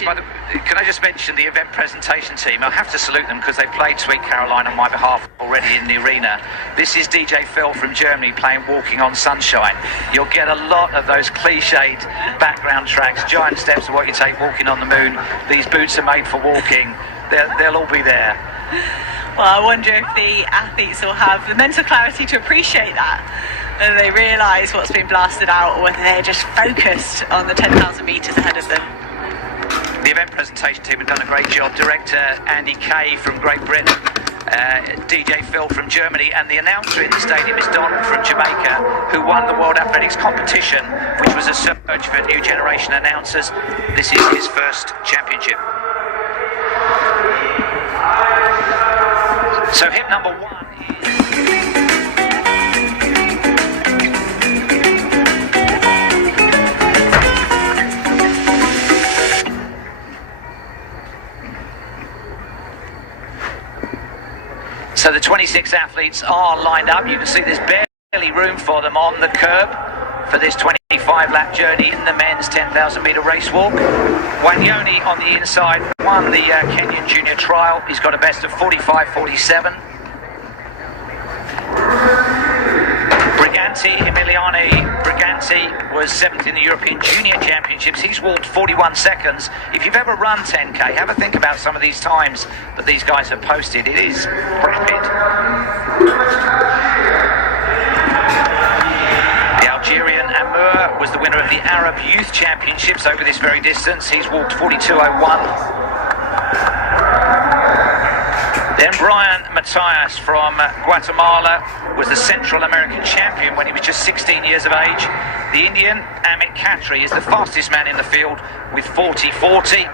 Can I just mention the event presentation team? I have to salute them because they played Sweet Caroline on my behalf already in the arena. This is DJ Phil from Germany playing Walking on Sunshine. You'll get a lot of those cliched background tracks. Giant steps are what you take walking on the moon. These boots are made for walking. They'll all be there. Well, I wonder if the athletes will have the mental clarity to appreciate that, whether they realise what's been blasted out, or whether they're just focused on the 10,000 metres ahead of them. The event presentation team have done a great job. Director Andy Kay from Great Britain, DJ Phil from Germany, and the announcer in the stadium is Donald from Jamaica, who won the World Athletics competition, which was a search for new generation announcers. This is his first championship. So hit number one So the 26 athletes are lined up. You can see there's barely room for them on the curb for this 25-lap journey in the men's 10,000 metre race walk. Wanyoni on the inside won the Kenyan Junior Trial. He's got a best of 45.47. Briganti was 7th in the European Junior Championships. He's walked 41 seconds. If you've ever run 10k, have a think about some of these times that these guys have posted. It is rapid. The Algerian Amour was the winner of the Arab Youth Championships over this very distance. He's walked 42.01. Then Brian Matthias from Guatemala was the Central American champion when he was just 16 years of age. The Indian Amit Khatri is the fastest man in the field with 40.40.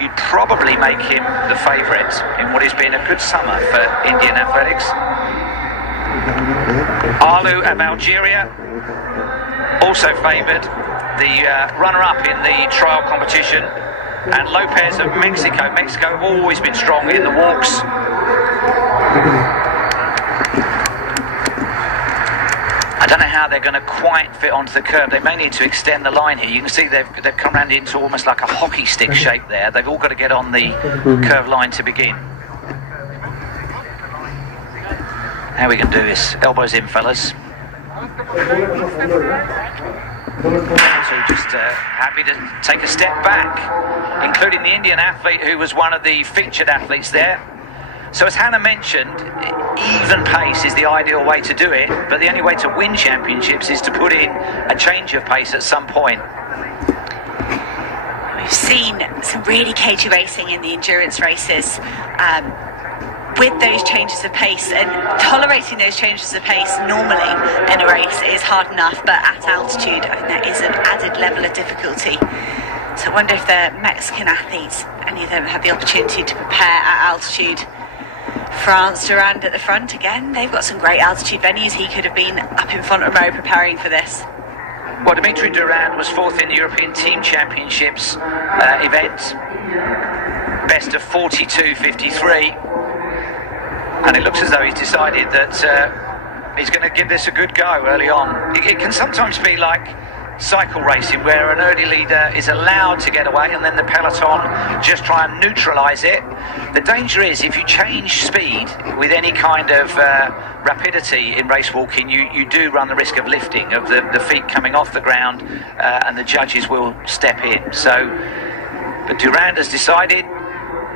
You'd probably make him the favourite in what has been a good summer for Indian athletics. Alu of Algeria, also favoured, the runner-up in the trial competition. And Lopez of Mexico. Mexico have always been strong in the walks. I don't know how they're going to quite fit onto the curb. They may need to extend the line here. You can see they've come around into almost like a hockey stick shape there. They've all got to get on the curve line to begin. How we can do this? Elbows in, fellas. So just happy to take a step back, including the Indian athlete who was one of the featured athletes there. So as Hannah mentioned, even pace is the ideal way to do it, but the only way to win championships is to put in a change of pace at some point. We've seen some really cagey racing in the endurance races. With those changes of pace, and tolerating those changes of pace normally in a race is hard enough, but at altitude I think that is an added level of difficulty. So I wonder if the Mexican athletes, any of them, have the opportunity to prepare at altitude. France, Durand at the front again. They've got some great altitude venues. He could have been up in front row preparing for this. Well, Dimitri Durand was 4th in the European Team Championships event. Best of 42.53. And it looks as though he's decided that he's going to give this a good go early on. It can sometimes be like cycle racing, where an early leader is allowed to get away and then the peloton just try and neutralise it. The danger is if you change speed with any kind of rapidity in race walking, you do run the risk of lifting, of the feet coming off the ground, and the judges will step in. But Durand has decided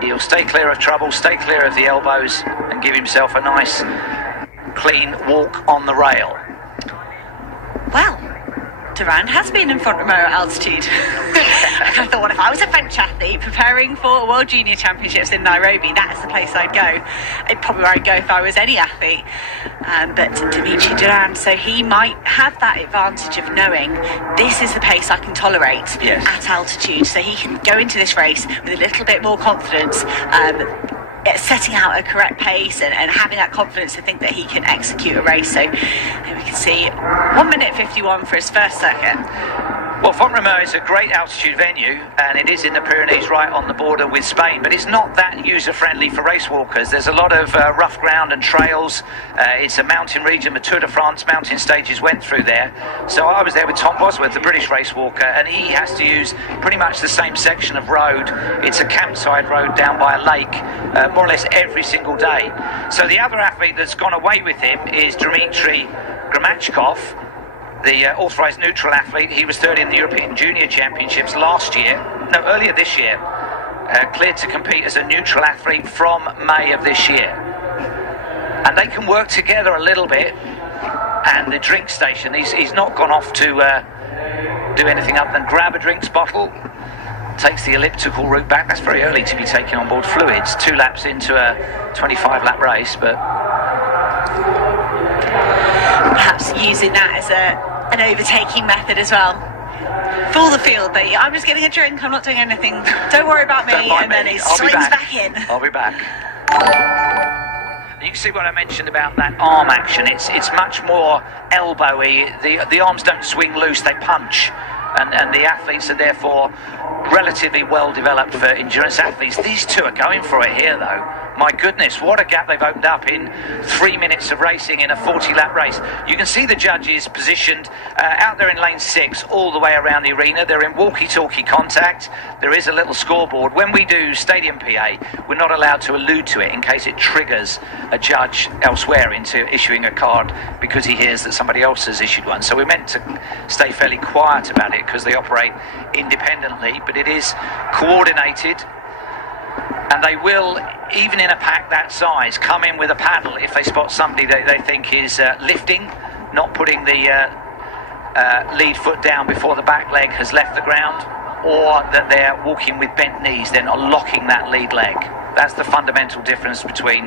he'll stay clear of trouble, stay clear of the elbows, and give himself a nice, clean walk on the rail. Well, Durand has been in front row at altitude. I thought, if I was a French athlete preparing for World Junior Championships in Nairobi, that's the place I'd go. It's probably where I'd go if I was any athlete. But Dimitri Durand, so he might have that advantage of knowing this is the pace I can tolerate at altitude. So he can go into this race with a little bit more confidence, setting out a correct pace and having that confidence to think that he can execute a race. So we can see 1 minute 51 for his first circuit. Well, Font-Romeu is a great altitude venue, and it is in the Pyrenees, right on the border with Spain, but it's not that user-friendly for race walkers. There's a lot of rough ground and trails. It's a mountain region. The Tour de France mountain stages went through there. So I was there with Tom Bosworth, the British race walker, and he has to use pretty much the same section of road. It's a campsite road down by a lake, more or less every single day. So the other athlete that's gone away with him is Dmitry Gramachkov, the authorised neutral athlete. He was third in the European Junior Championships earlier this year, cleared to compete as a neutral athlete from May of this year. And they can work together a little bit. And the drink station, he's not gone off to do anything other than grab a drinks bottle, takes the elliptical route back. That's very early to be taking on board fluids, 2 laps into a 25-lap race, but perhaps using that as an overtaking method as well. Fool the field, but I'm just getting a drink, I'm not doing anything, don't worry about me, and then it swings back in. I'll be back. You can see what I mentioned about that arm action. It's much more elbowy. The arms don't swing loose, they punch. And the athletes are therefore relatively well developed for endurance athletes. These two are going for it here, though. My goodness, what a gap they've opened up in 3 minutes of racing in a 40-lap race. You can see the judges positioned out there in lane 6 all the way around the arena. They're in walkie-talkie contact. There is a little scoreboard. When we do stadium PA, we're not allowed to allude to it in case it triggers a judge elsewhere into issuing a card because he hears that somebody else has issued one. So we're meant to stay fairly quiet about it because they operate independently, but it is coordinated. And they will, even in a pack that size, come in with a paddle if they spot somebody that they think is lifting, not putting the lead foot down before the back leg has left the ground, or that they're walking with bent knees, they're not locking that lead leg. That's the fundamental difference between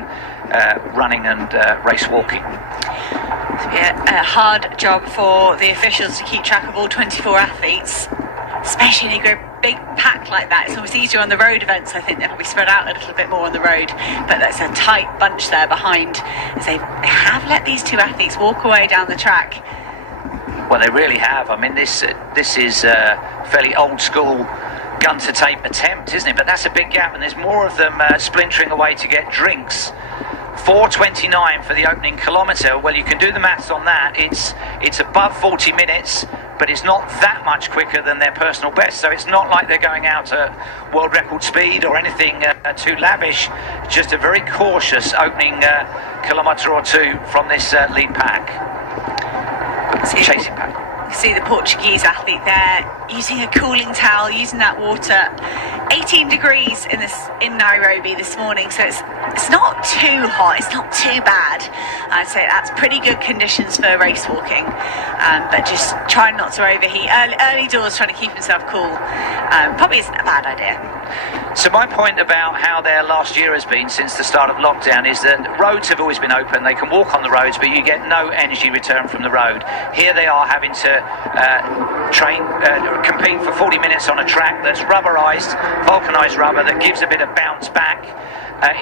running and race walking. It'll be a hard job for the officials to keep track of all 24 athletes, especially in a big pack like that. It's always easier on the road events. I think they'll probably spread out a little bit more on the road, but that's a tight bunch there behind, as they have let these two athletes walk away down the track. Well, they really have. I mean, this is a fairly old school gun to tape attempt, isn't it? But that's a big gap, and there's more of them splintering away to get drinks. 4:29 for the opening kilometre. Well, you can do the maths on that. It's above 40 minutes, but it's not that much quicker than their personal best. So it's not like they're going out at world record speed or anything too lavish. Just a very cautious opening kilometre or two from this lead pack, chasing pack. You see the Portuguese athlete there using a cooling towel, using that water. 18 degrees in Nairobi this morning, so it's not too hot, it's not too bad. I'd say that's pretty good conditions for race walking, but just trying not to overheat. Early doors, trying to keep himself cool, probably isn't a bad idea. So my point about how their last year has been since the start of lockdown is that roads have always been open. They can walk on the roads, but you get no energy return from the road. Here they are having to compete for 40 minutes on a track that's rubberized, vulcanized rubber that gives a bit of bounce back,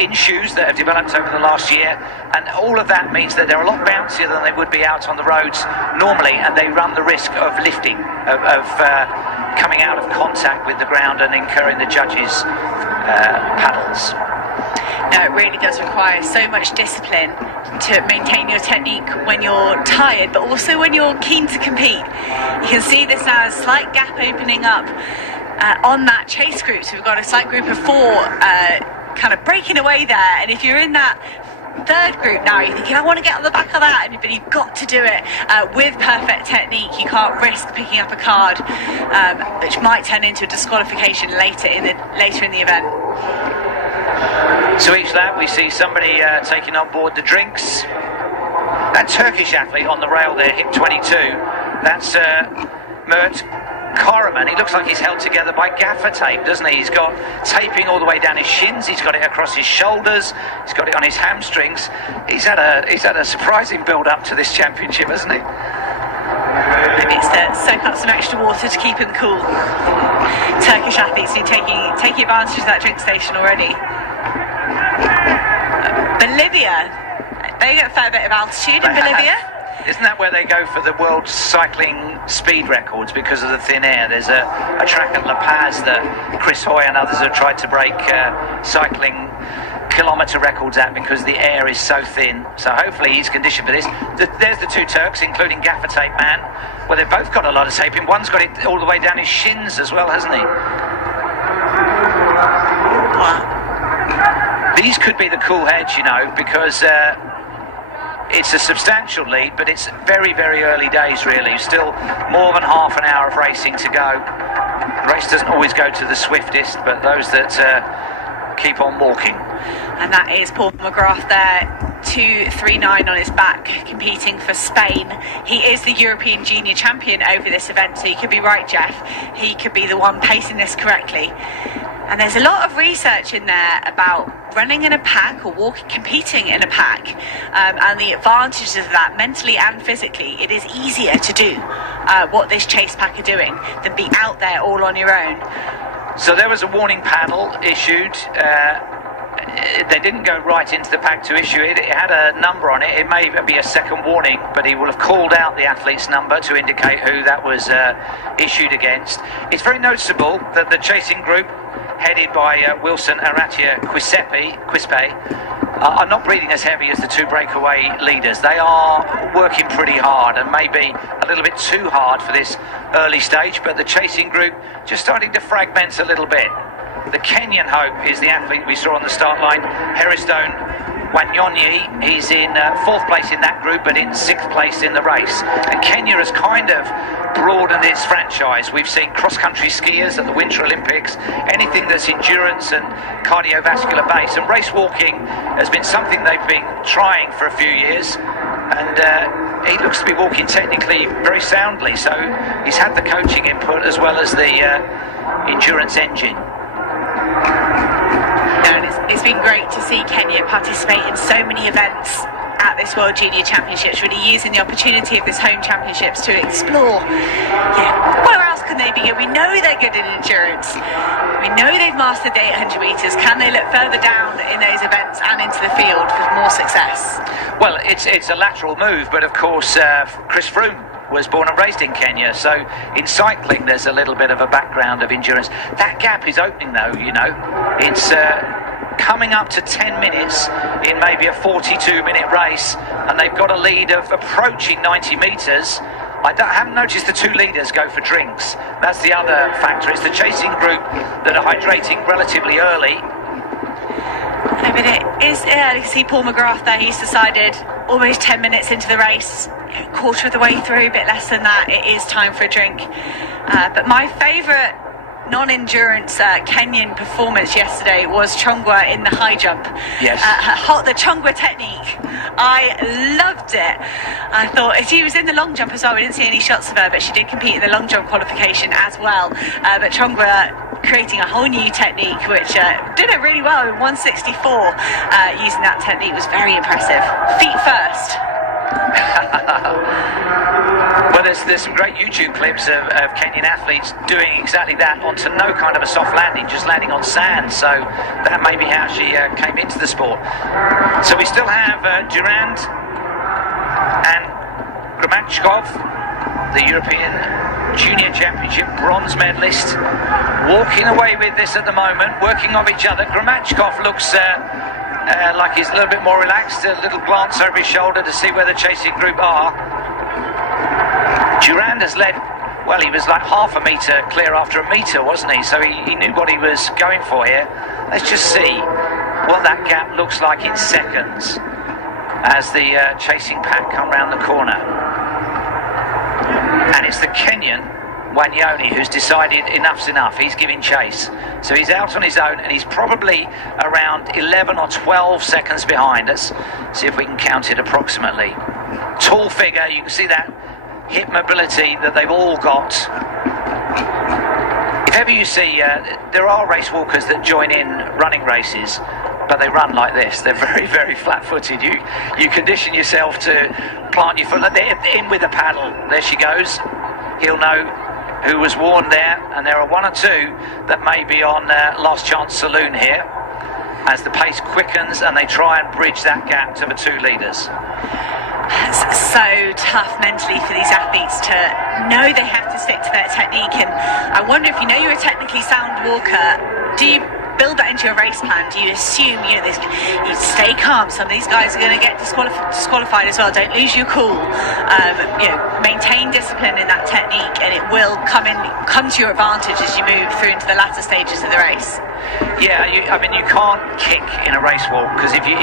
in shoes that have developed over the last year, and all of that means that they're a lot bouncier than they would be out on the roads normally, and they run the risk of lifting, of coming out of contact with the ground and incurring the judges' paddles. No, it really does require so much discipline to maintain your technique when you're tired, but also when you're keen to compete. You can see this now, a slight gap opening up on that chase group. So we've got a slight group of 4 kind of breaking away there, and if you're in that third group now, you're thinking, I want to get on the back of that, but you've got to do it with perfect technique. You can't risk picking up a card, which might turn into a disqualification later in the event. So each lap we see somebody taking on board the drinks. That Turkish athlete on the rail there, hip 22, that's Mert Karaman. He looks like he's held together by gaffer tape, doesn't he? He's got taping all the way down his shins, he's got it across his shoulders, he's got it on his hamstrings. He's had a surprising build up to this championship, hasn't he? Maybe it's to soak up some extra water to keep him cool. Turkish athletes who taking advantage of that drink station already. Bolivia, they get a fair bit of altitude in Bolivia. Isn't that where they go for the world cycling speed records because of the thin air? There's a track at La Paz that Chris Hoy and others have tried to break cycling kilometre records at because the air is so thin. So hopefully he's conditioned for this. There's the two Turks, including Gaffer Tape Man. Well, they've both got a lot of tape in. One's got it all the way down his shins as well, hasn't he? These could be the cool heads, you know, because it's a substantial lead, but it's very, very early days, really. Still more than half an hour of racing to go. The race doesn't always go to the swiftest, but those that keep on walking. And that is Paul McGrath there, 2:39 on his back, competing for Spain. He is the European Junior Champion over this event, so you could be right, Jeff. He could be the one pacing this correctly. And there's a lot of research in there about running in a pack or competing in a pack, and the advantages of that mentally and physically. It is easier to do what this chase pack are doing than be out there all on your own. So there was a warning panel issued. They didn't go right into the pack to issue it. It had a number on it. It may be a second warning, but he will have called out the athlete's number to indicate who that was issued against. It's very noticeable that the chasing group, headed by Wilson Aratia Quispe, are not breathing as heavy as the two breakaway leaders. They are working pretty hard, and maybe a little bit too hard for this early stage, but the chasing group just starting to fragment a little bit. The Kenyan hope is the athlete we saw on the start line, Heristone Wanyonyi. He's in 4th place in that group, but in 6th place in the race. And Kenya has kind of broadened its franchise. We've seen cross-country skiers at the Winter Olympics, anything that's endurance and cardiovascular base. And race walking has been something they've been trying for a few years. And he looks to be walking technically very soundly. So he's had the coaching input as well as the endurance engine. It's been great to see Kenya participate in so many events at this World Junior Championships, really using the opportunity of this home championships to explore. Yeah, where else can they be good? We know they're good in endurance. We know they've mastered the 800 metres. Can they look further down in those events and into the field for more success? Well, it's a lateral move, but of course Chris Froome was born and raised in Kenya, so in cycling there's a little bit of a background of endurance. That gap is opening though, you know. It's coming up to 10 minutes in maybe a 42-minute race, and they've got a lead of approaching 90 metres. I haven't noticed the two leaders go for drinks. That's the other factor. It's the chasing group that are hydrating relatively early. I mean, it is early. You see Paul McGrath there. He's decided almost 10 minutes into the race, quarter of the way through, a bit less than that, it is time for a drink. But my favourite non-endurance Kenyan performance yesterday was Chongwa in the high jump. Yes. The Chongwa technique, I loved it. I thought she was in the long jump as well. We didn't see any shots of her, but she did compete in the long jump qualification as well. But Chongwa creating a whole new technique, which did it really well in 164. Using that technique was very impressive. Feet first. Well, there's some great YouTube clips of Kenyan athletes doing exactly that onto no kind of a soft landing, just landing on sand. So that may be how she came into the sport. So we still have Durand and Gramachkov, the European Junior Championship bronze medalist, walking away with this at the moment, working off each other. Gramachkov looks like he's a little bit more relaxed, a little glance over his shoulder to see where the chasing group are. Durand has led, well, he was like half a metre clear after a metre, wasn't he? So he knew what he was going for here. Let's just see what that gap looks like in seconds as the chasing pack come round the corner. And it's the Kenyan Wanyoni who's decided enough's enough. He's giving chase. So he's out on his own, and he's probably around 11 or 12 seconds behind us. See if we can count it approximately. Tall figure, you can see that hip mobility that they've all got. If ever you see, there are race walkers that join in running races, but they run like this. They're very, very flat-footed. You condition yourself to plant your foot in with a paddle. There she goes. He'll know who was warned there, and there are one or two that may be on last chance saloon here as the pace quickens and they try and bridge that gap to the two leaders. It's so tough mentally for these athletes to know they have to stick to their technique. And I wonder if you know you're a technically sound walker, do you build that into your race plan? Do you assume, you stay calm? Some of these guys are going to get disqualified as well. Don't lose your cool. Maintain discipline in that technique, and it will come to your advantage as you move through into the latter stages of the race. Yeah, you can't kick in a race walk, because if you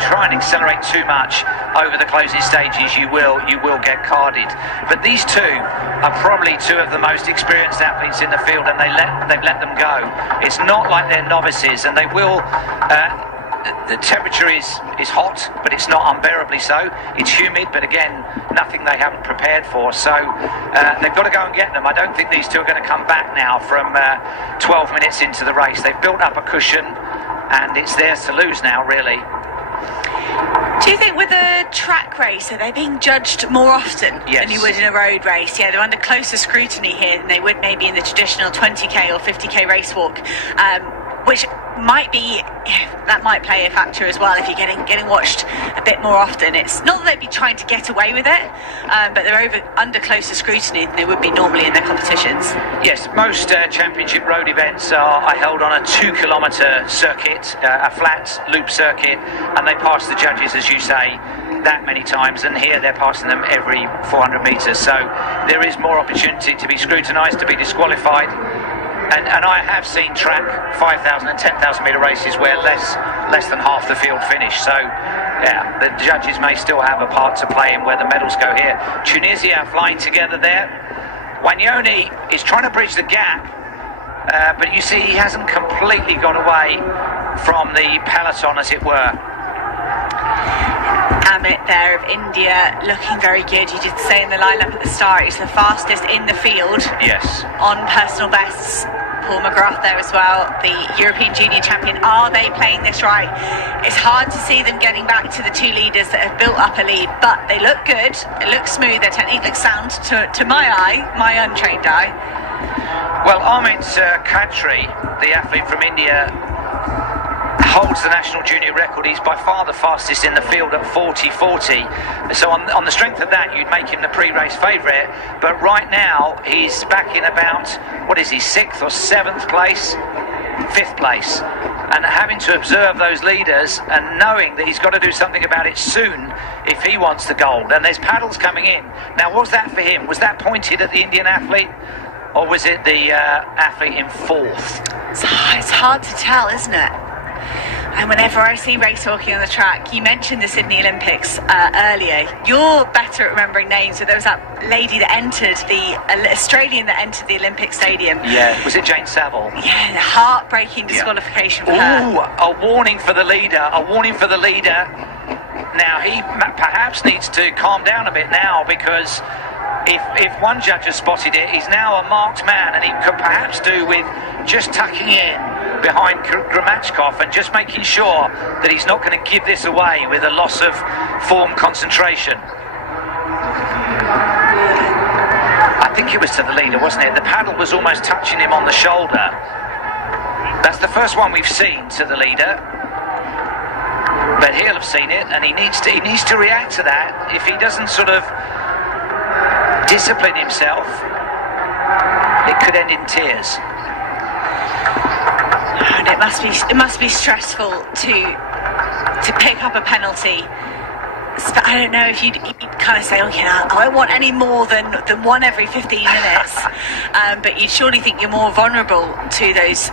try and accelerate too much over the closing stages, you will get carded. But these two are probably two of the most experienced athletes in the field, and they've let them go. It's not like they're novices, and they will. The temperature is hot, but it's not unbearably so. It's humid, but again, nothing they haven't prepared for. So they've got to go and get them. I don't think these two are going to come back now from 12 minutes into the race. They've built up a cushion, and it's theirs to lose now, really. Do you think with a track race, are they being judged more often than you would in a road race? Yeah, they're under closer scrutiny here than they would maybe in the traditional 20k or 50k race walk, which might play a factor as well if you're getting watched a bit more often. It's not that they'd be trying to get away with it, but they're under closer scrutiny than they would be normally in their competitions. Yes, most championship road events are held on a 2-kilometre circuit, a flat loop circuit, and they pass the judges, as you say, that many times, and here they're passing them every 400 metres. So there is more opportunity to be scrutinised, to be disqualified. And I have seen track 5,000 and 10,000 metre races where less than half the field finish. So, yeah, the judges may still have a part to play in where the medals go here. Tunisia flying together there. Wanyoni is trying to bridge the gap, but you see he hasn't completely got away from the peloton, as it were. Amit there of India looking very good. You did say in the lineup at the start he's the fastest in the field. Yes. On personal bests. Paul McGrath there as well, the European Junior Champion. Are they playing this right? It's hard to see them getting back to the two leaders that have built up a lead, but they look good, it looks smooth, their technique looks sound to my eye, my untrained eye. Well, Amit Khatri, the athlete from India, holds the national junior record. He's by far the fastest in the field at 40.40. So on the strength of that, you'd make him the pre-race favourite. But right now, he's back in about, 6th or 7th place? 5th place. And having to observe those leaders and knowing that he's got to do something about it soon if he wants the gold. And there's paddles coming in. Now, was that for him? Was that pointed at the Indian athlete? Or was it the athlete in 4th? It's hard to tell, isn't it? And whenever I see race walking on the track, you mentioned the Sydney Olympics earlier. You're better at remembering names, but there was that lady that entered, the Australian that entered the Olympic Stadium. Yeah, was it Jane Saville? Yeah, heartbreaking disqualification for her. Ooh, a warning for the leader, Now, he perhaps needs to calm down a bit now, because if one judge has spotted it, he's now a marked man, and he could perhaps do with just tucking in behind Gramachkov and just making sure that he's not going to give this away with a loss of form concentration. I think it was to the leader, wasn't it? The paddle was almost touching him on the shoulder. That's the first one we've seen to the leader. But he'll have seen it, and he needs to react to that. If he doesn't sort of discipline himself, it could end in tears. And it must be stressful to pick up a penalty. I don't know if you'd kind of say, I won't want any more than one every 15 minutes. But you'd surely think you're more vulnerable to those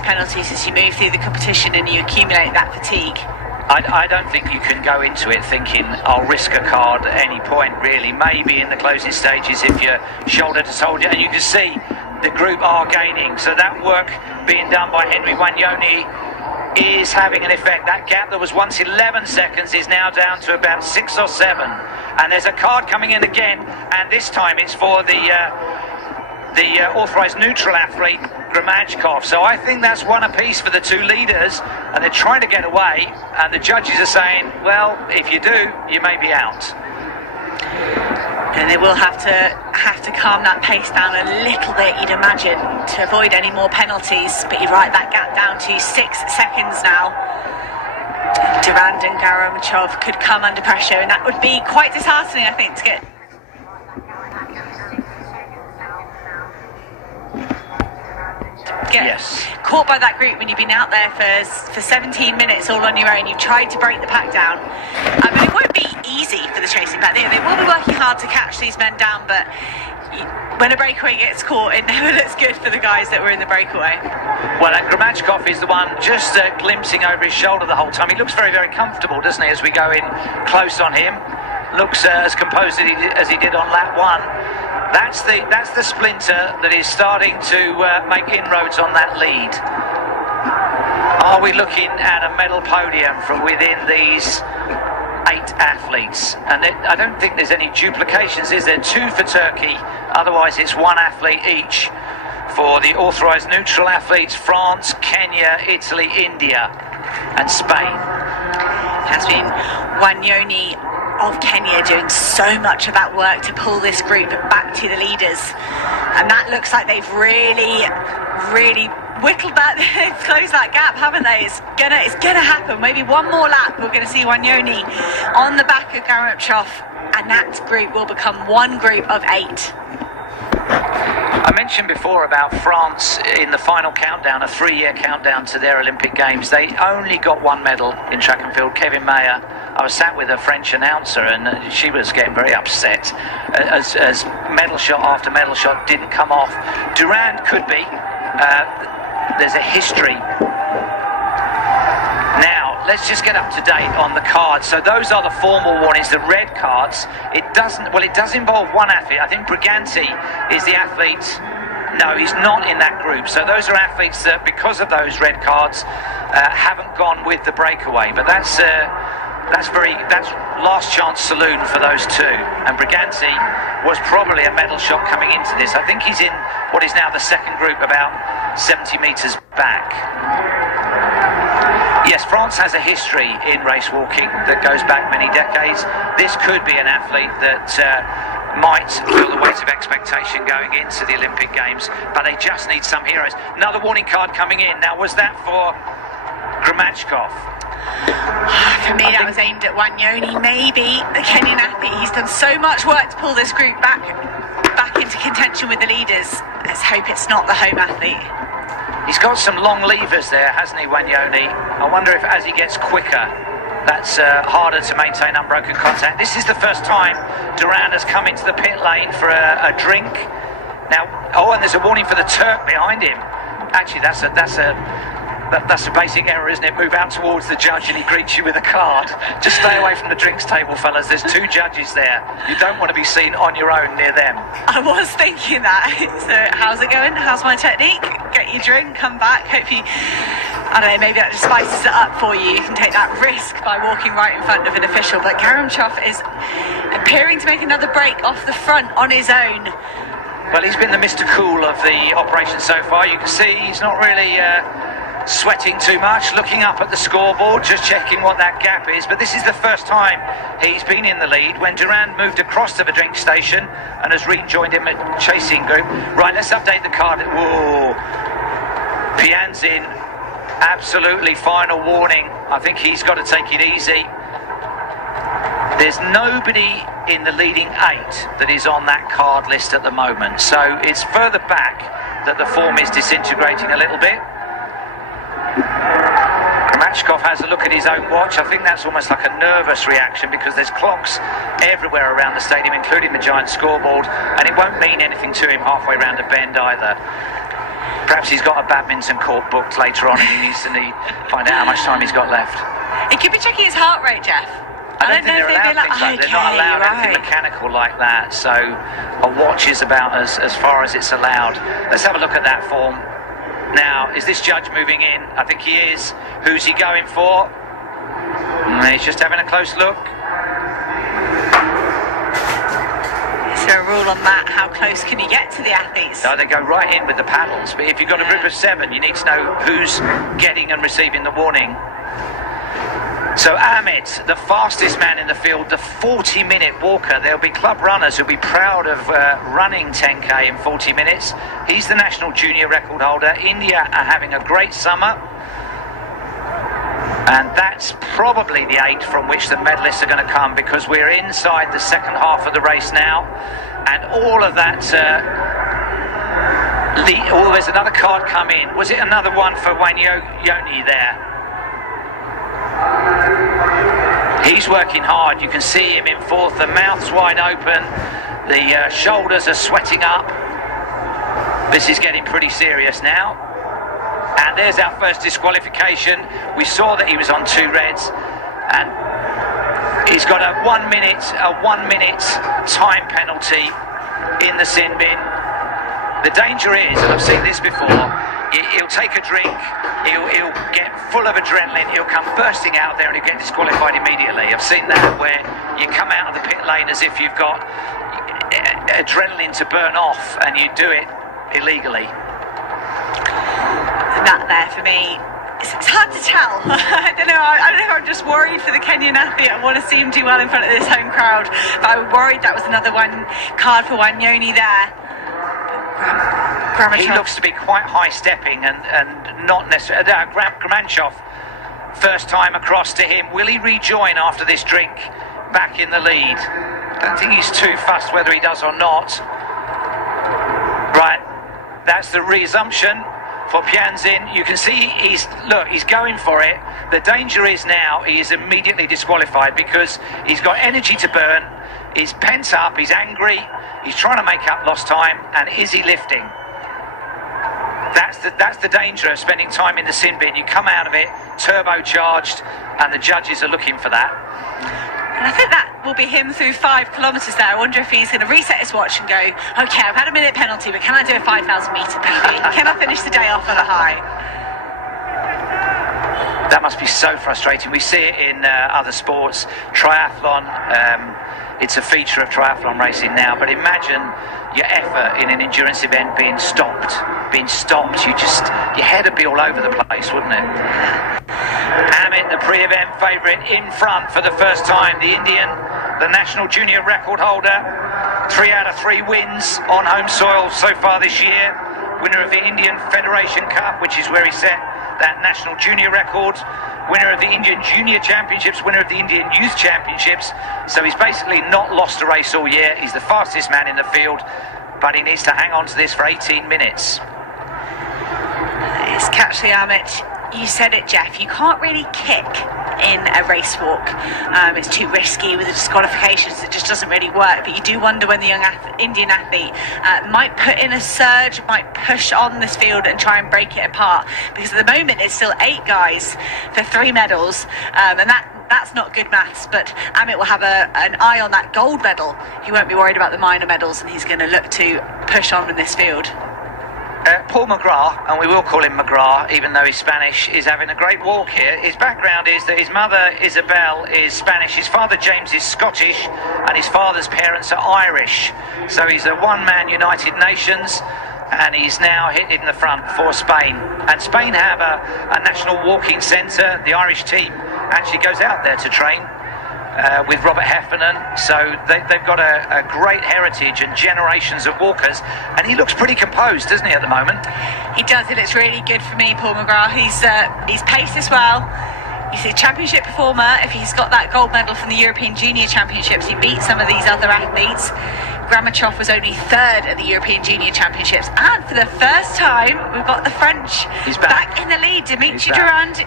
penalties as you move through the competition and you accumulate that fatigue. I don't think you can go into it thinking I'll risk a card at any point, really. Maybe in the closing stages if you're shoulder to shoulder, and you can see the group are gaining. So that work being done by Henry Wanyoni is having an effect. That gap that was once 11 seconds is now down to about 6 or 7. And there's a card coming in again, and this time it's for the authorised neutral athlete, Gramachkov. So I think that's one apiece for the two leaders, and they're trying to get away, and the judges are saying, well, if you do, you may be out. And they will have to calm that pace down a little bit, you'd imagine, to avoid any more penalties. But you're right, that gap down to 6 seconds now. Durand and Garamachov could come under pressure, and that would be quite disheartening, I think, to get caught by that group when you've been out there for 17 minutes all on your own. You've tried to break the pack down. I mean, it won't be easy for the chasing pack. They will be working hard to catch these men down, but when a breakaway gets caught, it never looks good for the guys that were in the breakaway. Well, and Gramachkov is the one just glimpsing over his shoulder the whole time. He looks very, very comfortable, doesn't he, as we go in close on him. Looks as composed as he did on lap 1. That's the splinter that is starting to make inroads on that lead. Are we looking at a medal podium from within these 8 athletes? And I don't think there's any duplications, is there? 2 for Turkey, otherwise it's 1 athlete each for the authorised neutral athletes: France, Kenya, Italy, India and Spain. Has been Wanyoni of Kenya doing so much of that work to pull this group back to the leaders, and that looks like they've really whittled that, closed that gap, haven't they? It's gonna happen. Maybe one more lap, we're gonna see Wanyoni on the back of Garamachov, and that group will become one group of 8. I mentioned before about France in the final countdown, a 3-year countdown to their Olympic Games. They only got 1 medal in track and field. Kevin Mayer, I was sat with a French announcer and she was getting very upset as medal shot after medal shot didn't come off. Durand could be. There's a history. Now, let's just get up to date on the cards. So those are the formal warnings, the red cards. It does involve 1 athlete. I think Briganti is the athlete. No, he's not in that group. So those are athletes that, because of those red cards, haven't gone with the breakaway. But that's last chance saloon for those 2. And Briganti was probably a medal shot coming into this. I think he's in what is now the second group, about 70 metres back. Yes, France has a history in race walking that goes back many decades. This could be an athlete that might feel the weight of expectation going into the Olympic Games, but they just need some heroes. Another warning card coming in. Now, was that for Gramachkov? For me, that was aimed at Wanyoni, maybe. The Kenyan athlete, he's done so much work to pull this group back into contention with the leaders. Let's hope it's not the home athlete. He's got some long levers there, hasn't he, Wanyoni? I wonder if as he gets quicker, that's harder to maintain unbroken contact. This is the first time Durand has come into the pit lane for a drink. Now, and there's a warning for the Turk behind him. Actually, that's a basic error, isn't it? Move out towards the judge and he greets you with a card. Just stay away from the drinks table, fellas. There's 2 judges there. You don't want to be seen on your own near them. I was thinking that. So, how's it going? How's my technique? Get your drink, come back. Hopefully, I don't know, maybe that just spices it up for you. You can take that risk by walking right in front of an official. But Garamachov is appearing to make another break off the front on his own. Well, he's been the Mr. Cool of the operation so far. You can see he's not really sweating too much, looking up at the scoreboard, just checking what that gap is. But this is the first time he's been in the lead. When Durand moved across to the drink station and has rejoined him at chasing group. Right, let's update the card. Whoa, Pianzin, absolutely final warning. I think he's got to take it easy. There's nobody in the leading 8 that is on that card list at the moment, so it's further back that the form is disintegrating a little bit. Gramachkov has a look at his own watch. I think that's almost like a nervous reaction because there's clocks everywhere around the stadium, including the giant scoreboard, and it won't mean anything to him halfway round a bend either. Perhaps he's got a badminton court booked later on and he needs to find out how much time he's got left. He could be checking his heart rate, Jeff. I don't think they're allowed things like that. They're not allowed anything mechanical like that, so a watch is about as far as it's allowed. Let's have a look at that form. Now, is this judge moving in? I think he is. Who's he going for? He's just having a close look. Is there a rule on that? How close can you get to the athletes? No, they go right in with the paddles. But if you've got a group of 7, you need to know who's getting and receiving the warning. So Ahmed, the fastest man in the field, the 40-minute walker. There'll be club runners who'll be proud of running 10k in 40 minutes. He's the national junior record holder. India are having a great summer. And that's probably the 8 from which the medalists are going to come, because we're inside the second half of the race now, and all of that. There's another card come in. Was it another one for Wanyoni there? He's working hard. You can see him in fourth. The mouth's wide open. The shoulders are sweating up. This is getting pretty serious now. And there's our first disqualification. We saw that he was on 2 reds, and he's got a 1 minute time penalty in the sin bin. The danger is, and I've seen this before, he'll take a drink, he'll get full of adrenaline, he'll come bursting out there and he'll get disqualified immediately. I've seen that where you come out of the pit lane as if you've got adrenaline to burn off and you do it illegally. That there for me, it's hard to tell. I don't know if I'm just worried for the Kenyan athlete. I want to see him do well in front of this home crowd, but I'm worried that was another one card for Wanyoni there. He looks to be quite high stepping and not necessarily. Gramanchov, first time across to him. Will he rejoin after this drink back in the lead? I don't think he's too fussed whether he does or not. Right, that's the resumption for Pianzin. You can see he's going for it. The danger is now he is immediately disqualified because he's got energy to burn. He's pent up, he's angry, he's trying to make up lost time, and is he lifting? That's the danger of spending time in the sin bin. You come out of it turbocharged, and the judges are looking for that. And I think that will be him through 5 kilometres there. I wonder if he's going to reset his watch and go, okay, I've had a minute penalty, but can I do a 5,000 metre PB? Can I finish the day off on a high? That must be so frustrating. We see it in other sports, triathlon. It's a feature of triathlon racing now, but imagine your effort in an endurance event being stopped. Your head would be all over the place, wouldn't it? Amit, the pre-event favourite, in front for the first time. The Indian, the national junior record holder, 3 out of 3 wins on home soil so far this year. Winner of the Indian Federation Cup, which is where he set that national junior record. Winner of the Indian Junior Championships, winner of the Indian Youth Championships. So he's basically not lost a race all year. He's the fastest man in the field, but he needs to hang on to this for 18 minutes. It's catch the Amit. You said it, Jeff. You can't really kick in a race walk. It's too risky with the disqualifications. It just doesn't really work. But you do wonder when the young Indian athlete might put in a surge, might push on this field and try and break it apart. Because at the moment it's still 8 guys for 3 medals, and that's not good maths. But Amit will have an eye on that gold medal. He won't be worried about the minor medals, and he's going to look to push on in this field. Paul McGrath, and we will call him McGrath even though he's Spanish, is having a great walk here. His background is that his mother Isabel is Spanish, his father James is Scottish, and his father's parents are Irish. So he's a one-man United Nations, and he's now hit in the front for Spain. And Spain have a national walking centre. The Irish team actually goes out there to train with Robert Heffernan, so they've got a great heritage and generations of walkers, and he looks pretty composed, doesn't he, at the moment? He does, and it's really good for me, Paul McGrath. He's paced as well. He's a championship performer. If he's got that gold medal from the European Junior Championships, he beat some of these other athletes. Gramanchov was only 3rd at the European Junior Championships, and for the first time we've got the French back in the lead. Dimitri Durand,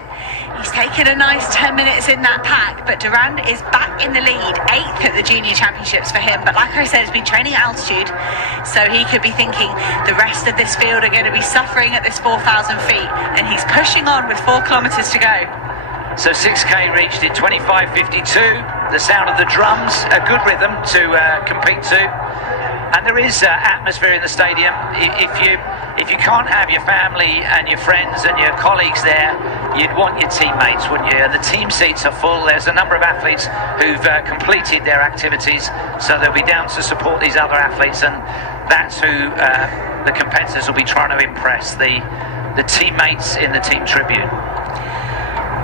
he's taken a nice 10 minutes in that pack, but Durand is back in the lead, 8th at the Junior Championships for him. But like I said, he's been training at altitude, so he could be thinking the rest of this field are going to be suffering at this 4,000 feet, and he's pushing on with 4 kilometres to go. So 6K reached in 25:52. The sound of the drums, a good rhythm to compete to, and there is atmosphere in the stadium. If you can't have your family and your friends and your colleagues there, you'd want your teammates, wouldn't you? And the team seats are full. There's a number of athletes who've completed their activities, so they'll be down to support these other athletes, and that's who the competitors will be trying to impress, the teammates in the team tribute.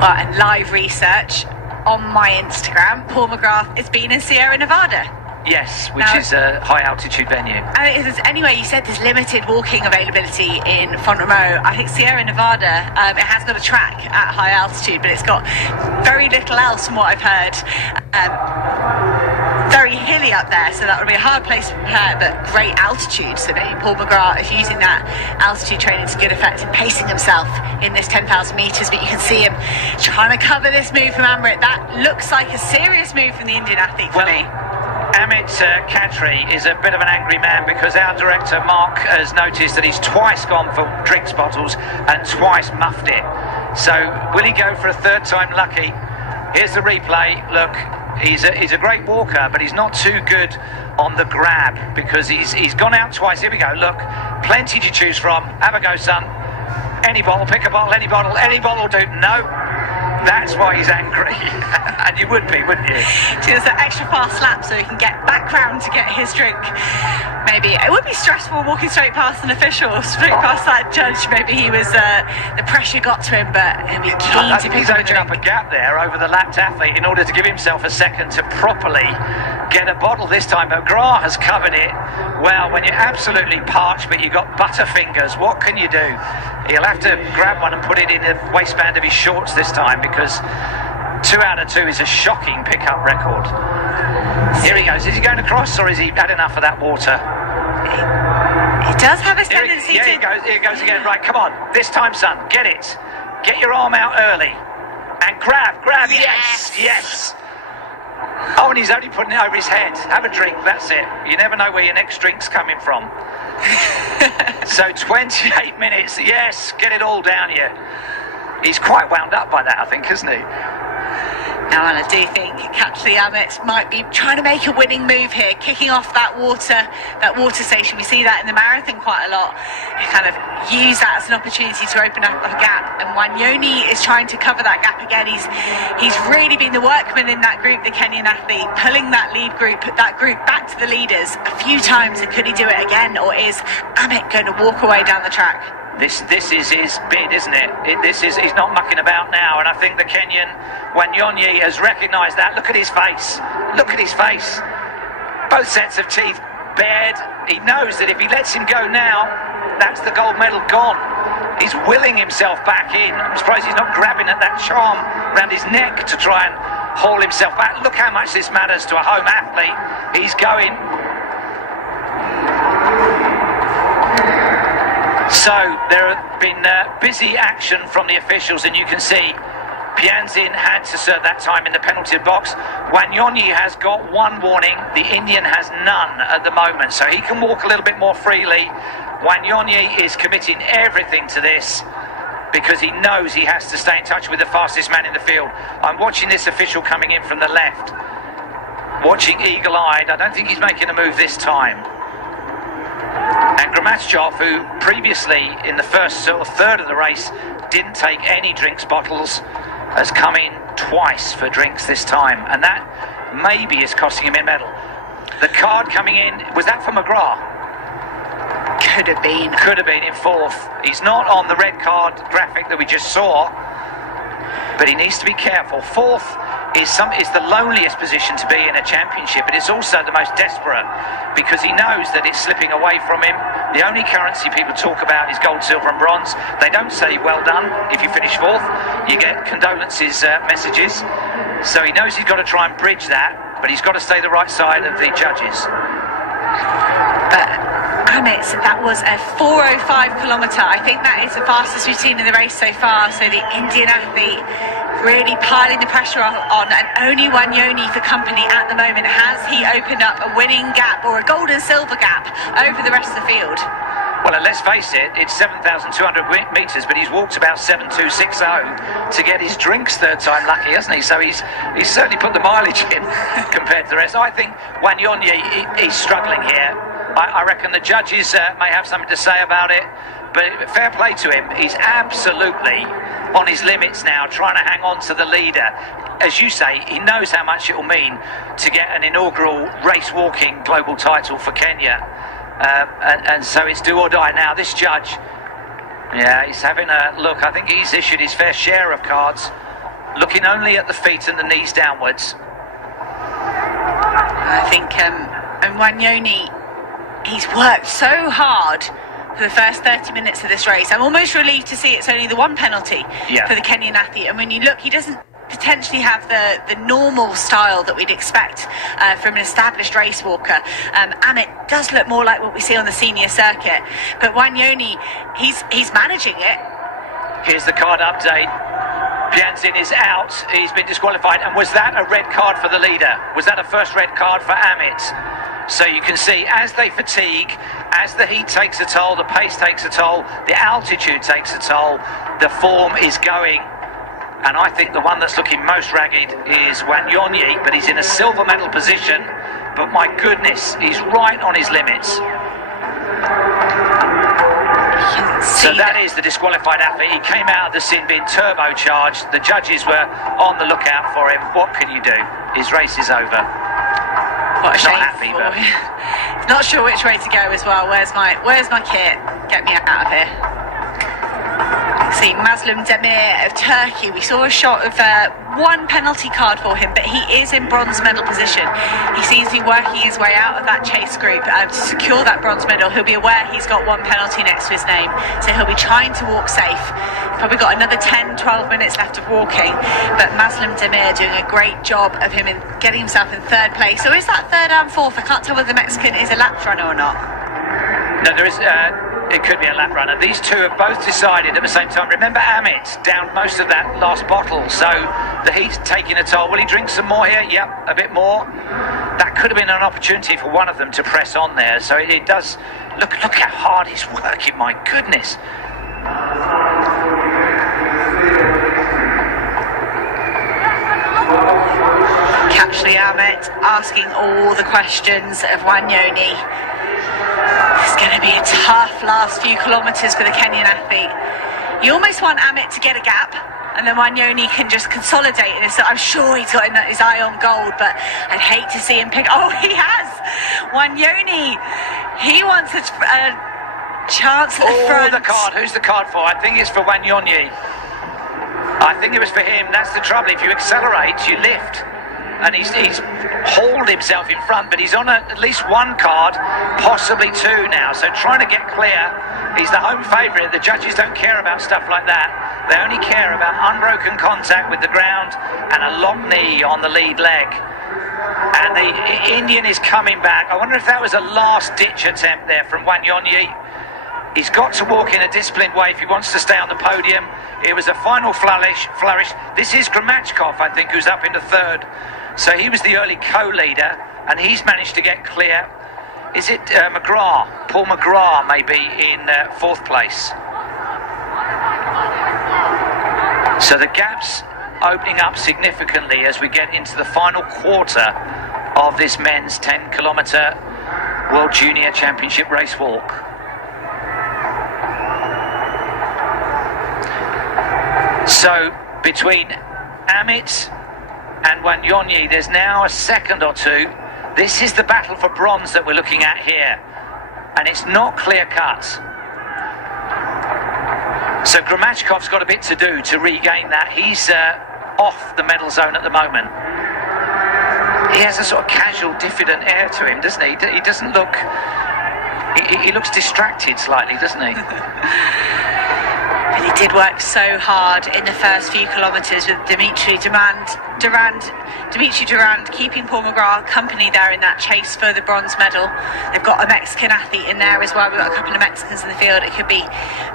Well, and live research on my Instagram, Paul McGrath has been in Sierra Nevada. Yes, which Now, is a high altitude venue. And anyway, you said there's limited walking availability in Font Romeu. I think Sierra Nevada, it has got a track at high altitude, but it's got very little else from what I've heard. Very hilly up there, so that would be a hard place to prepare, but great altitude. So maybe Paul McGrath is using that altitude training to good effect in pacing himself in this 10,000 metres. But you can see him trying to cover this move from Amrit. That looks like a serious move from the Indian athlete for me. Amit Khatri is a bit of an angry man because our director Mark has noticed that he's twice gone for drinks bottles and twice muffed it. So will he go for a third time lucky? Here's the replay. Look, he's a great walker, but he's not too good on the grab because he's gone out twice. Here we go. Look, plenty to choose from. Have a go, son. Any bottle, pick a bottle, any bottle will do. No. That's why he's angry. And you would be, wouldn't you? Just an extra fast lap so he can get back round to get his drink. Maybe it would be stressful walking straight past an official, straight past that judge. Maybe he was the pressure got to him, but he'd be keen to pick up a drink. He's opened up a gap there over the lapped athlete in order to give himself a second to properly get a bottle this time. But McGrath has covered it. Well, when you're absolutely parched but you've got butterfingers, what can you do? He'll have to grab one and put it in the waistband of his shorts this time because 2 out of 2 is a shocking pickup record. Here he goes. Is he going across or has he had enough of that water? He does have a tendency to... Here he goes again. Right, come on. This time, son, get it. Get your arm out early. And grab. Yes. Oh, and he's only putting it over his head. Have a drink, that's it. You never know where your next drink's coming from. So 28 minutes, yes, get it all down here. He's quite wound up by that, I think, isn't he? Now, and I do think Khatri Amit might be trying to make a winning move here, kicking off that water station. We see that in the marathon quite a lot. He kind of use that as an opportunity to open up a gap. And Wanyoni is trying to cover that gap again. He's really been the workman in that group, the Kenyan athlete, pulling that group back to the leaders a few times. And could he do it again, or is Amit going to walk away down the track? This is his bid, isn't it? He's not mucking about now, and I think the Kenyan Wanyonyi has recognised that. Look at his face. Look at his face. Both sets of teeth bared. He knows that if he lets him go now, that's the gold medal gone. He's willing himself back in. I'm surprised he's not grabbing at that charm around his neck to try and haul himself back. Look how much this matters to a home athlete. He's going. So there have been busy action from the officials, and you can see Pianzin had to serve that time in the penalty box. Wanyonyi has got one warning, the Indian has none at the moment, so he can walk a little bit more freely. Wanyonyi is committing everything to this because he knows he has to stay in touch with the fastest man in the field. I'm watching this official coming in from the left, watching eagle-eyed. I don't think he's making a move this time. And Gramatchov, who previously in the first sort of third of the race didn't take any drinks bottles, has come in twice for drinks this time, and that maybe is costing him a medal. The card coming in, was that for McGrath? Could have been in fourth. He's not on the red card graphic that we just saw, but he needs to be careful. Fourth is the loneliest position to be in a championship, but it's also the most desperate because he knows that it's slipping away from him. The only currency people talk about is gold, silver and bronze. They don't say well done if you finish fourth. You get condolences messages. So he knows he's got to try and bridge that, but he's got to stay the right side of the judges. Amit, that was a 4:05 kilometre. I think that is the fastest we've seen in the race so far. So the Indian athlete really piling the pressure on, and only Wanyoni for company at the moment. Has he opened up a winning gap or a gold and silver gap over the rest of the field? Well, and let's face it, it's 7,200 metres, but he's walked about 7,260 to get his drinks third time lucky, hasn't he? So he's certainly put the mileage in compared to the rest. I think Wanyonyi is struggling here. I reckon the judges may have something to say about it, but fair play to him. He's absolutely on his limits now, trying to hang on to the leader. As you say, he knows how much it will mean to get an inaugural race walking global title for Kenya. And so it's do or die. Now this judge, yeah, he's having a look. I think he's issued his fair share of cards, looking only at the feet and the knees downwards. I think And Wanyoni, he's worked so hard for the first 30 minutes of this race. I'm almost relieved to see it's only the one penalty for the Kenyan athlete. And when you look, he doesn't potentially have the normal style that we'd expect from an established race walker. And it does look more like what we see on the senior circuit. But Wanyoni, he's managing it. Here's the card update. Pianzin is out. He's been disqualified. And was that a red card for the leader? Was that a first red card for Amit? So you can see as they fatigue, as the heat takes a toll, the pace takes a toll, the altitude takes a toll, the form is going. And I think the one that's looking most ragged is Wanyonyi, but he's in a silver medal position. But my goodness, he's right on his limits. So that is the disqualified athlete. He came out of the sin bin turbocharged. The judges were on the lookout for him. What can you do? His race is over. What a shame. Not happy, but not sure which way to go as well. Where's my kit? Get me out of here. See, Mazlum Demir of Turkey, we saw a shot of one penalty card for him, but he is in bronze medal position. He seems to be working his way out of that chase group to secure that bronze medal. He'll be aware he's got one penalty next to his name, so he'll be trying to walk safe. Probably got another 10-12 minutes left of walking, but Mazlum Demir doing a great job of him in getting himself in third place. So is that third and fourth? I can't tell whether the Mexican is a lap runner or not. No, there is. It could be a lap runner. These two have both decided at the same time. Remember, Amit downed most of that last bottle, so the heat's taking a toll. Will he drink some more here? Yep, a bit more. That could have been an opportunity for one of them to press on there. So it does. Look how hard he's working. My goodness. Catchley Amit asking all the questions of Wanyoni. It's going to be a tough last few kilometres for the Kenyan athlete. You almost want Amit to get a gap, and then Wanyoni can just consolidate. And I'm sure he's got his eye on gold, but I'd hate to see him pick. Oh, he has! Wanyoni, he wants a chance at the front. Oh, the card. Who's the card for? I think it's for Wanyoni. I think it was for him. That's the trouble. If you accelerate, you lift. And he's hauled himself in front, but he's on at least one card, possibly two now. So trying to get clear. He's the home favourite. The judges don't care about stuff like that. They only care about unbroken contact with the ground and a long knee on the lead leg. And the Indian is coming back. I wonder if that was a last-ditch attempt there from Wanyonyi. He's got to walk in a disciplined way if he wants to stay on the podium. It was a final flourish. This is Gramachkov, I think, who's up into third. So he was the early co-leader, and he's managed to get clear. Is it McGrath? Paul McGrath maybe in fourth place. So the gap's opening up significantly as we get into the final quarter of this men's 10-kilometre World Junior Championship race walk. So between Amit and Wanyonyi, there's now a second or two. This is the battle for bronze that we're looking at here, and it's not clear-cut. So Gramachkov's got a bit to do to regain that. He's off the medal zone at the moment. He has a sort of casual, diffident air to him, doesn't he? He doesn't look... He looks distracted slightly, doesn't he? But he did work so hard in the first few kilometres with Dimitri Durand keeping Paul McGrath company there in that chase for the bronze medal. They've got a Mexican athlete in there as well. We've got a couple of Mexicans in the field. It could be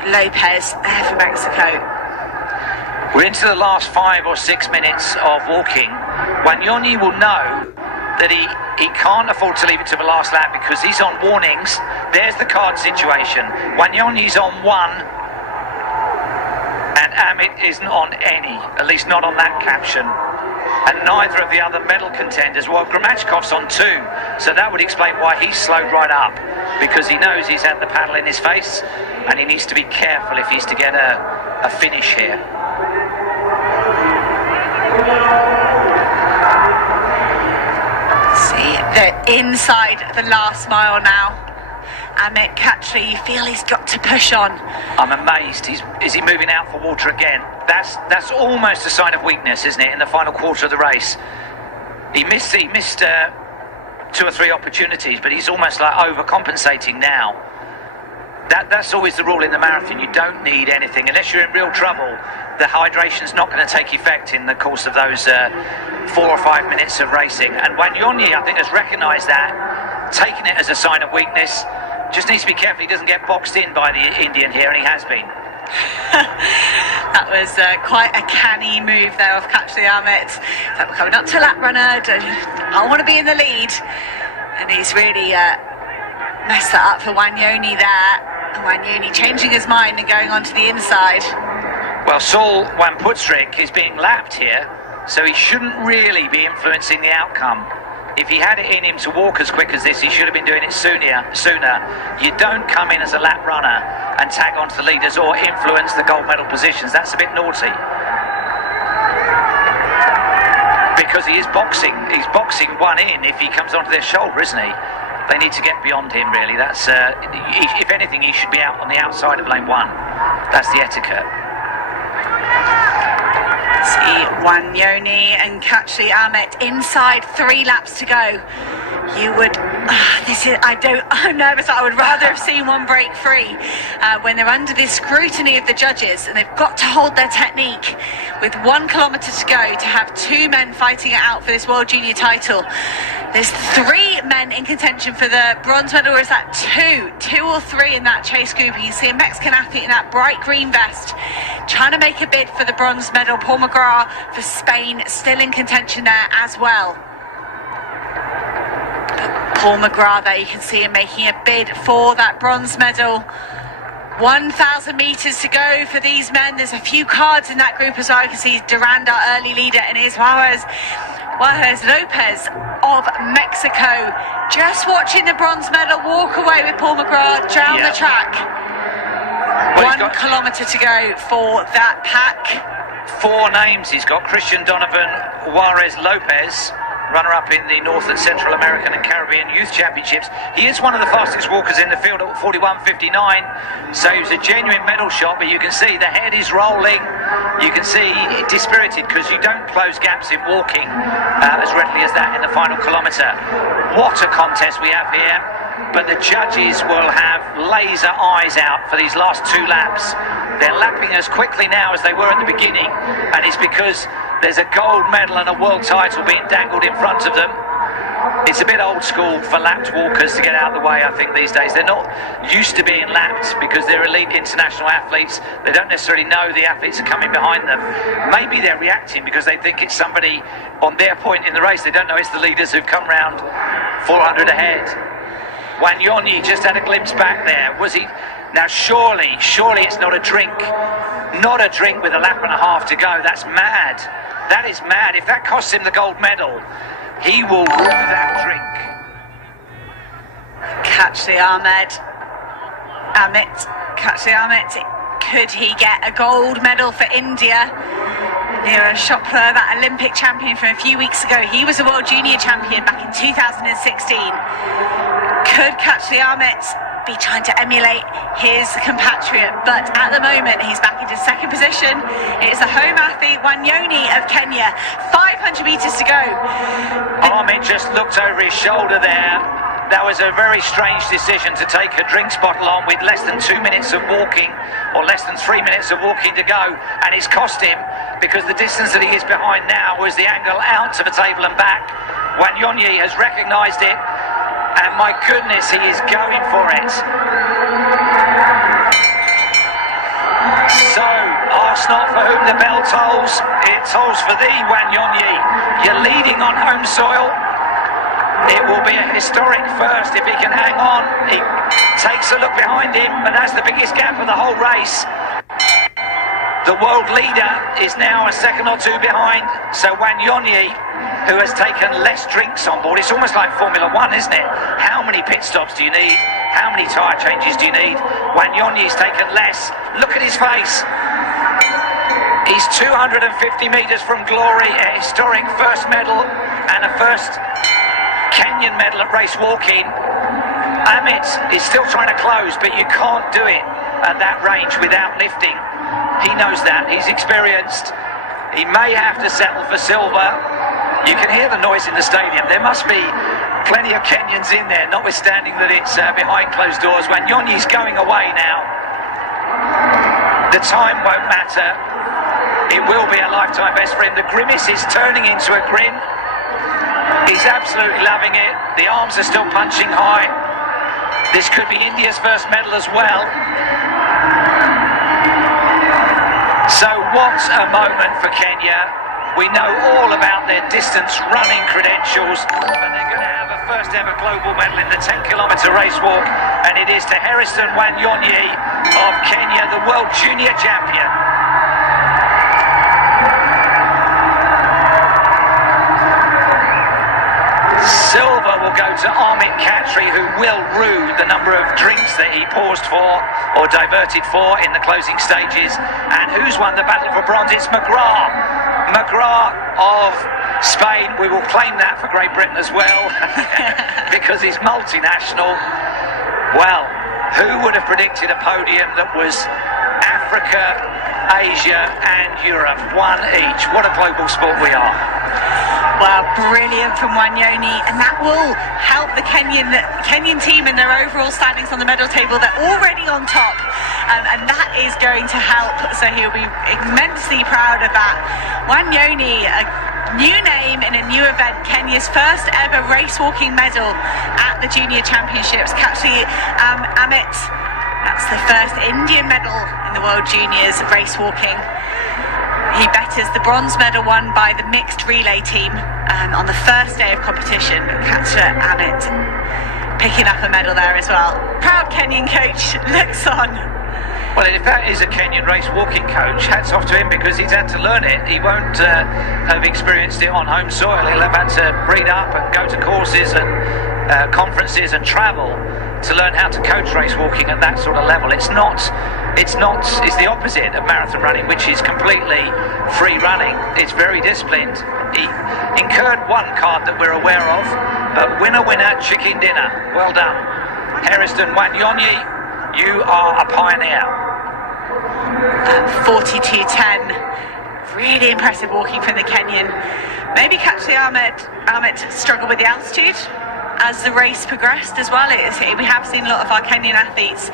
Lopez there for Mexico. We're into the last 5 or 6 minutes of walking. Wanyonyi will know that he can't afford to leave it to the last lap because he's on warnings. There's the card situation. Wanyonyi's on one, and Amit isn't on any, at least not on that caption. And neither of the other medal contenders. Well, Gramachkov's on 2, so that would explain why he's slowed right up, because he knows he's had the paddle in his face, and he needs to be careful if he's to get a finish here. See, they're inside the last mile now. Amit Catchley, you feel he's got to push on. I'm amazed. Is he moving out for water again? That's almost a sign of weakness, isn't it, in the final quarter of the race? He missed 2 or 3 opportunities, but he's almost like overcompensating now. That's always the rule in the marathon. You don't need anything unless you're in real trouble. The hydration's not going to take effect in the course of those 4 or 5 minutes of racing. And Wanyonyi, I think, has recognised that, taken it as a sign of weakness. Just needs to be careful he doesn't get boxed in by the Indian here, and he has been. That was quite a canny move there off Kachli Ahmed. So we're coming up to lap runner. I want to be in the lead, and he's really messed that up for Wanyonyi there. And Wanyonyi changing his mind and going onto the inside. Well, Saul Wamputstrik is being lapped here, so he shouldn't really be influencing the outcome. If he had it in him to walk as quick as this, he should have been doing it sooner. You don't come in as a lap runner and tag onto the leaders or influence the gold medal positions. That's a bit naughty. Because he is boxing. He's boxing one in if he comes onto their shoulder, isn't he? They need to get beyond him, really. That's if anything, he should be out on the outside of lane 1. That's the etiquette. See Wanyonyi and Kachli Ahmed inside 3 laps to go. You would, I'm nervous. I would rather have seen one break free when they're under the scrutiny of the judges and they've got to hold their technique with 1 kilometre to go to have 2 men fighting it out for this World Junior title. There's 3 men in contention for the bronze medal, or is that 2 or 3 in that chase group? You see a Mexican athlete in that bright green vest trying to make a bid for the bronze medal. Paul McGrath for Spain still in contention there as well. Paul McGrath there, you can see him making a bid for that bronze medal. 1,000 metres to go for these men. There's a few cards in that group as well. You can see Durand, our early leader, and here's Juarez Lopez of Mexico. Just watching the bronze medal walk away with Paul McGrath down the track. Well, 1 kilometre to go for that pack. 4 names he's got: Christian Donovan, Juarez Lopez, runner-up in the North and Central American and Caribbean Youth Championships. He is one of the fastest walkers in the field at 41.59, so he was a genuine medal shot, but you can see the head is rolling. You can see dispirited because you don't close gaps in walking as readily as that in the final kilometre. What a contest we have here, but the judges will have laser eyes out for these last 2 laps. They're lapping as quickly now as they were at the beginning, and it's because there's a gold medal and a world title being dangled in front of them. It's a bit old school for lapped walkers to get out of the way, I think, these days. They're not used to being lapped because they're elite international athletes. They don't necessarily know the athletes are coming behind them. Maybe they're reacting because they think it's somebody on their point in the race. They don't know it's the leaders who've come round 400 ahead. Wanyonyi just had a glimpse back there. Was he? Now surely it's not a drink. Not a drink with a lap and a half to go. That's mad. That is mad. If that costs him the gold medal, he will rue that drink. Kachli Ahmed. Could he get a gold medal for India? Neeraj Chopra, that Olympic champion from a few weeks ago, he was a World Junior champion back in 2016. Could Kachli Ahmed be trying to emulate his compatriot? But at the moment he's back into 2nd position. It is the home athlete Wanyonyi of Kenya. 500 metres to go. Ahmed just looked over his shoulder there. That was a very strange decision to take a drinks bottle on with less than 2 minutes of walking, or less than 3 minutes of walking to go, and it's cost him because the distance that he is behind now was the angle out to the table and back. Wanyonyi has recognised it, and my goodness, he is going for it. So, ask not for whom the bell tolls, it tolls for thee, Wanyonyi. You're leading on home soil. It will be a historic first if he can hang on. He takes a look behind him, but that's the biggest gap of the whole race. The world leader is now a second or 2 behind, so Wanyonyi, who has taken less drinks on board. It's almost like Formula 1, isn't it? How many pit stops do you need? How many tyre changes do you need? Wanyonyi's taken less. Look at his face. He's 250 metres from glory, a historic first medal and a first Kenyan medal at race walking. Ahmed is still trying to close, but you can't do it at that range without lifting. He knows that. He's experienced. He may have to settle for silver. You can hear the noise in the stadium. There must be plenty of Kenyans in there, notwithstanding that it's behind closed doors. Wanyonyi's going away now. The time won't matter. It will be a lifetime best for him. The grimace is turning into a grin. He's absolutely loving it. The arms are still punching high. This could be India's first medal as well. So what a moment for Kenya. We know all about their distance running credentials, but they're going to have a first ever global medal in the 10-kilometre race walk, and it is to Hairiston Wanyonyi of Kenya, the world junior champion. Silver will go to Amit Khatri, who will rue the number of drinks that he paused for or diverted for in the closing stages. And who's won the battle for bronze? It's McGrath of Spain. We will claim that for Great Britain as well because he's multinational. Well, who would have predicted a podium that was Africa, Asia and Europe, one each? What a global sport we are. Well, brilliant from Wanyonyi, and that will help the Kenyan team in their overall standings on the medal table. They're already on top, and that is going to help, so he'll be immensely proud of that. Wanyonyi, a new name in a new event, Kenya's first ever race walking medal at the Junior Championships. Khatri Amit, that's the first Indian medal in the World Juniors race walking. He betters the bronze medal won by the mixed relay team on the first day of competition. Khatri Amit picking up a medal there as well. Proud Kenyan coach looks on. Well, if that is a Kenyan race walking coach, hats off to him, because he's had to learn it. He won't have experienced it on home soil. He'll have had to read up and go to courses and conferences and travel to learn how to coach race walking at that sort of level. It's the opposite of marathon running, which is completely free running. It's very disciplined. He incurred one card that we're aware of, but winner, chicken dinner. Well done. Hairiston Wanyonyi, you are a pioneer. 42.10. Really impressive walking from the Kenyan. Maybe Khatri Amit struggled with the altitude as the race progressed as well. We have seen a lot of our Kenyan athletes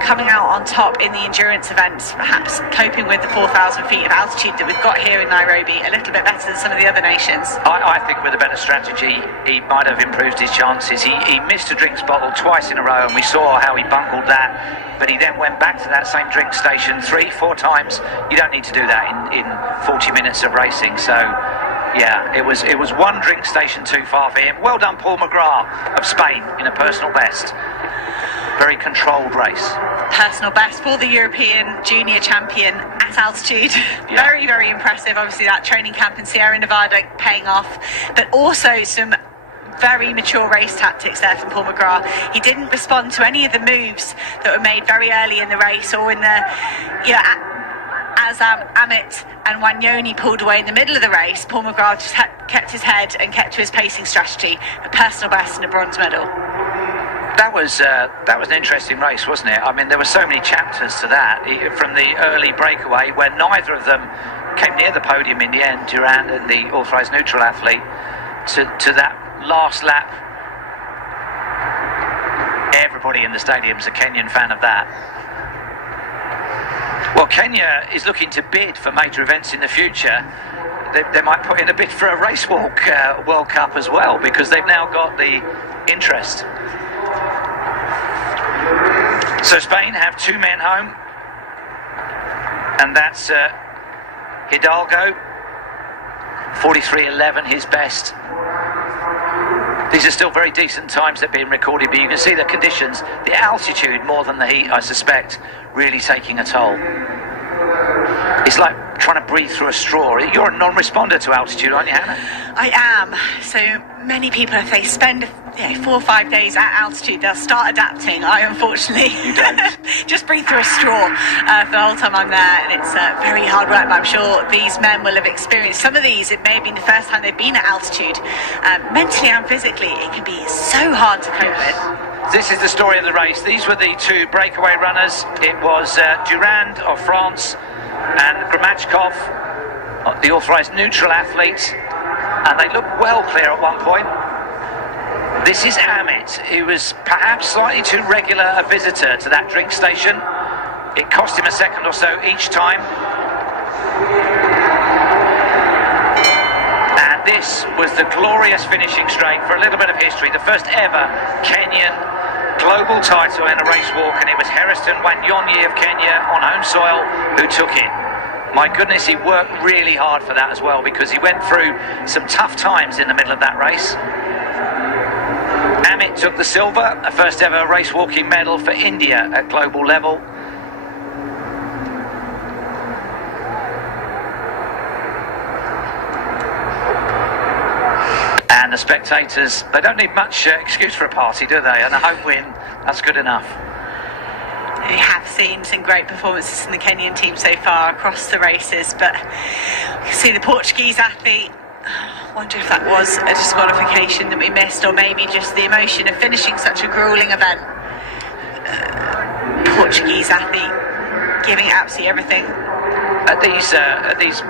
coming out on top in the endurance events, perhaps coping with the 4,000 feet of altitude that we've got here in Nairobi a little bit better than some of the other nations. I think with a better strategy, he might have improved his chances. He missed a drinks bottle twice in a row, and we saw how he bungled that. But he then went back to that same drink station 3-4 times. You don't need to do that in 40 minutes of racing. So yeah, it was one drink station too far for him. Well done, Paul McGrath of Spain, in a personal best. Very controlled race. Personal best for the European junior champion at altitude. Yeah. Very, very impressive. Obviously that training camp in Sierra Nevada paying off, but also some very mature race tactics there from Paul McGrath. He didn't respond to any of the moves that were made very early in the race or in the, as Amit and Wanyonyi pulled away in the middle of the race. Paul McGrath just kept his head and kept to his pacing strategy. A personal best and a bronze medal. That was an interesting race, wasn't it? I mean, there were so many chapters to that, from the early breakaway where neither of them came near the podium in the end, Durand and the authorised neutral athlete, to that last lap. Everybody in the stadium's a Kenyan fan of that. Well, Kenya is looking to bid for major events in the future. They might put in a bid for a race walk World Cup as well, because they've now got the interest. So Spain have 2 men home, and that's Hidalgo, 43.11, his best. These are still very decent times that are being recorded, but you can see the conditions, the altitude more than the heat, I suspect, really taking a toll. It's like trying to breathe through a straw. You're a non-responder to altitude, aren't you, Hannah? I am. So many people, if they spend 4 or 5 days at altitude, they'll start adapting. I unfortunately just breathe through a straw for the whole time I'm there, and it's very hard work. But I'm sure these men will have experienced some of these. It may have been the first time they've been at altitude. Mentally and physically, it can be so hard to cope with. This is the story of the race. These were the 2 breakaway runners. It was Durand of France and Gramachkov, the authorised neutral athlete, and they looked well clear at one point. This is Amit, who was perhaps slightly too regular a visitor to that drink station. It cost him a second or so each time. And this was the glorious finishing straight for a little bit of history. The first ever Kenyan global title in a race walk, and it was Harrison Wanyonyi of Kenya on home soil who took it. My goodness, he worked really hard for that as well, because he went through some tough times in the middle of that race. Amit took the silver, a first ever race walking medal for India at global level. And the spectators, they don't need much excuse for a party, do they? And a home win, that's good enough. We have seen some great performances from the Kenyan team so far across the races, but you can see the Portuguese athlete. I wonder if that was a disqualification that we missed, or maybe just the emotion of finishing such a grueling event. Portuguese athlete giving absolutely everything. At these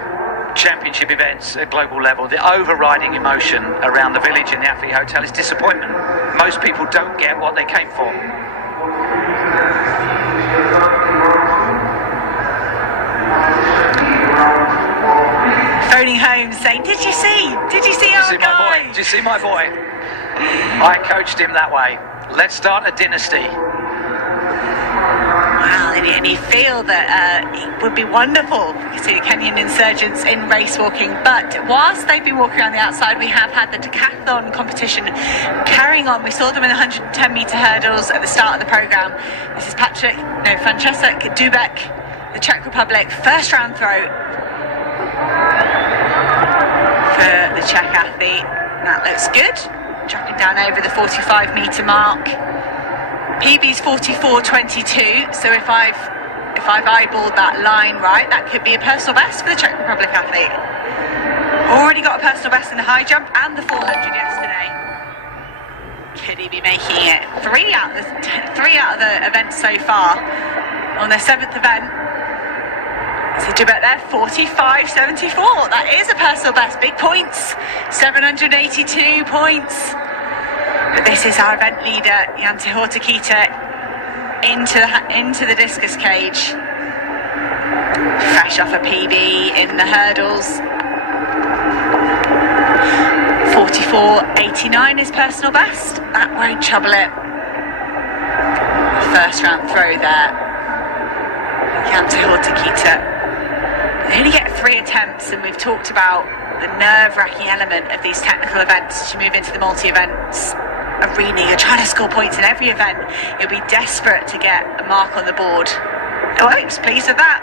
championship events at global level, the overriding emotion around the village in the athlete hotel is disappointment. Most people don't get what they came for. Phoning home saying, did you see our guy? Did you see my boy? I coached him that way. Let's start a dynasty. Wow, and you feel that it would be wonderful to see the Kenyan insurgents in race walking, but whilst they've been walking around the outside, we have had the decathlon competition carrying on. We saw them in the 110 metre hurdles at the start of the programme. This is Francesek Dubek, the Czech Republic, first round throw for the Czech athlete. That looks good, dropping down over the 45 metre mark. PB's 44.22, so if I've eyeballed that line right, that could be a personal best for the Czech Republic athlete. Already got a personal best in the high jump and the 400 yesterday. Could he be making it? Three out of the events so far. On their 7th event, so Dubek there, 45.74. That is a personal best. Big points, 782 points. But this is our event leader, Yante Hortakita, into the discus cage. Fresh off a PB in the hurdles. 44.89 is personal best. That won't trouble it. First round throw there. Yante Hortakita. They only get 3 attempts, and we've talked about the nerve-wracking element of these technical events to move into the multi-events arena. You're trying to score points in every event. You'll be desperate to get a mark on the board. Oh, I was pleased with that.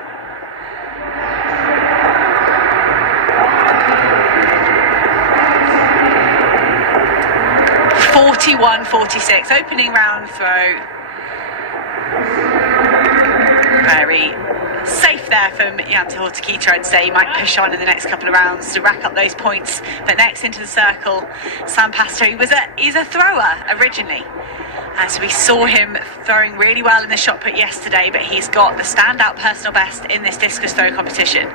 .41.46, opening round throw. Very safe there from Yante Hortakita, I'd say. He might push on in the next couple of rounds to rack up those points. But next into the circle, Sam Pasto, he's a thrower originally. So we saw him throwing really well in the shot put yesterday, but he's got the standout personal best in this discus throw competition.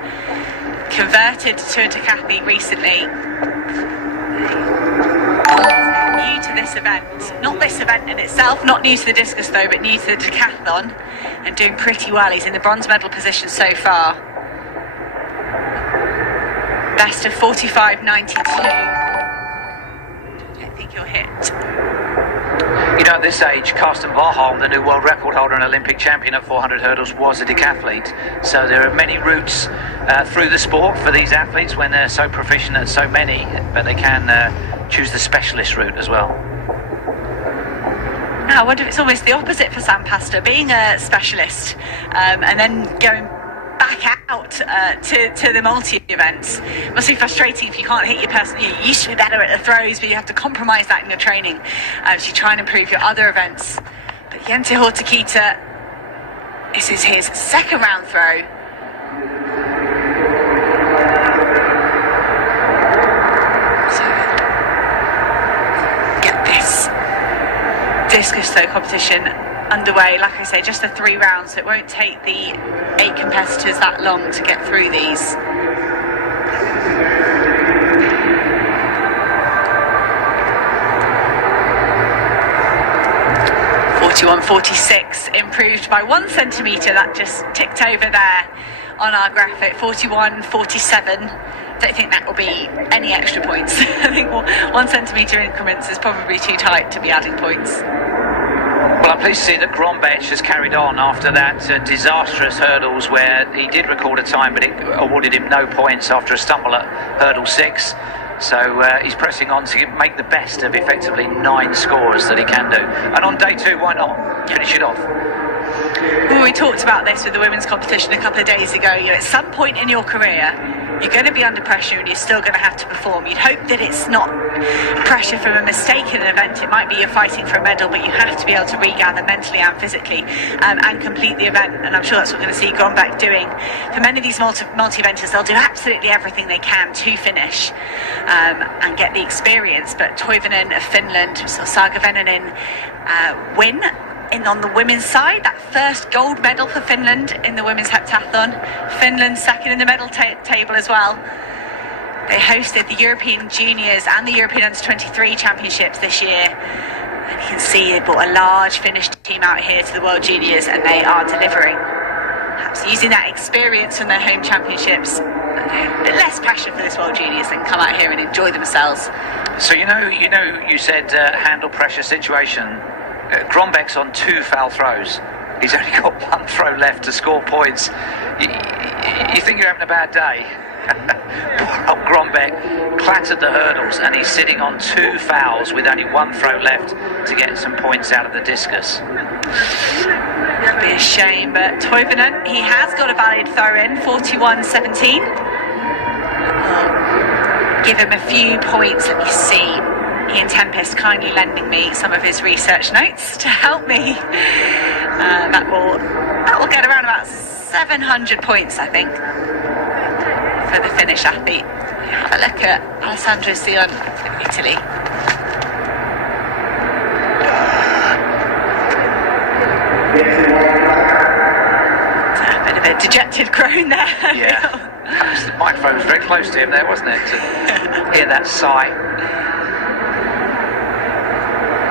Converted to a decathlete recently. New to this event, not this event in itself, not new to the discus throw, but new to the decathlon, and doing pretty well. He's in the bronze medal position so far. Best of 45.92. I don't think you'll hit. You know, at this age, Karsten Warholm, the new world record holder and Olympic champion at 400 hurdles, was a decathlete. So there are many routes through the sport for these athletes when they're so proficient at so many, but they can choose the specialist route as well. Now, I wonder if it's almost the opposite for Sam Pasto, being a specialist and then going back out to the multi-events. It must be frustrating if you can't hit your person. You used to be better at the throws, but you have to compromise that in your training as you try and improve your other events. But Yante Hortakita, this is his second round throw. Discus throw competition underway. Like I say, just the 3 rounds, so it won't take the 8 competitors that long to get through these. 41.46, improved by 1 centimetre. That just ticked over there on our graphic. 41.47. Don't think that will be any extra points. I think 1 centimetre increments is probably too tight to be adding points. Well, I'm pleased to see that Grombeck has carried on after that disastrous hurdles where he did record a time, but it awarded him no points after a stumble at hurdle 6. So he's pressing on to make the best of effectively 9 scores that he can do. And on day 2, why not finish it off? Well, we talked about this with the women's competition a couple of days ago. At some point in your career, you're going to be under pressure and you're still going to have to perform. You'd hope that it's not pressure from a mistake in an event. It might be you're fighting for a medal, but you have to be able to regather mentally and physically and complete the event. And I'm sure that's what we're going to see Grombeck doing. For many of these multi-eventers, they'll do absolutely everything they can to finish and get the experience. But Toivonen of Finland, Saga Venänen win. On the women's side, that first gold medal for Finland in the women's heptathlon. Finland second in the medal table as well. They hosted the European Juniors and the European Under-23 Championships this year. And you can see they brought a large Finnish team out here to the World Juniors, and they are delivering. Perhaps using that experience from their home championships. A bit less pressure for this World Juniors. They can come out here and enjoy themselves. So you said handle pressure situation. Grombeck's on 2 foul throws. He's only got 1 throw left to score points. You think you're having a bad day? Poor old Grombeck clattered the hurdles and he's sitting on 2 fouls with only 1 throw left to get some points out of the discus. That'd be a shame, but Toivonen, he has got a valid throw in, 41.17. Give him a few points. Let me see. Ian Tempest kindly lending me some of his research notes to help me. That will get around about 700 points, I think, for the Finnish athlete. Have a look at Alessandro Sion from Italy. A bit of a dejected groan there. Yeah. Perhaps the microphone was very close to him there, wasn't it, to hear that sigh.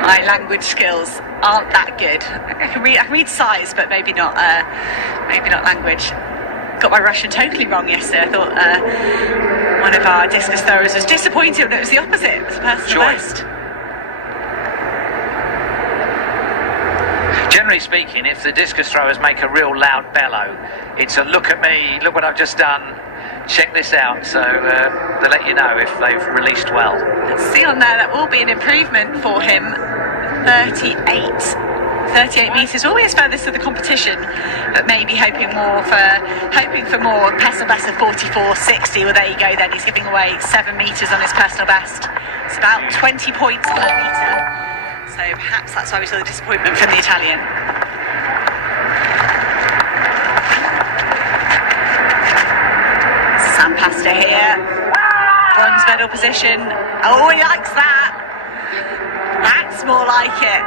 My language skills aren't that good. I can read sighs, but maybe not language. Got my Russian totally wrong yesterday. I thought one of our discus throwers was disappointed when it was the opposite. It was personal best. Generally speaking, if the discus throwers make a real loud bellow, it's a look at me, look what I've just done, check this out. So they'll let you know if they've released well. Let's see on there, that will be an improvement for him. 38 metres, always furthest of the competition, but maybe hoping for more. Personal best of 44.60. Well, there you go then, he's giving away 7 metres on his personal best. It's about 20 points per metre, so perhaps that's why we saw the disappointment from the Italian. Sam Pasta here, bronze medal position. Oh, he likes that. That's more like it.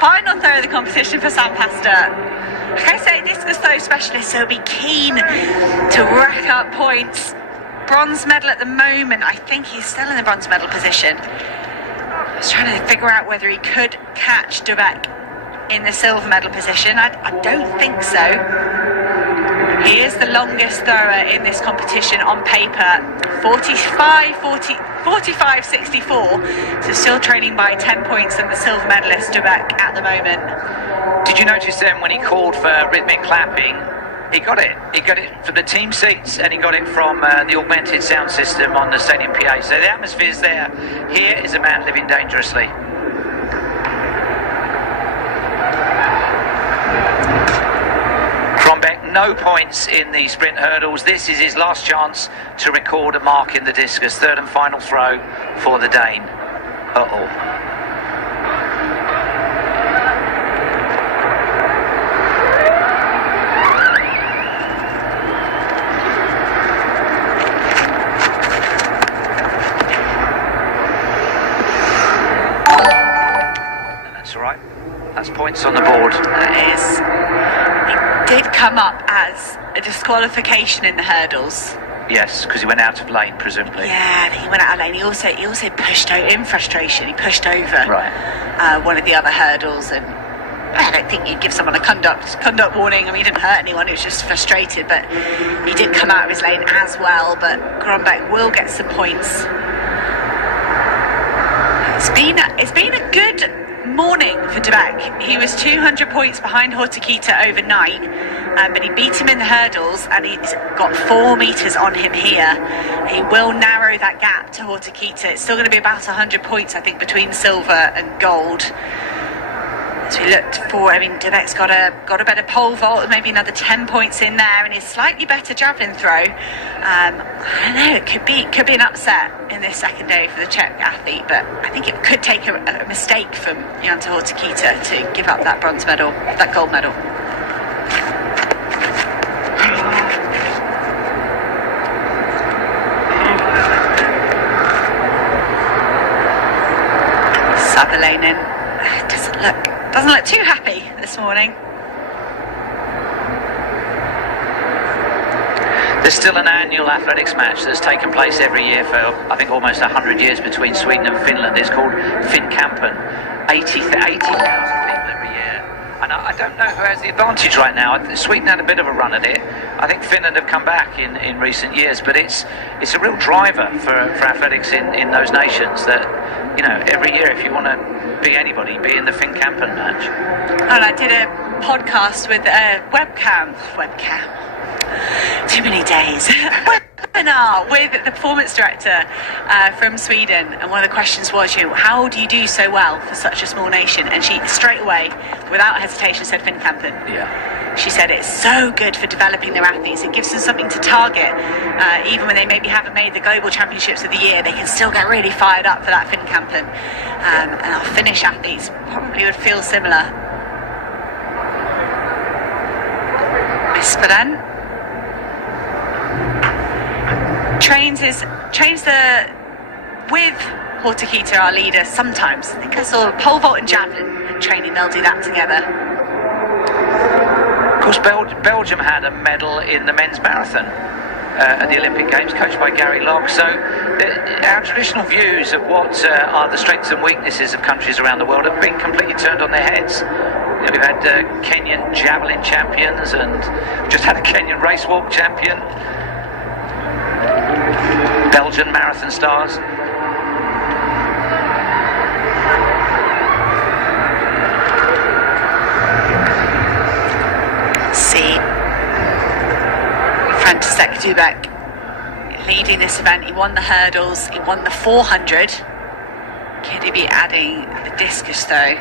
Final throw of the competition for Sam Pasta. Like I say, discus throw specialist, so he'll be keen to rack up points. Bronze medal at the moment. I think he's still in the bronze medal position. I was trying to figure out whether he could catch Dubek in the silver medal position. I don't think so. He is the longest thrower in this competition on paper, 45.64, so still trailing by 10 points than the silver medalist Dubek at the moment. Did you notice then when he called for rhythmic clapping, he got it. He got it from the team seats and he got it from the augmented sound system on the stadium PA. So the atmosphere's there. Here is a man living dangerously. Grombeck, no points in the sprint hurdles. This is his last chance to record a mark in the discus. Third and final throw for the Dane. That's all right. That's points on the board. That is. Did come up as a disqualification in the hurdles. Yes, because he went out of lane, presumably. Yeah, he went out of lane. He also pushed over in frustration. He pushed over one of the other hurdles, and I don't think you'd give someone a conduct warning. I mean, he didn't hurt anyone, he was just frustrated, but he did come out of his lane as well. But Grombeck will get some points. It's been a good morning for De Beck. He was 200 points behind Hortiquita overnight, but he beat him in the hurdles, and he's got 4 metres on him here. He will narrow that gap to Hortiquita. It's still going to be about 100 points, I think, between silver and gold. As we looked for, I mean, De Beck's got a better pole vault, maybe another 10 points in there, and his slightly better javelin throw. I don't know, it could be an upset in this second day for the Czech athlete, but I think it could take a mistake from Janta Hortiquita to give up that bronze medal, that gold medal. Sutherlane doesn't look too happy this morning. There's still an annual athletics match that's taken place every year for, I think, almost 100 years between Sweden and Finland. It's called Finnkampen. 80,000 people every year. And I don't know who has the advantage right now. Sweden had a bit of a run at it. I think Finland have come back in recent years, but it's a real driver for athletics in those nations that, you know, every year if you want to be anybody, be in the Finnkampen match. And I did a podcast with a webcam. Too many days. Webinar with the performance director from Sweden, and one of the questions was, how do you do so well for such a small nation? And she straight away, without hesitation, said Finnkampen. Yeah. She said it's so good for developing their athletes. It gives them something to target. Even when they maybe haven't made the global championships of the year, they can still get really fired up for that Finnkampen. And our Finnish athletes probably would feel similar. Esperen trains with Hortiquita, our leader, sometimes. I think I saw pole vault and javelin training, they'll do that together. Of course, Belgium had a medal in the men's marathon at the Olympic Games, coached by Gary Locke. So our traditional views of what are the strengths and weaknesses of countries around the world have been completely turned on their heads. We've had Kenyan javelin champions, and just had a Kenyan race walk champion. Belgian marathon stars. See František Dubek leading this event. He won the hurdles, he won the 400. Could he be adding the discus though?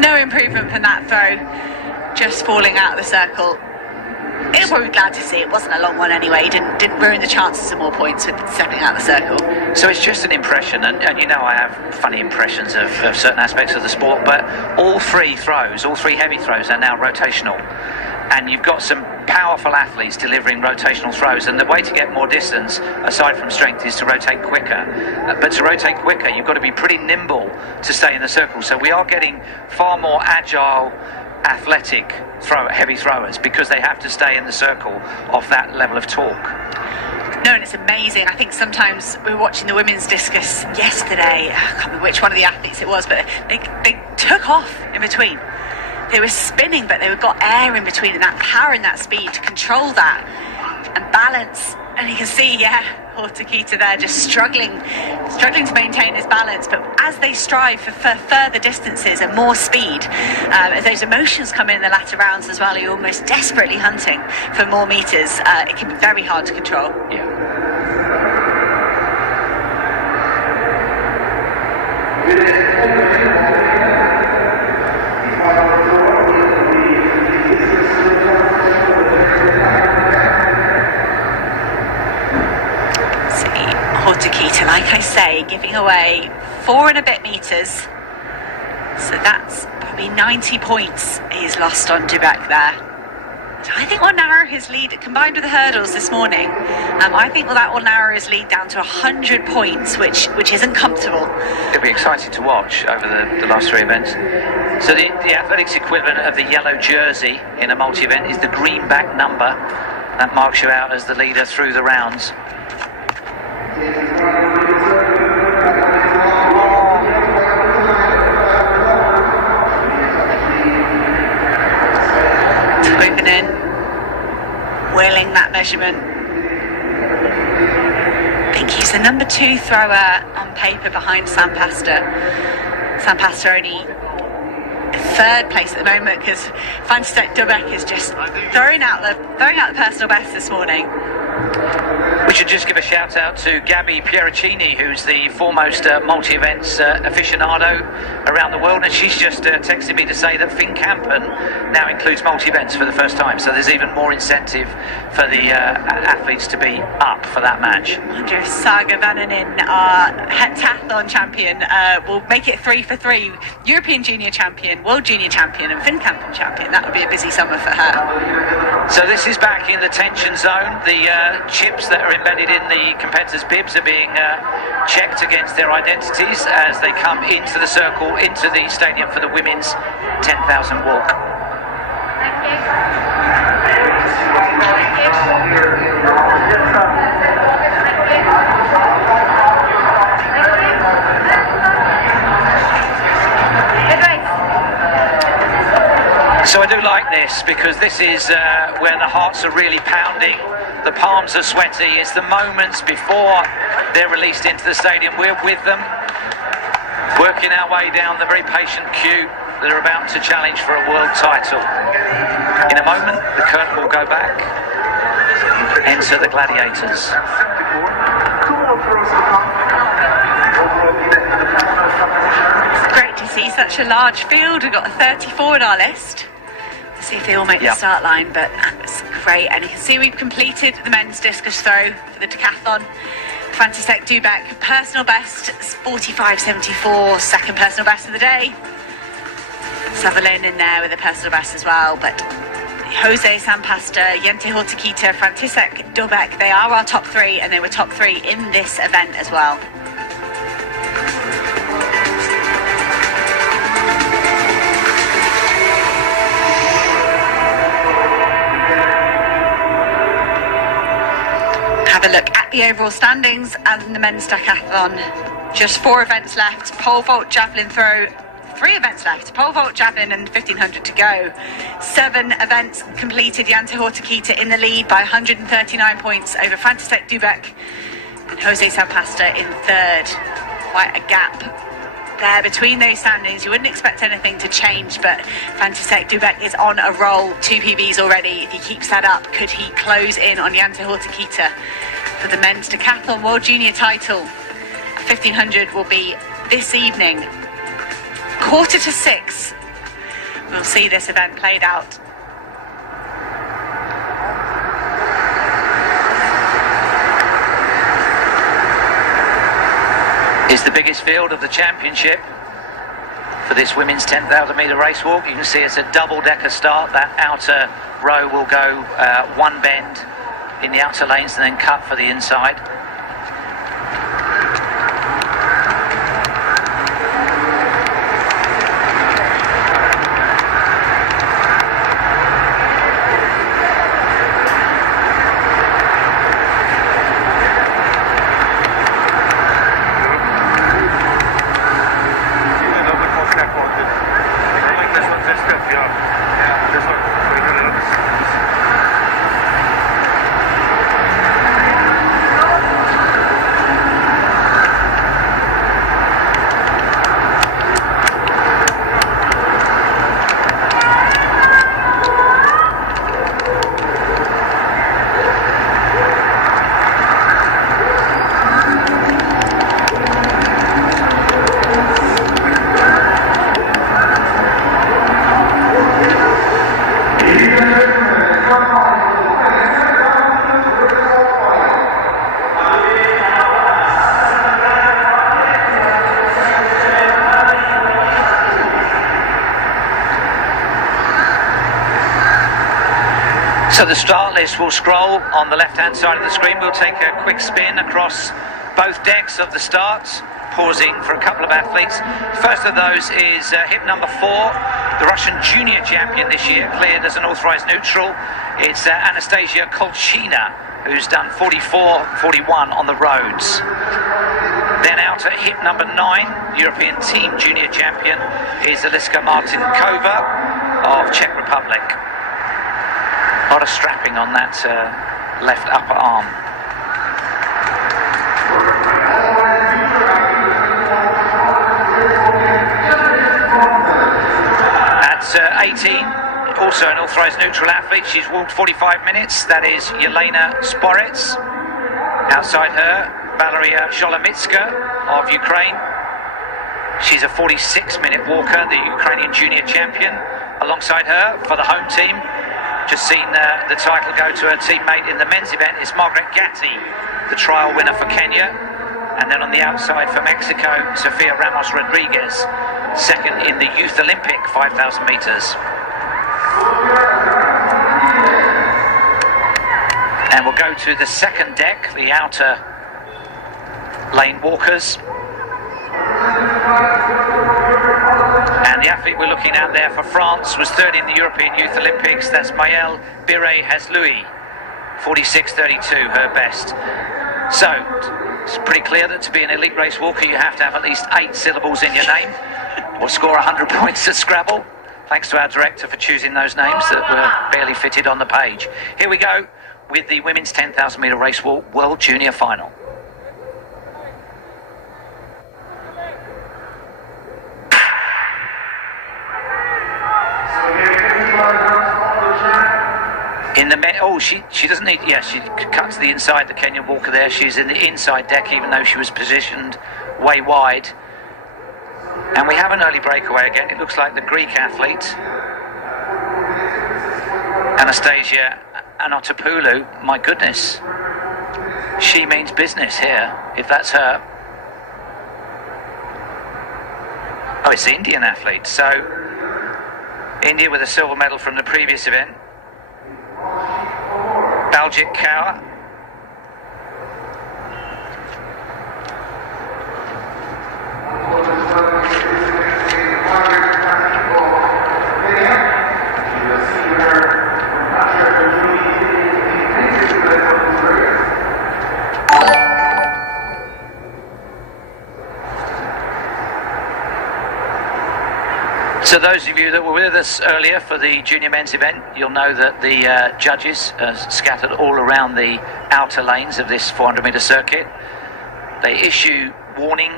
No improvement from that throw, just falling out of the circle. He'll probably be glad to see it wasn't a long one anyway. He didn't ruin the chances of more points with stepping out of the circle. So it's just an impression, and you know I have funny impressions of certain aspects of the sport, but all three heavy throws are now rotational. And you've got some powerful athletes delivering rotational throws, and the way to get more distance, aside from strength, is to rotate quicker. But to rotate quicker, you've got to be pretty nimble to stay in the circle. So we are getting far more agile, athletic heavy throwers, because they have to stay in the circle of that level of torque. No, and it's amazing. I think sometimes we were watching the women's discus yesterday. I can't remember which one of the athletes it was, but they took off in between. They were spinning, but they got air in between, and that power and that speed to control that and balance. And you can see, Hortiquita there just struggling to maintain his balance. But as they strive for further distances and more speed, as those emotions come in the latter rounds as well, you're almost desperately hunting for more meters. It can be very hard to control. Yeah. Hortiquita, like I say, giving away 4 and a bit meters. So that's probably 90 points he's lost on Dubek there. So I think we'll narrow his lead, combined with the hurdles this morning. I think that will narrow his lead down to 100 points, which isn't comfortable. It'll be exciting to watch over the last 3 events. So the athletics equivalent of the yellow jersey in a multi-event is the green back number. That marks you out as the leader through the rounds. measurement. I think he's the number 2 thrower on paper behind Sam Pasta. Sam Pasta only 3rd place at the moment because František Dubek is just throwing out the personal best this morning. We should just give a shout out to Gabby Piericini, who's the foremost multi-events aficionado around the world, and she's just texted me to say that Finnkampen now includes multi-events for the first time, so there's even more incentive for the athletes to be up for that match. I wonder if Saga Vananen, our heptathlon champion, will make it 3 for 3. European Junior Champion, World Junior Champion and Finnkampen Champion. That would be a busy summer for her. So this is back in the tension zone. The chips that are embedded in the competitors' bibs are being checked against their identities as they come into the circle, into the stadium for the women's 10,000 walk. So I do like this because this is where the hearts are really pounding, the palms are sweaty. It's the moments before they're released into the stadium. We're with them, working our way down the very patient queue that are about to challenge for a world title. In a moment, the curtain will go back. Enter the gladiators. It's great to see such a large field. We've got 34 on our list. See if they all make the start line, but that's great. And you can see we've completed the men's discus throw for the decathlon. František Dubek, personal best 45.74, second personal best of the day. Sutherland in there with a personal best as well, but Jose Sampasta, Jente Hortakita, František Dubek, they are our top 3, and they were top 3 in this event as well. Have a look at the overall standings and the men's decathlon. Just 4 events left. Pole vault, javelin throw, 3 events left. Pole vault, javelin and 1500 to go. 7 events completed. Jente Hortakita in the lead by 139 points over František Dubek and Jose Sampasta in 3rd. Quite a gap there between those standings. You wouldn't expect anything to change, but František Dubek is on a roll. 2 PBs already. If he keeps that up, could he close in on Jente Hortakita for the men's decathlon world junior title? 1500 will be this evening, 5:45. We'll see this event played out. Is the biggest field of the championship for this women's 10,000 metre race walk. You can see it's a double-decker start. That outer row will go one bend in the outer lanes and then cut for the inside. So the start list will scroll on the left-hand side of the screen. We'll take a quick spin across both decks of the starts, pausing for a couple of athletes. First of those is hip number 4, the Russian junior champion this year, cleared as an authorised neutral. It's Anastasia Kolchina, who's done 44.41 on the roads. Then out at hip number 9, European team junior champion, is Aliska Martinkova of Czech Republic. A lot of strapping on that left upper arm. At 18, also an authorised neutral athlete, she's walked 45 minutes. That is Yelena Sporets. Outside her, Valeria Sholomitska of Ukraine. She's a 46-minute walker, the Ukrainian junior champion. Alongside her, for the home team, just seen the title go to her teammate in the men's event, is Margaret Gatti, the trial winner for Kenya. And then on the outside for Mexico, Sofia Ramos Rodriguez, second in the Youth Olympic 5,000 metres. And we'll go to the second deck, the outer lane walkers. And the athlete we're looking at there for France was third in the European Youth Olympics. That's Maëlle Biré-Hasloui, 46.32, her best. So, it's pretty clear that to be an elite race walker, you have to have at least 8 syllables in your name, or score 100 points at Scrabble. Thanks to our director for choosing those names that were barely fitted on the page. Here we go with the women's 10,000 metre race walk World Junior Final. In the she doesn't need, she cuts the inside, the Kenyan walker there. She's in the inside deck, even though she was positioned way wide. And we have an early breakaway again. It looks like the Greek athlete, Anastasia Anatopoulou. My goodness, she means business here, if that's her. Oh, it's the Indian athlete. So, India with a silver medal from the previous event. Baljit Kaur. So those of you that were with us earlier for the junior men's event, you'll know that the judges are scattered all around the outer lanes of this 400 metre circuit. They issue warning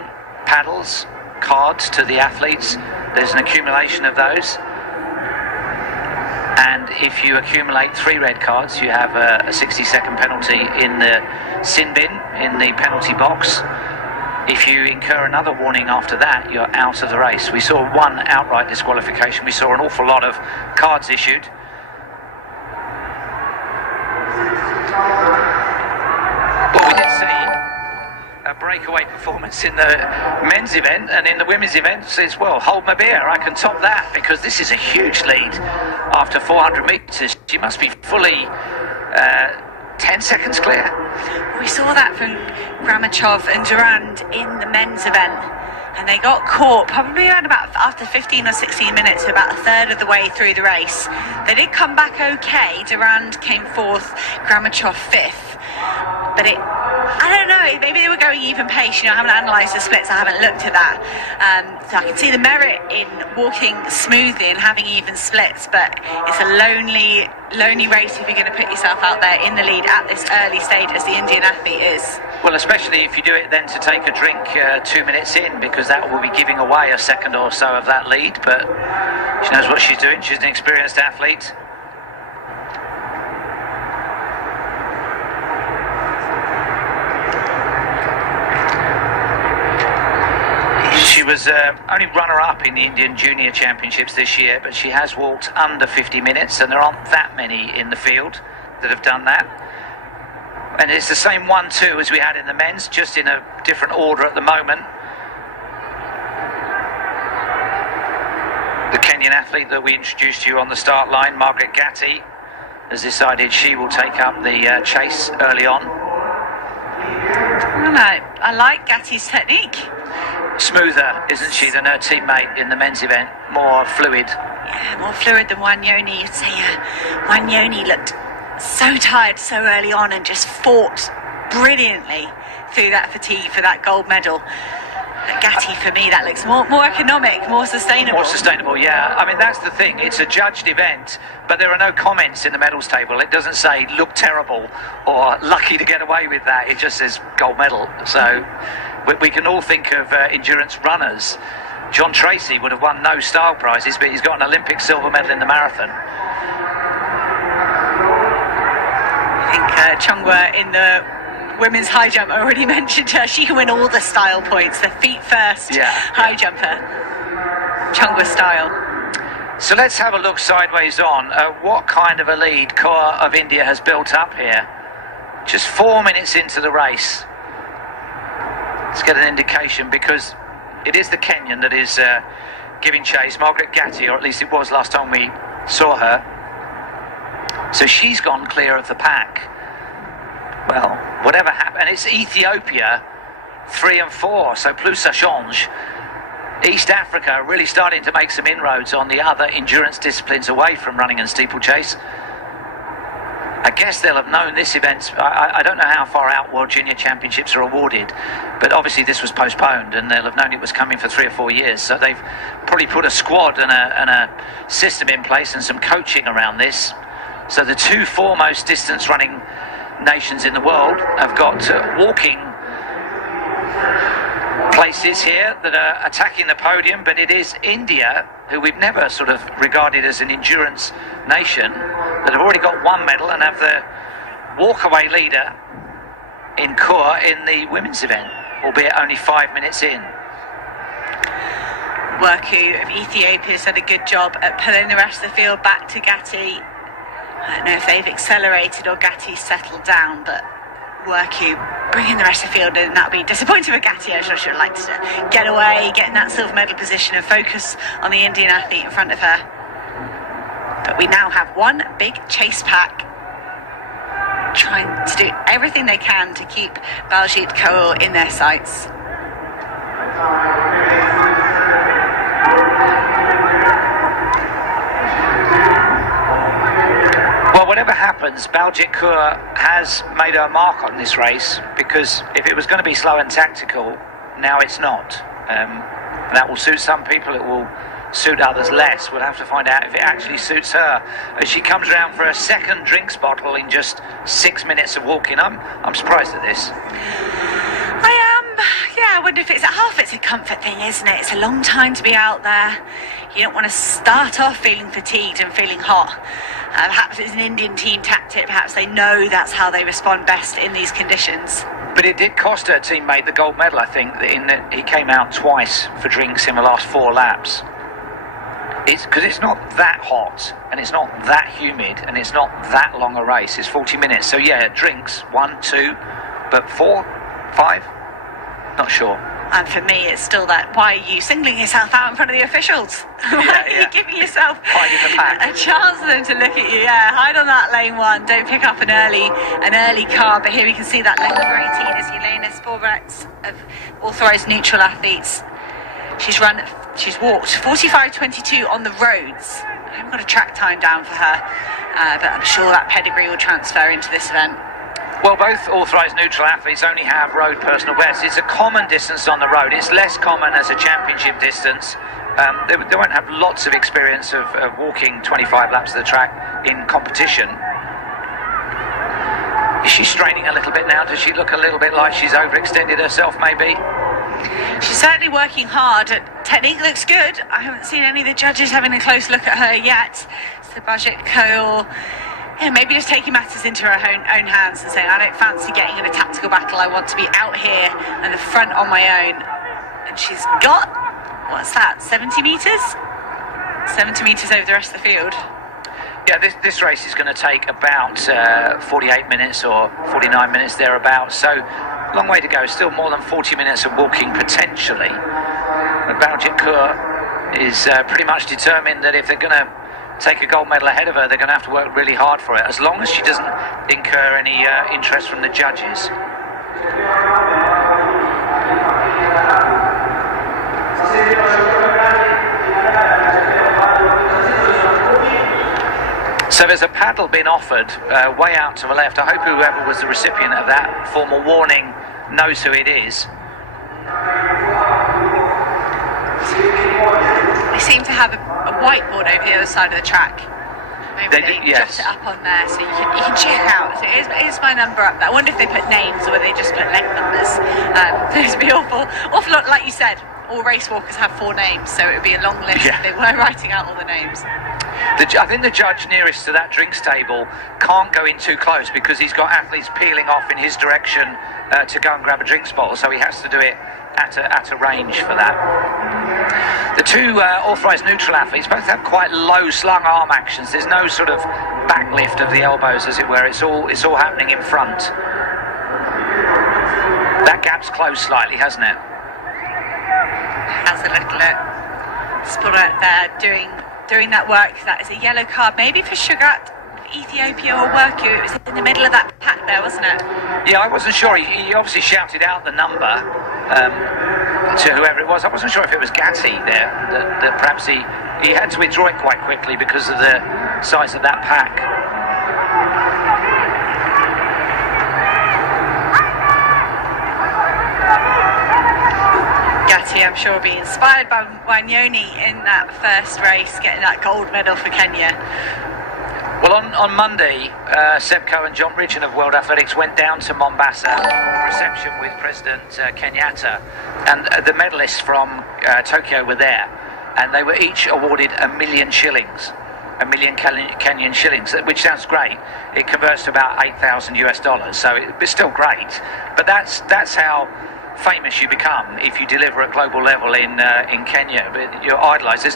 paddles, cards to the athletes. There's an accumulation of those. And if you accumulate 3 red cards, you have a 60-second penalty in the sin bin, in the penalty box. If you incur another warning after that, you're out of the race. We saw 1 outright disqualification. We saw an awful lot of cards issued. But we did see a breakaway performance in the men's event, and in the women's event says, well, hold my beer, I can top that, because this is a huge lead after 400 metres. She must be fully 10 seconds clear. We saw that from Gramachov and Durand in the men's event, and they got caught probably around about after 15 or 16 minutes, about a third of the way through the race. They did come back okay. Durand came 4th, Gramachov 5th, but I don't know, maybe they were going even pace. I haven't analysed the splits, I haven't looked at that. So I can see the merit in walking smoothly and having even splits, but it's a lonely race if you're going to put yourself out there in the lead at this early stage as the Indian athlete is. Well, especially if you do it then to take a drink 2 minutes in, because that will be giving away a second or so of that lead, but she knows what she's doing. She's an experienced athlete. She was only runner-up in the Indian Junior Championships this year, but she has walked under 50 minutes, and there aren't that many in the field that have done that. And it's the same 1-2 as we had in the men's, just in a different order at the moment. The Kenyan athlete that we introduced you on the start line, Margaret Gatti, has decided she will take up the chase early on. I like Gatti's technique. Smoother, isn't she, than her teammate in the men's event? More fluid. Yeah, more fluid than Wanyoni. You'd say Wanyoni looked so tired so early on and just fought brilliantly through that fatigue for that gold medal. But Gatti, for me, that looks more economic, more sustainable. More sustainable, yeah. I mean, that's the thing. It's a judged event, but there are no comments in the medals table. It doesn't say look terrible or lucky to get away with that. It just says gold medal. So we can all think of endurance runners. John Tracy would have won no style prizes, but he's got an Olympic silver medal in the marathon. I think Chongwa in the women's high jump, I already mentioned her. She can win all the style points, the feet first high jumper. Chongwa style. So let's have a look sideways on what kind of a lead Kaur of India has built up here. Just 4 minutes into the race. Let's get an indication, because it is the Kenyan that is giving chase, Margaret Gatti, or at least it was last time we saw her. So she's gone clear of the pack. Well, whatever happened, it's Ethiopia 3 and 4, so plus ça change. East Africa really starting to make some inroads on the other endurance disciplines away from running and steeplechase. I guess they'll have known this event. I don't know how far out World Junior Championships are awarded, but obviously this was postponed, and they'll have known it was coming for 3 or 4 years. So they've probably put a squad and a system in place and some coaching around this. So the 2 foremost distance running nations in the world have got walking places here that are attacking the podium, but it is India, who we've never sort of regarded as an endurance nation, that have already got 1 medal and have the walkaway leader in Kaur in the women's event, albeit only 5 minutes in. Worku of Ethiopia has done a good job at pulling the rest of the field back to Gatti. I don't know if they've accelerated or Gatti's settled down, but Worku bringing the rest of the field in. That'll be disappointing for Gatti. I should like to get away, get in that silver medal position and focus on the Indian athlete in front of her. But we now have one big chase pack trying to do everything they can to keep Baljit Kaur in their sights. Well, whatever happens, Baljit Kaur has made her mark on this race, because if it was going to be slow and tactical, now it's not. That will suit some people, it will suit others less. We'll have to find out if it actually suits her as she comes around for a second drinks bottle in just 6 minutes of walking. I'm surprised at this. I wonder if it's a comfort thing, isn't it? It's a long time to be out there. You don't want to start off feeling fatigued and feeling hot. Perhaps it's an Indian team tactic. Perhaps they know that's how they respond best in these conditions. But it did cost her teammate the gold medal, I think, in that he came out twice for drinks in the last 4 laps. It's because it's not that hot, and it's not that humid, and it's not that long a race. It's 40 minutes. So yeah, drinks 1, 2, but 4, 5. Not sure. And for me, it's still that, why are you singling yourself out in front of the officials? Why are you giving yourself a chance for them to look at you? Yeah, hide on that lane 1. Don't pick up an early car. But here we can see that lane number 18 is Yelena Sporats of authorised neutral athletes. She's walked 45:22 on the roads. I haven't got a track time down for her, but I'm sure that pedigree will transfer into this event. Well, both authorised neutral athletes only have road personal bests. It's a common distance on the road. It's less common as a championship distance. They won't have lots of experience of walking 25 laps of the track in competition. Is she straining a little bit now? Does she look a little bit like she's overextended herself, maybe? She's certainly working hard. Technique looks good. I haven't seen any of the judges having a close look at her yet. So Baljit Kaur, maybe just taking matters into her own hands and saying, I don't fancy getting in a tactical battle. I want to be out here in the front on my own. And she's got, what's that, 70 metres? 70 metres over the rest of the field. Yeah, this race is going to take about 48 minutes or 49 minutes thereabouts. So, long way to go. Still more than 40 minutes of walking potentially. But Baljit Kaur is pretty much determined that if they're going to take a gold medal ahead of her, they're going to have to work really hard for it, as long as she doesn't incur any interest from the judges. So there's a paddle being offered way out to the left. I hope whoever was the recipient of that formal warning knows who it is. seem to have a whiteboard over the other side of the track. Maybe they yes. jot it up on there so you can check out. So here's my number up there. I wonder if they put names or whether they just put leg numbers. This would be awful lot, like you said. All race walkers have 4 names, so it would be a long list if they were writing out all the names. I think the judge nearest to that drinks table can't go in too close because he's got athletes peeling off in his direction to go and grab a drinks bottle, so he has to do it at a range for that. The 2 authorised neutral athletes both have quite low slung arm actions. There's no sort of backlift of the elbows, as it were. It's all happening in front. That gap's closed slightly, hasn't it? Has a little spot out there doing that work. That is a yellow card, maybe for Sugat, Ethiopia or Worku. It was in the middle of that pack there, wasn't it? Yeah, I wasn't sure. He obviously shouted out the number to whoever it was. I wasn't sure if it was Gatti there, that perhaps he had to withdraw it quite quickly because of the size of that pack. Gatti, I'm sure, will be inspired by Wanyoni in that first race, getting that gold medal for Kenya. Well, on Monday, Seb Coe and John Ridgeon of World Athletics went down to Mombasa for a reception with President Kenyatta, and the medalists from Tokyo were there, and they were each awarded $1 million shillings, $1 million Kenyan shillings, which sounds great. It converts to about $8,000 US, so it's still great. But that's how famous you become if you deliver at global level in Kenya. But you're idolised.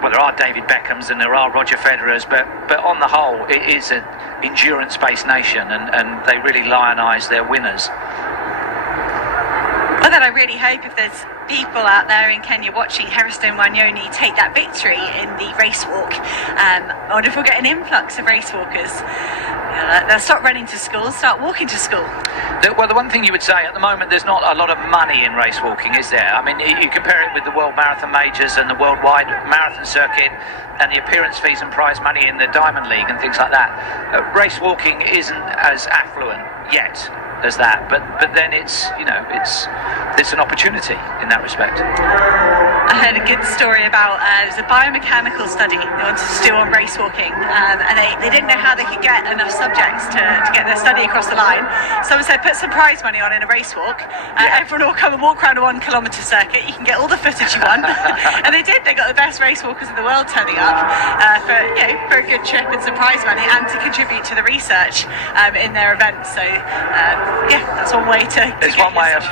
There are David Beckhams and there are Roger Federers, but on the whole, it is an endurance-based nation, and they really lionise their winners. Well, then I really hope if there's people out there in Kenya watching Herestone Wanyoni take that victory in the race walk, I wonder if we'll get an influx of race walkers. They'll stop running to school, start walking to school. Well, the one thing you would say, at the moment there's not a lot of money in race walking, is there? I mean, you compare it with the World Marathon Majors and the Worldwide Marathon Circuit and the appearance fees and prize money in the Diamond League and things like that. Race walking isn't as affluent yet as that, but then it's an opportunity in that respect. I heard a good story about there's a biomechanical study they wanted to do on race walking, and they didn't know how they could get enough subjects to get their study across the line. Someone said put some prize money on in a race walk. Everyone will come and walk around a 1 kilometre circuit. You can get all the footage you want. And they did. They got the best race walkers in the world turning up for a good trip and some prize money, and to contribute to the research in their event. So that's one way to it's one way of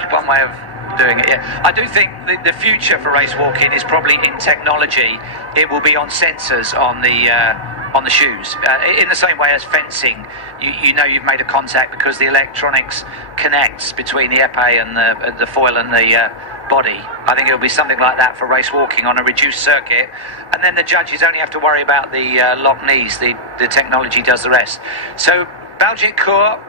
doing it. Yeah, I do think the future for race walking is probably in technology. It will be on sensors on the shoes, in the same way as fencing. You know you've made a contact because the electronics connects between the épée and the foil and the body. I think it'll be something like that for race walking on a reduced circuit, and then the judges only have to worry about the lock knees. The technology does the rest. So Baljit Kaur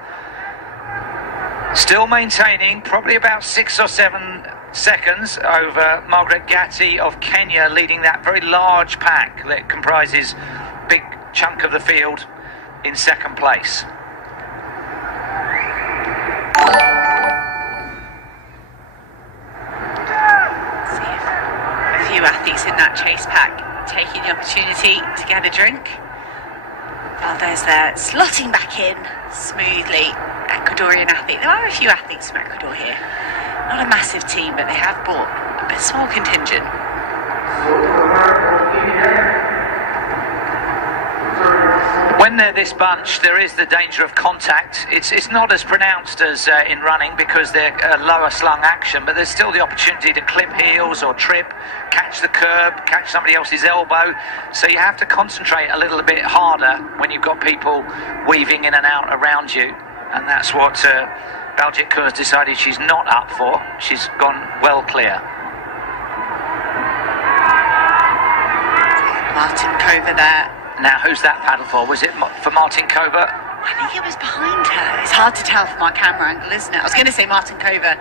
still maintaining probably about 6 or 7 seconds over Margaret Gatti of Kenya, leading that very large pack that comprises a big chunk of the field in second place. See a few athletes in that chase pack taking the opportunity to get a drink. Valdez there, slotting back in smoothly. Ecuadorian athlete. There are a few athletes from Ecuador here. Not a massive team, but they have brought a small contingent. When they're this bunch, there is the danger of contact. It's not as pronounced as in running because they're lower slung action, but there's still the opportunity to clip heels or trip, catch the curb, catch somebody else's elbow. So you have to concentrate a little bit harder when you've got people weaving in and out around you. And that's what Baljit Kaur has decided she's not up for. She's gone well clear. Martin Kova there. Now, who's that paddle for? Was it for Martin Kova? I think it was behind her. It's hard to tell from our camera angle, isn't it? I was going to say Martin Kova,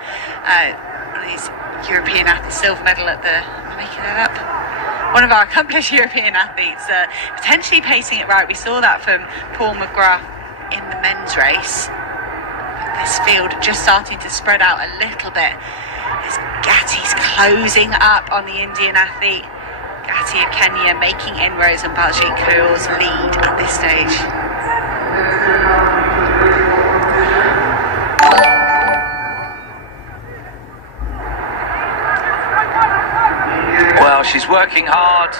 one of these European athletes, silver medal at the... Am I making that up? One of our accomplished European athletes, potentially pacing it right. We saw that from Paul McGrath in the men's race. This field just starting to spread out a little bit as Gatti's closing up on the Indian athlete. Gatti of Kenya making inroads on Baljit Kaur's lead at this stage. Well, she's working hard.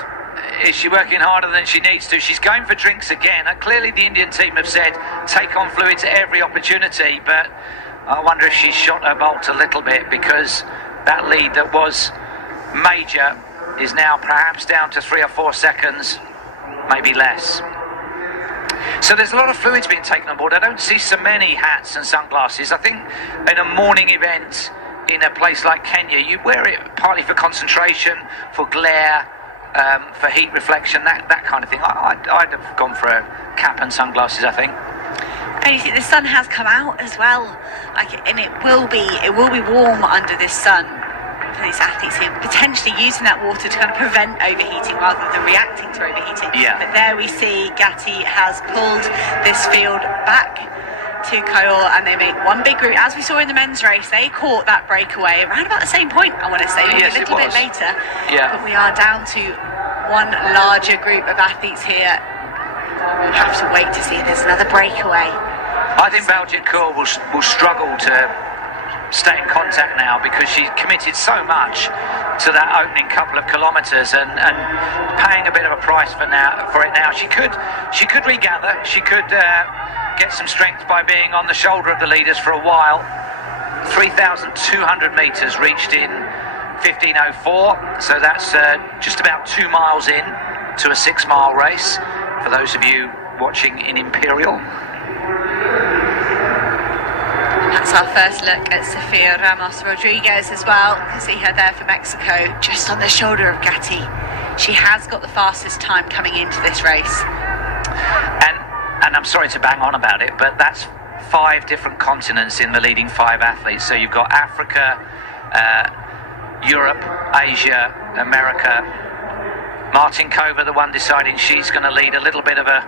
Is she working harder than she needs to? She's going for drinks again. Clearly the Indian team have said take on fluids at every opportunity, but I wonder if she's shot her bolt a little bit, because that lead that was major is now perhaps down to 3 or 4 seconds, maybe less. So there's a lot of fluids being taken on board. I don't see so many hats and sunglasses. I think in a morning event in a place like Kenya, you wear it partly for concentration, for glare, for heat reflection, that kind of thing. I'd have gone for a cap and sunglasses, I think. And you think the sun has come out as well, and it will be warm under this sun for these athletes who are potentially using that water to kind of prevent overheating rather than reacting to overheating. Yeah. But there we see Gatti has pulled this field back to Kaur, and they make one big group. As we saw in the men's race, they caught that breakaway around about the same point, I want to say, maybe yes, a little bit later. Yeah. But we are down to one larger group of athletes here. We'll have to wait to see if there's another breakaway. I think Baljit Kaur will struggle to stay in contact now, because she committed so much to that opening couple of kilometres and paying a bit of a price for it now. She could regather. She could get some strength by being on the shoulder of the leaders for a while. 3,200 metres reached in 15:04, so that's just about 2 miles in to a 6-mile race for those of you watching in Imperial. That's our first look at Sofia Ramos Rodriguez as well. You can see her there for Mexico, just on the shoulder of Gatti. She has got the fastest time coming into this race. And I'm sorry to bang on about it, but that's 5 different continents in the leading 5 athletes. So you've got Africa, Europe, Asia, America. Martin Kova, the one deciding she's going to lead a little bit of a...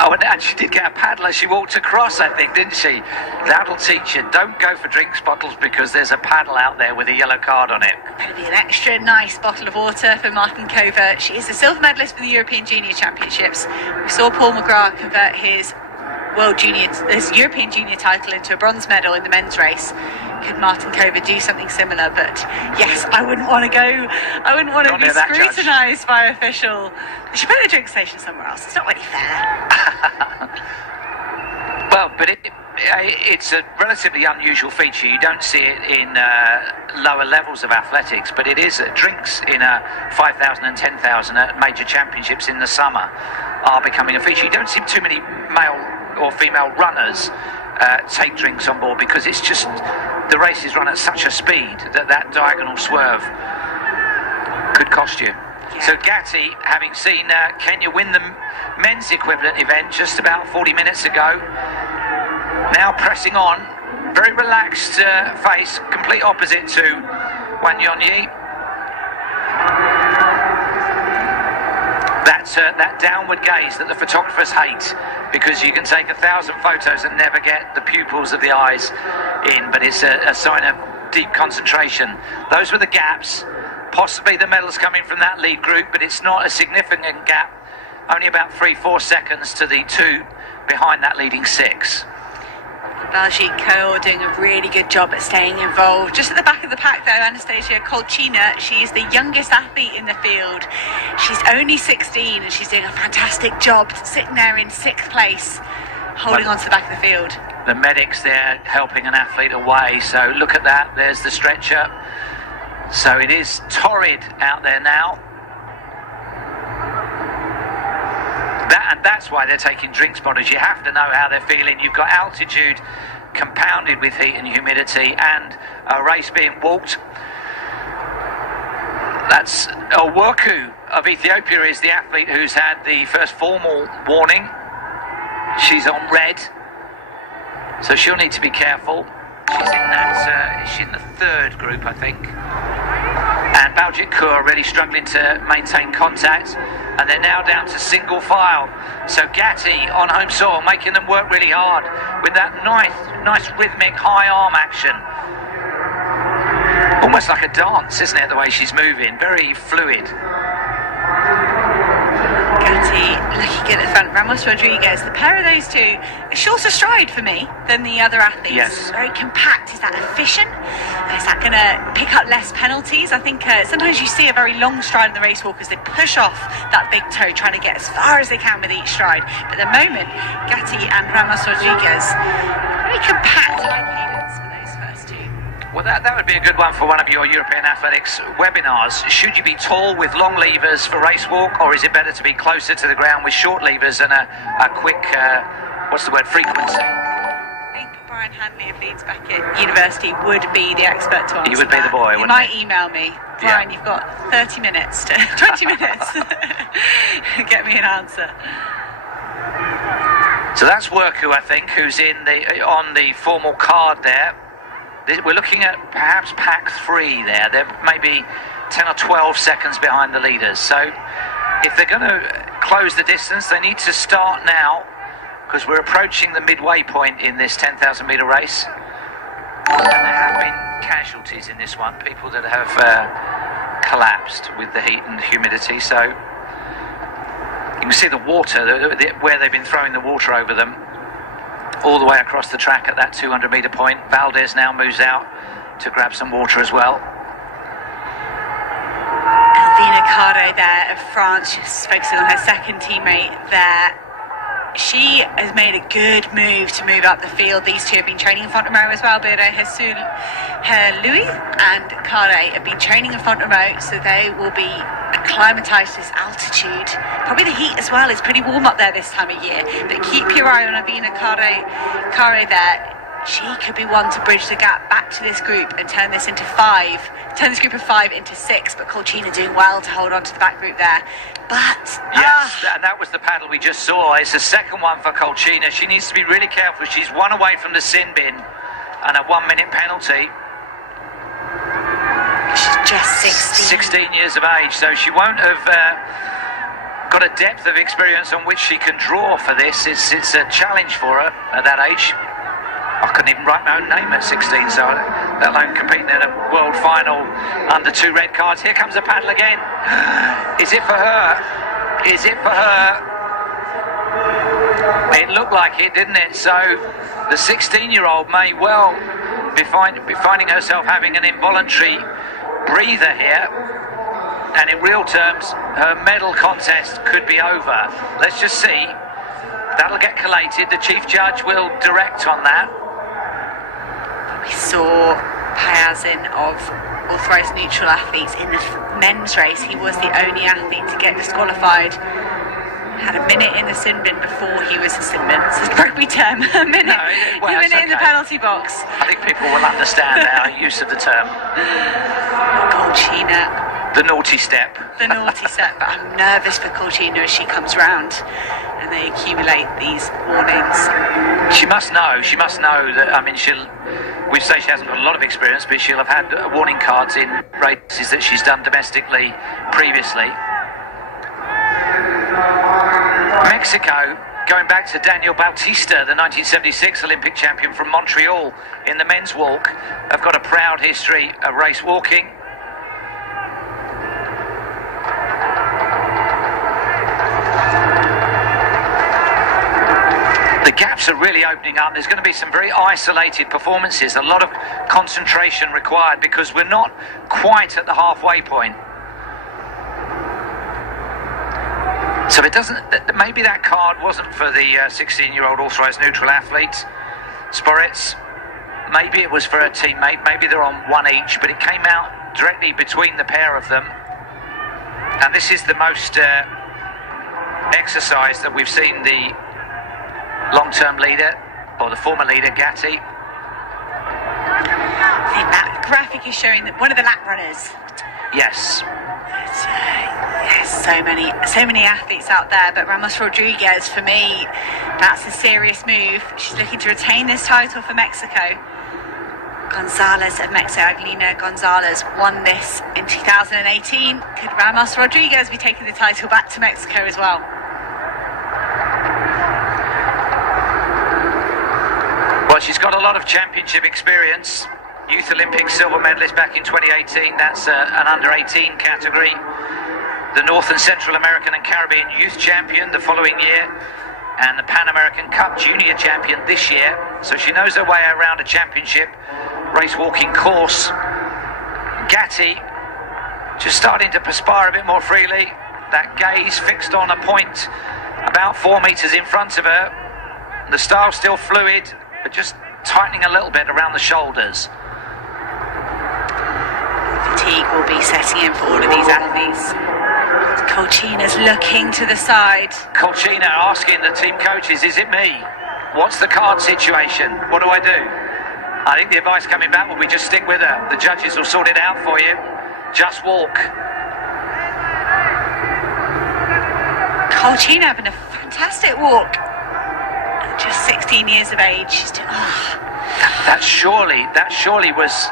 Oh, and she did get a paddle as she walked across, I think, didn't she? That'll teach you. Don't go for drinks bottles, because there's a paddle out there with a yellow card on it. That'll be an extra nice bottle of water for Martin Kova. She is a silver medalist for the European Junior Championships. We saw Paul McGrath convert his European Junior title into a bronze medal in the men's race. Could Martin Kova do something similar? But yes, I wouldn't want to be scrutinised by an official. They should put the drink station somewhere else. It's not really fair. Well, but it's a relatively unusual feature. You don't see it in lower levels of athletics, but it is drinks in 5,000 and 10,000 at major championships in the summer are becoming a feature. You don't see too many male or female runners take drinks on board, because it's just the race is run at such a speed that diagonal swerve could cost you. Yeah. So Gatti, having seen Kenya win the men's equivalent event just about 40 minutes ago, now pressing on, very relaxed face, complete opposite to Wanyonyi. That downward gaze that the photographers hate, because you can take 1,000 photos and never get the pupils of the eyes in, but it's a sign of deep concentration. Those were the gaps, possibly the medals coming from that lead group, but it's not a significant gap, only about 3-4 seconds to the 2 behind that leading 6. Baljit Kaur doing a really good job at staying involved. Just at the back of the pack though, Anastasia Kolchina, she is the youngest athlete in the field. She's only 16 and she's doing a fantastic job, sitting there in 6th place, holding on to the back of the field. The medics there helping an athlete away, so look at that, there's the stretcher. So it is torrid out there now. That's why they're taking drinks bottles. You have to know how they're feeling. You've got altitude compounded with heat and humidity, and a race being walked. That's Owoku of Ethiopia is the athlete who's had the first formal warning. She's on red, so she'll need to be careful. She's in that. She's in the 3rd group, I think. And Baljit Kaur really struggling to maintain contact, and they're now down to single file. So Gatti on home soil, making them work really hard with that nice rhythmic high arm action. Almost like a dance, isn't it, the way she's moving? Very fluid. Gatti looking good at the front. Ramos Rodriguez, the pair of those two, a shorter stride for me than the other athletes. Yes. Very compact. Is that efficient? Is that going to pick up less penalties? I think sometimes you see a very long stride in the race walkers. They push off that big toe, trying to get as far as they can with each stride. But at the moment, Gatti and Ramos Rodriguez, very compact cadence for those first two. Well, that would be a good one for one of your European Athletics webinars. Should you be tall with long levers for race walk, or is it better to be closer to the ground with short levers and a quick, frequency? I think Brian Hanley of Leeds back at university would be the expert to answer. He would be the boy, wouldn't he? He might email me. Brian, Yeah. You've got 30 minutes, 20 minutes. Get me an answer. So that's Worku, I think, who's on the formal card there. We're looking at perhaps pack 3 there. They're maybe 10 or 12 seconds behind the leaders. So if they're going to close the distance, they need to start now, because we're approaching the midway point in this 10,000 metre race. And there have been casualties in this one, people that have collapsed with the heat and humidity. So you can see the water, where they've been throwing the water over them, all the way across the track at that 200 metre point. Valdez now moves out to grab some water as well. Alvina Cardo there of France, she's focusing on her second teammate there. She has made a good move to move up the field. These two have been training in Font-Romeu as well. Louis and Cardo have been training in Font-Romeu, so they will be acclimatised to this altitude. Probably the heat as well. It's pretty warm up there this time of year. But keep your eye on Alvina Cardo there. She could be one to bridge the gap back to this group and turn this group of 5 into 6. But Colcina doing well to hold on to the back group there. But yes, and that was the paddle we just saw. It's the second one for Colcina. She needs to be really careful. She's one away from the sin bin and a 1 minute penalty. She's just 16 years of age, so she won't have got a depth of experience on which she can draw for this. It's a challenge for her at that age. I couldn't even write my own name at 16, so let alone competing in a world final under 2 red cards. Here comes the paddle again. Is it for her? Is it for her? It looked like it, didn't it? So the 16-year-old may well be finding herself having an involuntary breather here, and in real terms her medal contest could be over. Let's just see. That'll get collated. The chief judge will direct on that. We saw Payazin of authorised neutral athletes in the men's race. He was the only athlete to get disqualified. Had a minute in the sin bin before he was a sin bin. It's a rugby term. A minute, in the penalty box. I think people will understand our use of the term. Colcina. The naughty step. The naughty step. But I'm nervous for Colcina as she comes round and they accumulate these warnings. She must know that, I mean, we say she hasn't got a lot of experience, but she'll have had warning cards in races that she's done domestically previously. Mexico, going back to Daniel Bautista, the 1976 Olympic champion from Montreal in the men's walk, have got a proud history of race walking. The gaps are really opening up. There's going to be some very isolated performances, a lot of concentration required, because we're not quite at the halfway point. So it doesn't, maybe that card wasn't for the 16-year-old authorised neutral athlete, Sporitz. Maybe it was for a teammate, maybe they're on one each, but it came out directly between the pair of them. And this is the most exercise that we've seen the long-term leader, or the former leader, Gatti. That graphic is showing that one of the lap runners. Yes. Yes, so many athletes out there, but Ramos Rodriguez, for me, that's a serious move. She's looking to retain this title for Mexico. Gonzalez of Mexico, Evelina Gonzalez, won this in 2018. Could Ramos Rodriguez be taking the title back to Mexico as well? Well, she's got a lot of championship experience. Youth Olympic silver medalist back in 2018. That's an under-18 category. The North and Central American and Caribbean Youth Champion the following year, and the Pan American Cup Junior Champion this year. So she knows her way around a championship race walking course. Gatti just starting to perspire a bit more freely. That gaze fixed on a point about 4 meters in front of her. The style still fluid, but just tightening a little bit around the shoulders. Fatigue will be setting in for all of these athletes. Colcina's looking to the side. Colcina asking the team coaches, is it me? What's the card situation? What do I do? I think the advice coming back will be just stick with her. The judges will sort it out for you. Just walk. Colcina having a fantastic walk. Just 16 years of age. She's doing, That surely was.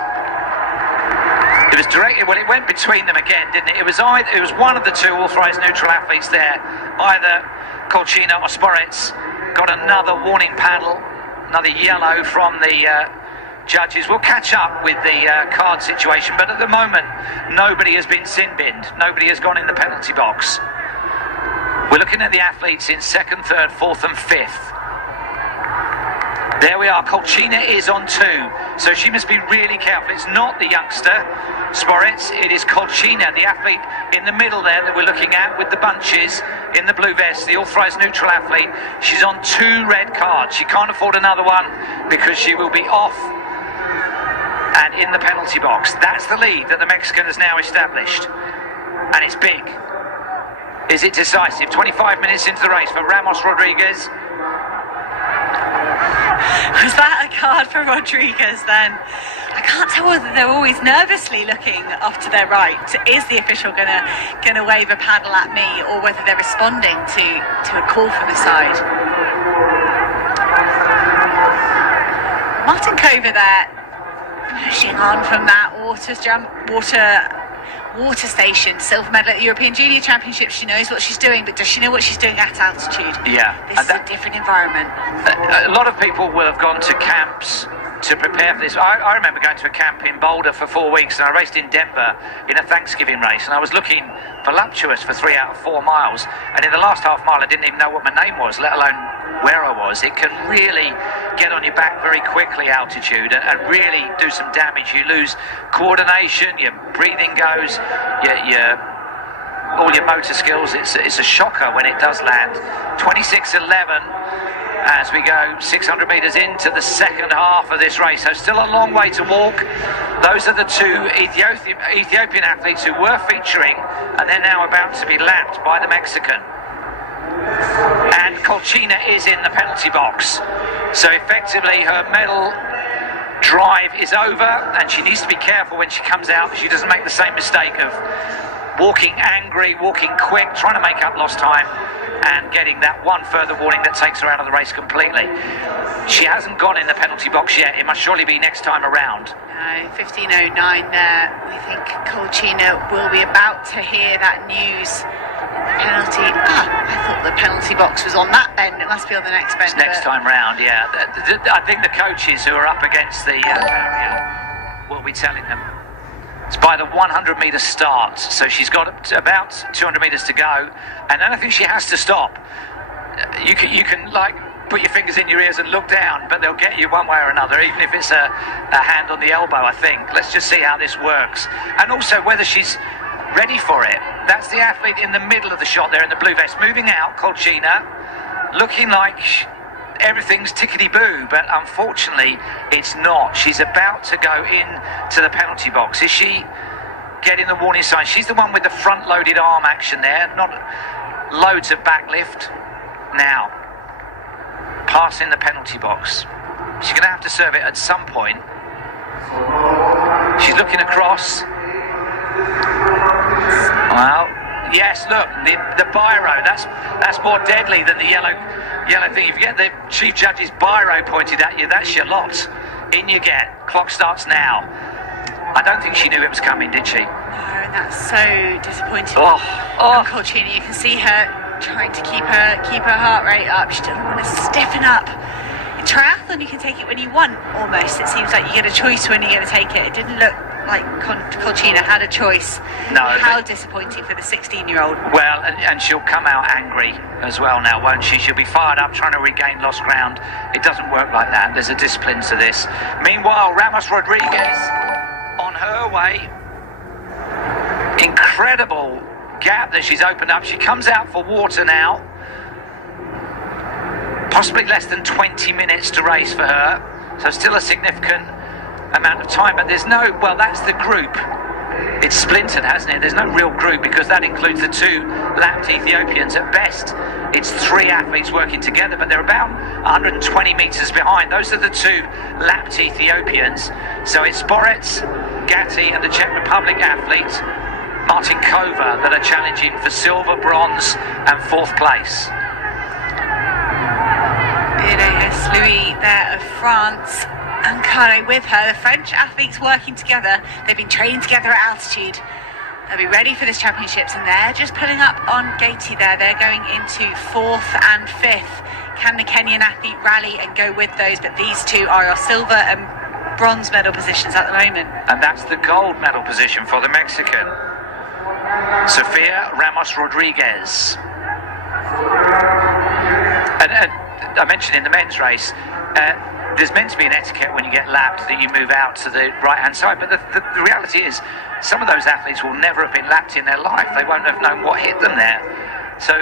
It was directed. Well, it went between them again, didn't it? It was one of the two authorised neutral athletes there. Either Colcina or Sporets got another warning panel, another yellow from the judges. We'll catch up with the card situation, but at the moment, nobody has been sin-binned. Nobody has gone in the penalty box. We're looking at the athletes in 2nd, 3rd, 4th and 5th. There we are. Colcina is on 2, so she must be really careful. It's not the youngster, Sporets, it is Colcina, the athlete in the middle there that we're looking at with the bunches in the blue vest, the authorised neutral athlete. She's on 2 red cards. She can't afford another one because she will be off and in the penalty box. That's the lead that the Mexican has now established, and it's big. Is it decisive? 25 minutes into the race for Ramos Rodriguez. Was that a card for Rodriguez then? I can't tell whether they're always nervously looking off to their right. Is the official gonna wave a paddle at me, or whether they're responding to a call from the side? Martin Cover there, pushing on from that water station, silver medal at the European Junior Championship. She knows what she's doing, but does she know what she's doing at altitude? Yeah. This is a different environment. A lot of people will have gone to camps to prepare for this. I remember going to a camp in Boulder for 4 weeks, and I raced in Denver in a Thanksgiving race, and I was looking voluptuous for 3 out of 4 miles, and in the last half mile I didn't even know what my name was, let alone where I was. It can really get on your back very quickly, altitude, and really do some damage. You lose coordination, your breathing goes, all your motor skills. It's a shocker when it does land. 26:11 as we go 600 metres into the second half of this race, so still a long way to walk. Those are the 2 Ethiopian athletes who were featuring, and they're now about to be lapped by the Mexican. And Colcina is in the penalty box, so effectively her medal drive is over, and she needs to be careful when she comes out that she doesn't make the same mistake of walking angry, walking quick, trying to make up lost time, and getting that one further warning that takes her out of the race completely. She hasn't gone in the penalty box yet. It must surely be next time around. No, 15:09 there. We think Colcina will be about to hear that news. Penalty. I thought the penalty box was on that bend. It must be on the next bend. It's next time round, yeah. I think the coaches who are up against the barrier will be telling them. It's by the 100-metre start, so she's got about 200 metres to go, and then I think she has to stop. You can like put your fingers in your ears and look down, but they'll get you one way or another, even if it's a hand on the elbow, I think. Let's just see how this works, and also whether she's ready for it. That's the athlete in the middle of the shot there in the blue vest, moving out, Colcina, looking like everything's tickety-boo, but unfortunately it's not. She's about to go in to the penalty box. Is she getting the warning sign? She's the one with the front-loaded arm action there, not loads of backlift. Now, passing the penalty box. She's going to have to serve it at some point. She's looking across. Well, yes, look, the biro, that's more deadly than the yellow thing. If you get the chief judge's biro pointed at you, that's your lot. In you get. Clock starts now. I don't think she knew it was coming, did she? No, and that's so disappointing. Oh. Colcina, you can see her trying to keep her heart rate up. She doesn't want to stiffen up in triathlon, you can take it when you want, almost. It seems like you get a choice when you're going to take it. It didn't look like Colcina had a choice. No. How disappointing for the 16-year-old. Well, and she'll come out angry as well now, won't she? She'll be fired up trying to regain lost ground. It doesn't work like that. There's a discipline to this. Meanwhile, Ramos Rodriguez on her way. Incredible gap that she's opened up. She comes out for water now. Possibly less than 20 minutes to race for her. So still a significant amount of time, but there's no, well, that's the group. It's splintered, hasn't it? There's no real group because that includes the two lapped Ethiopians. At best, it's 3 athletes working together, but they're about 120 metres behind. Those are the 2 lapped Ethiopians. So it's Sporets, Gatti, and the Czech Republic athlete, Martin Kova, that are challenging for silver, bronze, and 4th place. Louis there of France, and Caro with her. The French athletes working together. They've been training together at altitude. They'll be ready for this championships, and they're just pulling up on Gati there. They're going into 4th and 5th. Can the Kenyan athlete rally and go with those? But these 2 are your silver and bronze medal positions at the moment. And that's the gold medal position for the Mexican, Sofia Ramos Rodriguez. And I mentioned in the men's race, there's meant to be an etiquette when you get lapped that you move out to the right-hand side, but the reality is some of those athletes will never have been lapped in their life. They won't have known what hit them there. So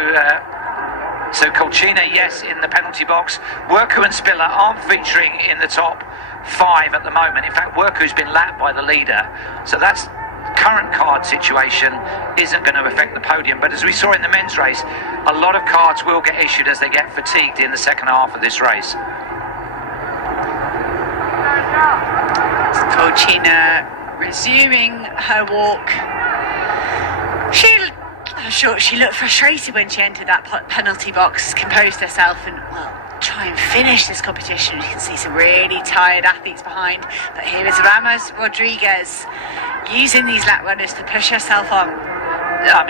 Colcina, yes, in the penalty box. Worku and Spiller aren't featuring in the top 5 at the moment. In fact, Worku's been lapped by the leader, so that's current card situation isn't going to affect the podium. But as we saw in the men's race, a lot of cards will get issued as they get fatigued in the second half of this race. Colcina resuming her walk. I'm sure she looked frustrated when she entered that penalty box, composed herself and, well, try and finish this competition. You can see some really tired athletes behind, but here is Ramos Rodriguez using these lap runners to push herself on.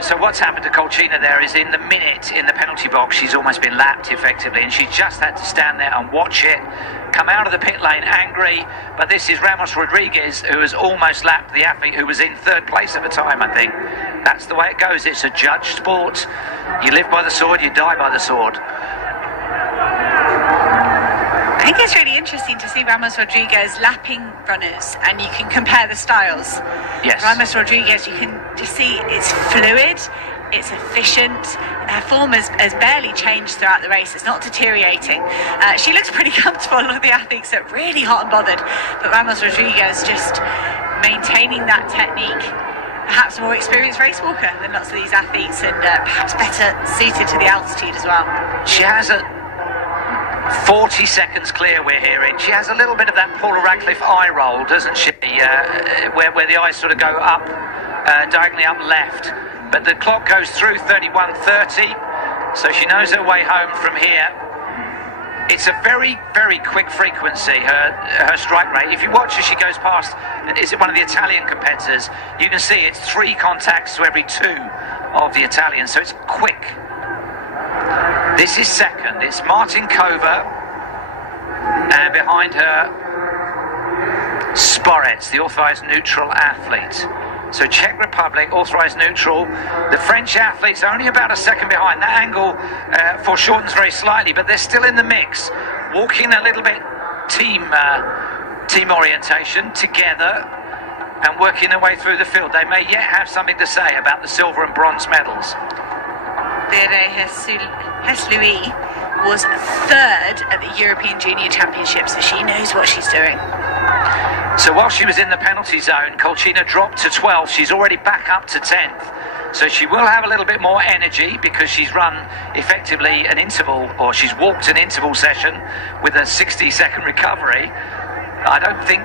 So what's happened to Colcina there is in the minute in the penalty box, she's almost been lapped effectively, and she just had to stand there and watch it come out of the pit lane angry. But this is Ramos Rodriguez, who has almost lapped the athlete who was in 3rd place at the time, I think. That's the way it goes. It's a judged sport. You live by the sword, you die by the sword. I think it's really interesting to see Ramos Rodriguez lapping runners, and you can compare the styles. Yes. Ramos Rodriguez, you can just see it's fluid, it's efficient. Her form has barely changed throughout the race. It's not deteriorating. She looks pretty comfortable. A lot of the athletes are really hot and bothered, but Ramos Rodriguez just maintaining that technique. Perhaps a more experienced race walker than lots of these athletes, and perhaps better suited to the altitude as well. She has a 40 seconds clear, we're hearing. She has a little bit of that Paula Radcliffe eye roll, doesn't she? Where the eyes sort of go up, diagonally up left. But the clock goes through 31:30, so she knows her way home from here. It's a very, very quick frequency, her strike rate. If you watch as she goes past, is it one of the Italian competitors? You can see it's 3 contacts to every 2 of the Italians, so it's quick. This is second. It's Martin Kova, and behind her, Sporets, the authorised neutral athlete. So Czech Republic, authorised neutral. The French athletes are only about a second behind. That angle foreshortens very slightly, but they're still in the mix. Walking a little bit team orientation together and working their way through the field. They may yet have something to say about the silver and bronze medals. Louis was 3rd at the European Junior Championship, so she knows what she's doing. So while she was in the penalty zone, Colcina dropped to 12th. She's already back up to 10th. So she will have a little bit more energy because she's run effectively an interval, or she's walked an interval session with a 60-second recovery. I don't think,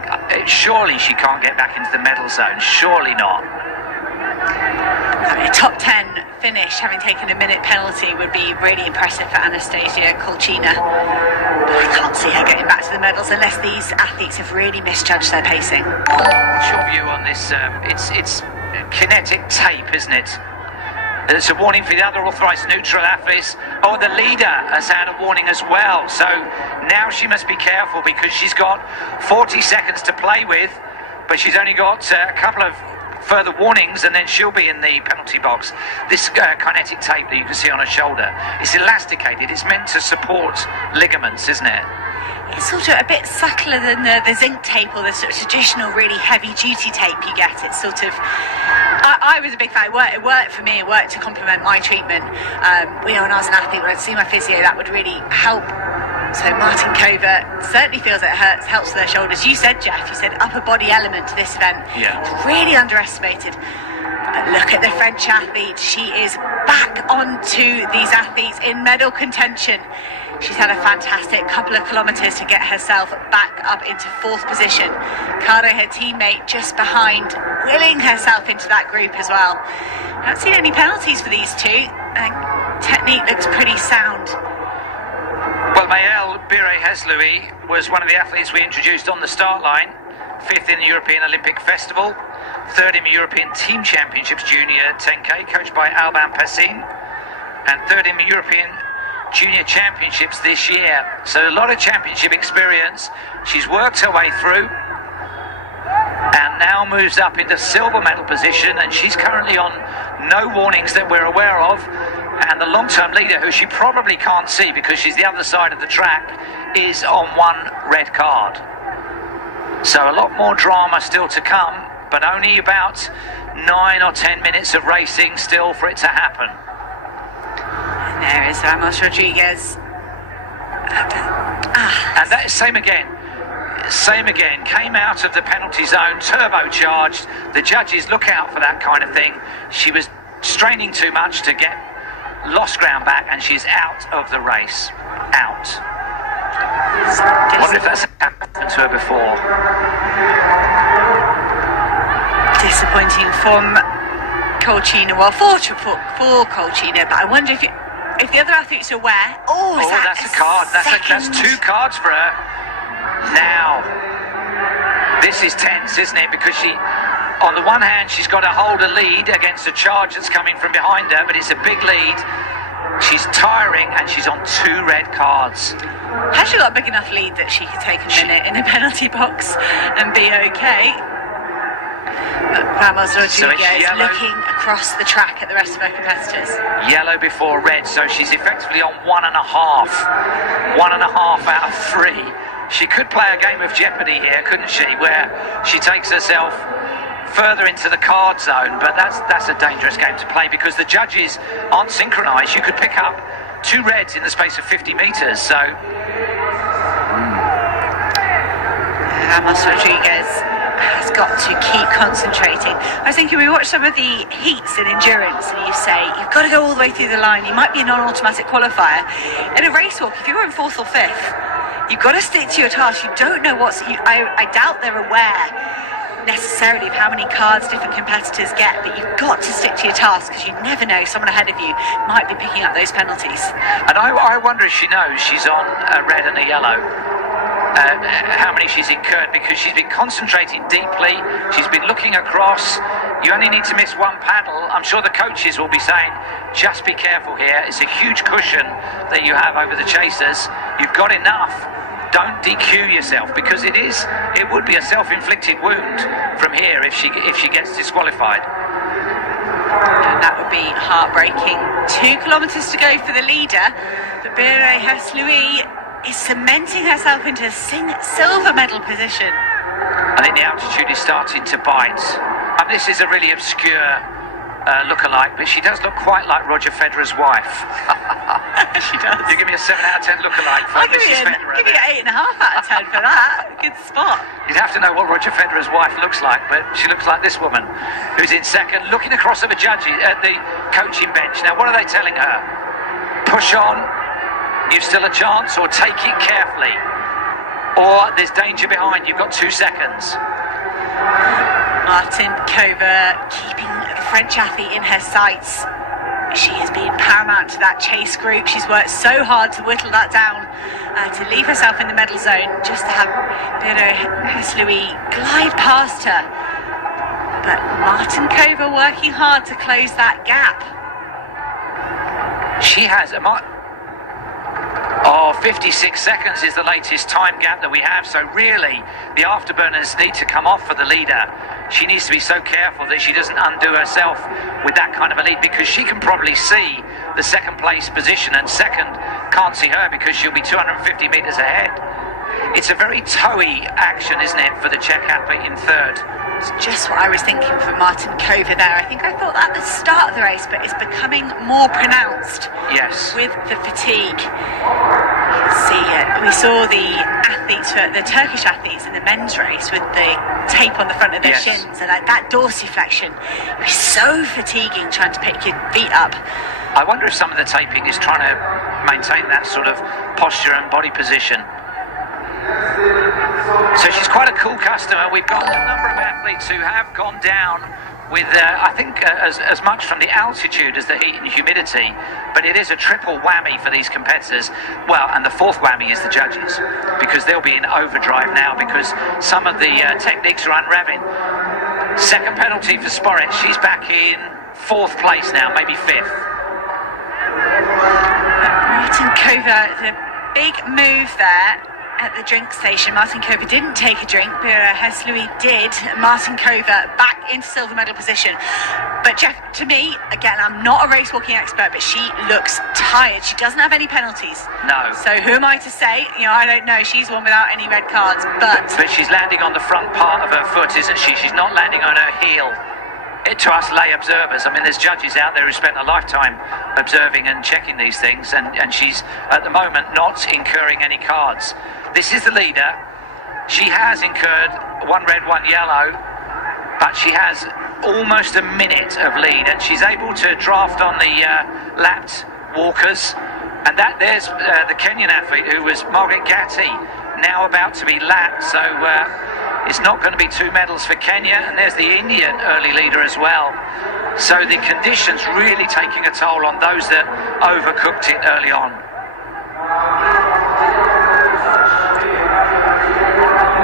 surely she can't get back into the medal zone. Surely not. A top 10 finish, having taken a minute penalty, would be really impressive for Anastasia Colcina. But I can't see her getting back to the medals unless these athletes have really misjudged their pacing. What's your view on this? It's kinetic tape, isn't it? There's a warning for the other authorised neutral athletes. Oh, the leader has had a warning as well. So now she must be careful because she's got 40 seconds to play with, but she's only got a couple of further warnings and then she'll be in the penalty box. This kinetic tape that you can see on her shoulder, it's elasticated. It's meant to support ligaments, isn't it? It's sort of a bit subtler than the zinc tape or the sort of traditional really heavy duty tape you get. It's sort of, I was a big fan. It worked for me. It worked to complement my treatment. When I was an athlete, when I'd see my physio, that would really help. So Martin Cover certainly feels it helps with their shoulders. You said, Jeff, you said upper body element to this event. Yeah. It's really underestimated. But look at the French athlete. She is back onto these athletes in medal contention. She's had a fantastic couple of kilometres to get herself back up into 4th position. Cardo, her teammate, just behind, willing herself into that group as well. I haven't seen any penalties for these two. Technique looks pretty sound. Well, Maëlle Biré-Hasloui was one of the athletes we introduced on the start line. 5th in the European Olympic Festival, 3rd in the European Team Championships Junior 10K, coached by Alban Passin, and 3rd in the European Junior Championships this year. So a lot of championship experience. She's worked her way through and now moves up into silver medal position, and she's currently on no warnings that we're aware of. And the long-term leader, who she probably can't see because she's the other side of the track, is on 1 red card. So a lot more drama still to come, but only about 9 or 10 minutes of racing still for it to happen. And there is Ramos Rodriguez. And that is same again. Came out of the penalty zone, turbocharged. The judges look out for that kind of thing. She was straining too much to get lost ground back, and she's out of the race. Out. I wonder if that's happened to her before. Disappointing from Colcina. Well, for Colcina, but I wonder if the other athletes are aware. Oh, that's a card. That's 2 cards for her. Now, this is tense, isn't it? Because she, on the one hand, she's got to hold a lead against a charge that's coming from behind her, but it's a big lead. She's tiring and she's on 2 red cards. Has she got a big enough lead that she could take a minute in a penalty box and be okay? Ramos Rodriguez looking across the track at the rest of her competitors. Yellow before red, so she's effectively on 1.5. 1.5 out of 3. She could play a game of Jeopardy here, couldn't she? Where she takes herself further into the card zone, but that's a dangerous game to play because the judges aren't synchronised. You could pick up 2 reds in the space of 50 metres, so... Ramos Rodriguez has got to keep concentrating. I was thinking, we watched some of the heats in endurance and you say, you've got to go all the way through the line. You might be a non-automatic qualifier. In a race walk, if you're in 4th or 5th, you've got to stick to your task. You don't know I doubt they're aware necessarily of how many cards different competitors get, but you've got to stick to your task because you never know, someone ahead of you might be picking up those penalties. And I wonder if she knows she's on a red and a yellow, how many she's incurred, because she's been concentrating deeply, she's been looking across. You only need to miss 1 paddle. I'm sure the coaches will be saying, just be careful here. It's a huge cushion that you have over the chasers. You've got enough. Don't DQ yourself, because it would be a self-inflicted wound from here if she gets disqualified. And that would be heartbreaking. 2 kilometres to go for the leader, but Biré-Hasloui is cementing herself into silver medal position. I think the altitude is starting to bite. And this is a really obscure look-alike, but she does look quite like Roger Federer's wife. She does. You give me a 7 out of 10 look-alike for Mrs. Federer. I'll give you an 8.5 out of 10 for that. Good spot. You'd have to know what Roger Federer's wife looks like, but she looks like this woman, who's in 2nd, looking across at the coaching bench. Now, what are they telling her? Push on, you've still a chance, or take it carefully, or there's danger behind, you've got 2 seconds. Martin Cover keeping the French athlete in her sights. She has been paramount to that chase group. She's worked so hard to whittle that down, to leave herself in the medal zone, just to have Biré-Hasloui glide past her. But Martin Cover working hard to close that gap. She has 56 seconds is the latest time gap that we have. So really, the afterburners need to come off for the leader. She needs to be so careful that she doesn't undo herself with that kind of a lead, because she can probably see the second place position, and second can't see her because she'll be 250 metres ahead. It's a very toey action, isn't it, for the Czech athlete in third? It's just what I was thinking for Martin Kova there. I think I thought that at the start of the race, but it's becoming more pronounced. Yes. With the fatigue. See it. We saw the athletes, the Turkish athletes in the men's race with the tape on the front of their shins, and like that dorsiflexion. It was so fatiguing trying to pick your feet up. I wonder if some of the taping is trying to maintain that sort of posture and body position. So she's quite a cool customer. We've got a number of athletes who have gone down with, I think, as much from the altitude as the heat and humidity, but it is a triple whammy for these competitors. Well, and the fourth whammy is the judges, because they'll be in overdrive now because some of the techniques are unraveling. Second penalty for Sporet. She's back in fourth place now, maybe fifth. Martin Kova, the big move there at the drink station. Martin Kova didn't take a drink, but Hesluy did. Martin Kova back into silver medal position. But Jeff, to me, again, I'm not a race walking expert, but she looks tired. She doesn't have any penalties. No. So who am I to say? You know, I don't know. She's won without any red cards, but she's landing on the front part of her foot, isn't she? She's not landing on her heel. To us lay observers, I mean, there's judges out there who spent a lifetime observing and checking these things, and she's at the moment not incurring any cards. This is the leader. She has incurred one red, one yellow, but she has almost a minute of lead, and she's able to draft on the lapped walkers. And there's the Kenyan athlete who was Margaret Gatti, now about to be lapped. So it's not going to be 2 medals for Kenya, and there's the Indian early leader as well. So the conditions really taking a toll on those that overcooked it early on.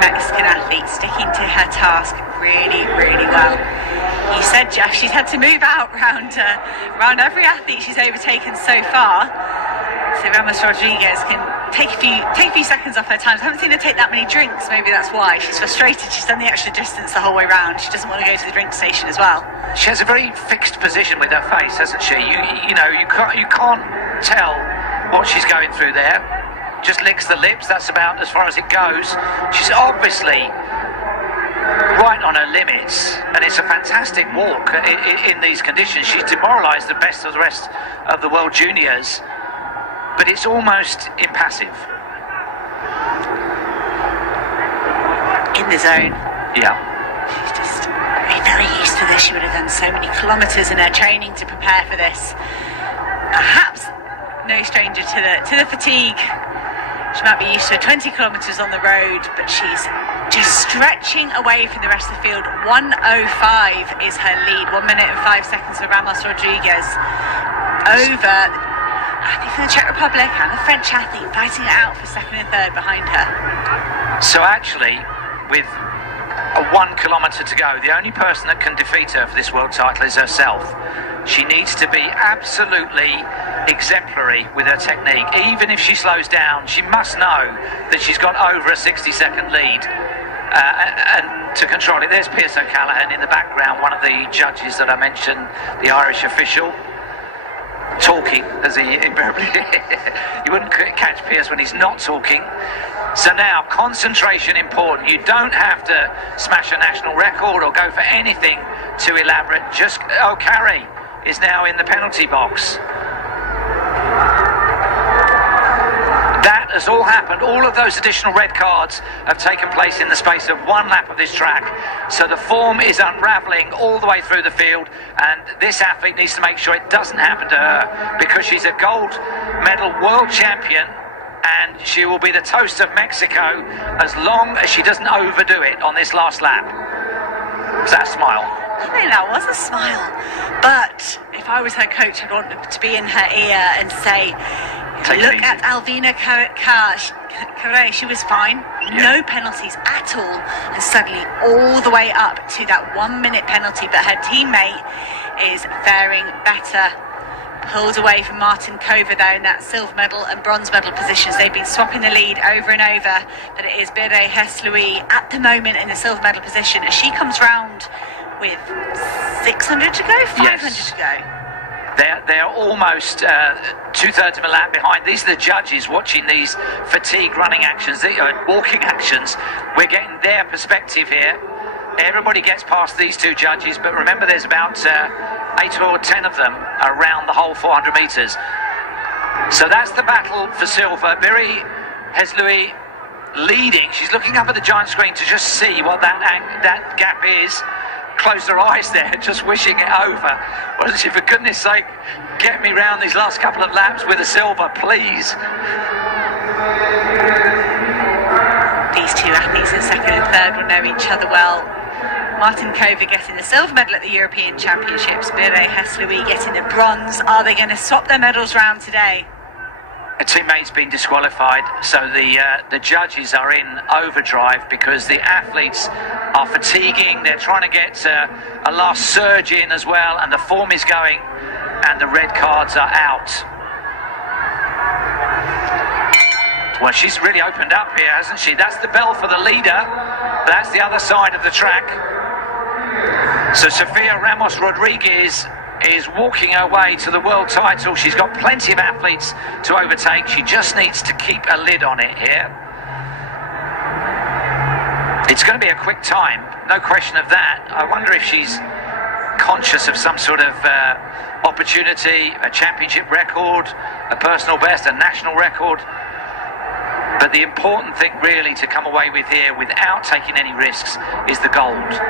Mexican athlete sticking to her task really, really well. You said, Jeff, she's had to move out around every athlete she's overtaken so far. So Ramos Rodriguez can take a few seconds off her times. I haven't seen her take that many drinks. Maybe that's why. She's frustrated. She's done the extra distance the whole way round. She doesn't want to go to the drink station as well. She has a very fixed position with her face, hasn't she? You can't tell what she's going through there. Just licks the lips. That's about as far as it goes. She's obviously right on her limits, and it's a fantastic walk in these conditions. She's demoralised the best of the rest of the world juniors, but it's almost impassive. In the zone. Yeah. She's just very used to this. She would have done so many kilometres in her training to prepare for this. Perhaps no stranger to the fatigue. She might be used to 20 kilometres on the road, but she's just stretching away from the rest of the field. 1:05 is her lead. 1 minute and 5 seconds for Ramos Rodriguez over, I think, for the Czech Republic and the French athlete fighting it out for second and third behind her. So actually, with a 1 kilometre to go, the only person that can defeat her for this world title is herself. She needs to be absolutely exemplary with her technique. Even if she slows down, she must know that she's got over a 60-second lead. And to control it, there's Pierce O'Callaghan in the background, one of the judges that I mentioned, the Irish official, talking as he invariably you wouldn't catch Pierce when he's not talking. So now, concentration important. You don't have to smash a national record or go for anything too elaborate. Just O'Carey is now in the penalty box. That has all happened. All of those additional red cards have taken place in the space of 1 lap of this track. So the form is unravelling all the way through the field, and this athlete needs to make sure it doesn't happen to her, because she's a gold medal world champion, and she will be the toast of Mexico as long as she doesn't overdo it on this last lap. Was that a smile? I think that was a smile. But if I was her coach, I'd want to be in her ear and say, look at Alvina Carré, she was fine, no penalties at all, and suddenly all the way up to that 1 minute penalty, but her teammate is faring better. pulled away from Martin Kova though in that silver medal and bronze medal positions. They've been swapping the lead over and over, but it is Birey Hesselui at the moment in the silver medal position as she comes round with 600 to go, 500 to go. They're almost 2/3 of a lap behind. These are the judges watching these fatigue running actions, walking actions. We're getting their perspective here. Everybody gets past these two judges, but remember there's about 8 or 10 of them around the whole 400 metres. So that's the battle for silver. Birey Hesselui leading. She's looking up at the giant screen to just see what that gap is. Closed her eyes there, just wishing it over. Wasn't she? For goodness sake, get me round these last couple of laps with a silver, please. These two athletes in second and third will know each other well. Martin Kova getting the silver medal at the European Championships, Birey Hesselui getting the bronze. Are they going to swap their medals round today? A teammate's been disqualified, so the judges are in overdrive because the athletes are fatiguing. They're trying to get a last surge in as well, and the form is going, and the red cards are out. Well, she's really opened up here, hasn't she? That's the bell for the leader. That's the other side of the track. So Sofia Ramos Rodriguez is walking her way to the world title. She's got plenty of athletes to overtake. She just needs to keep a lid on it here. It's going to be a quick time, no question of that. I wonder if she's conscious of some sort of opportunity, a championship record, a personal best, a national record. But the important thing really to come away with here without taking any risks is the gold.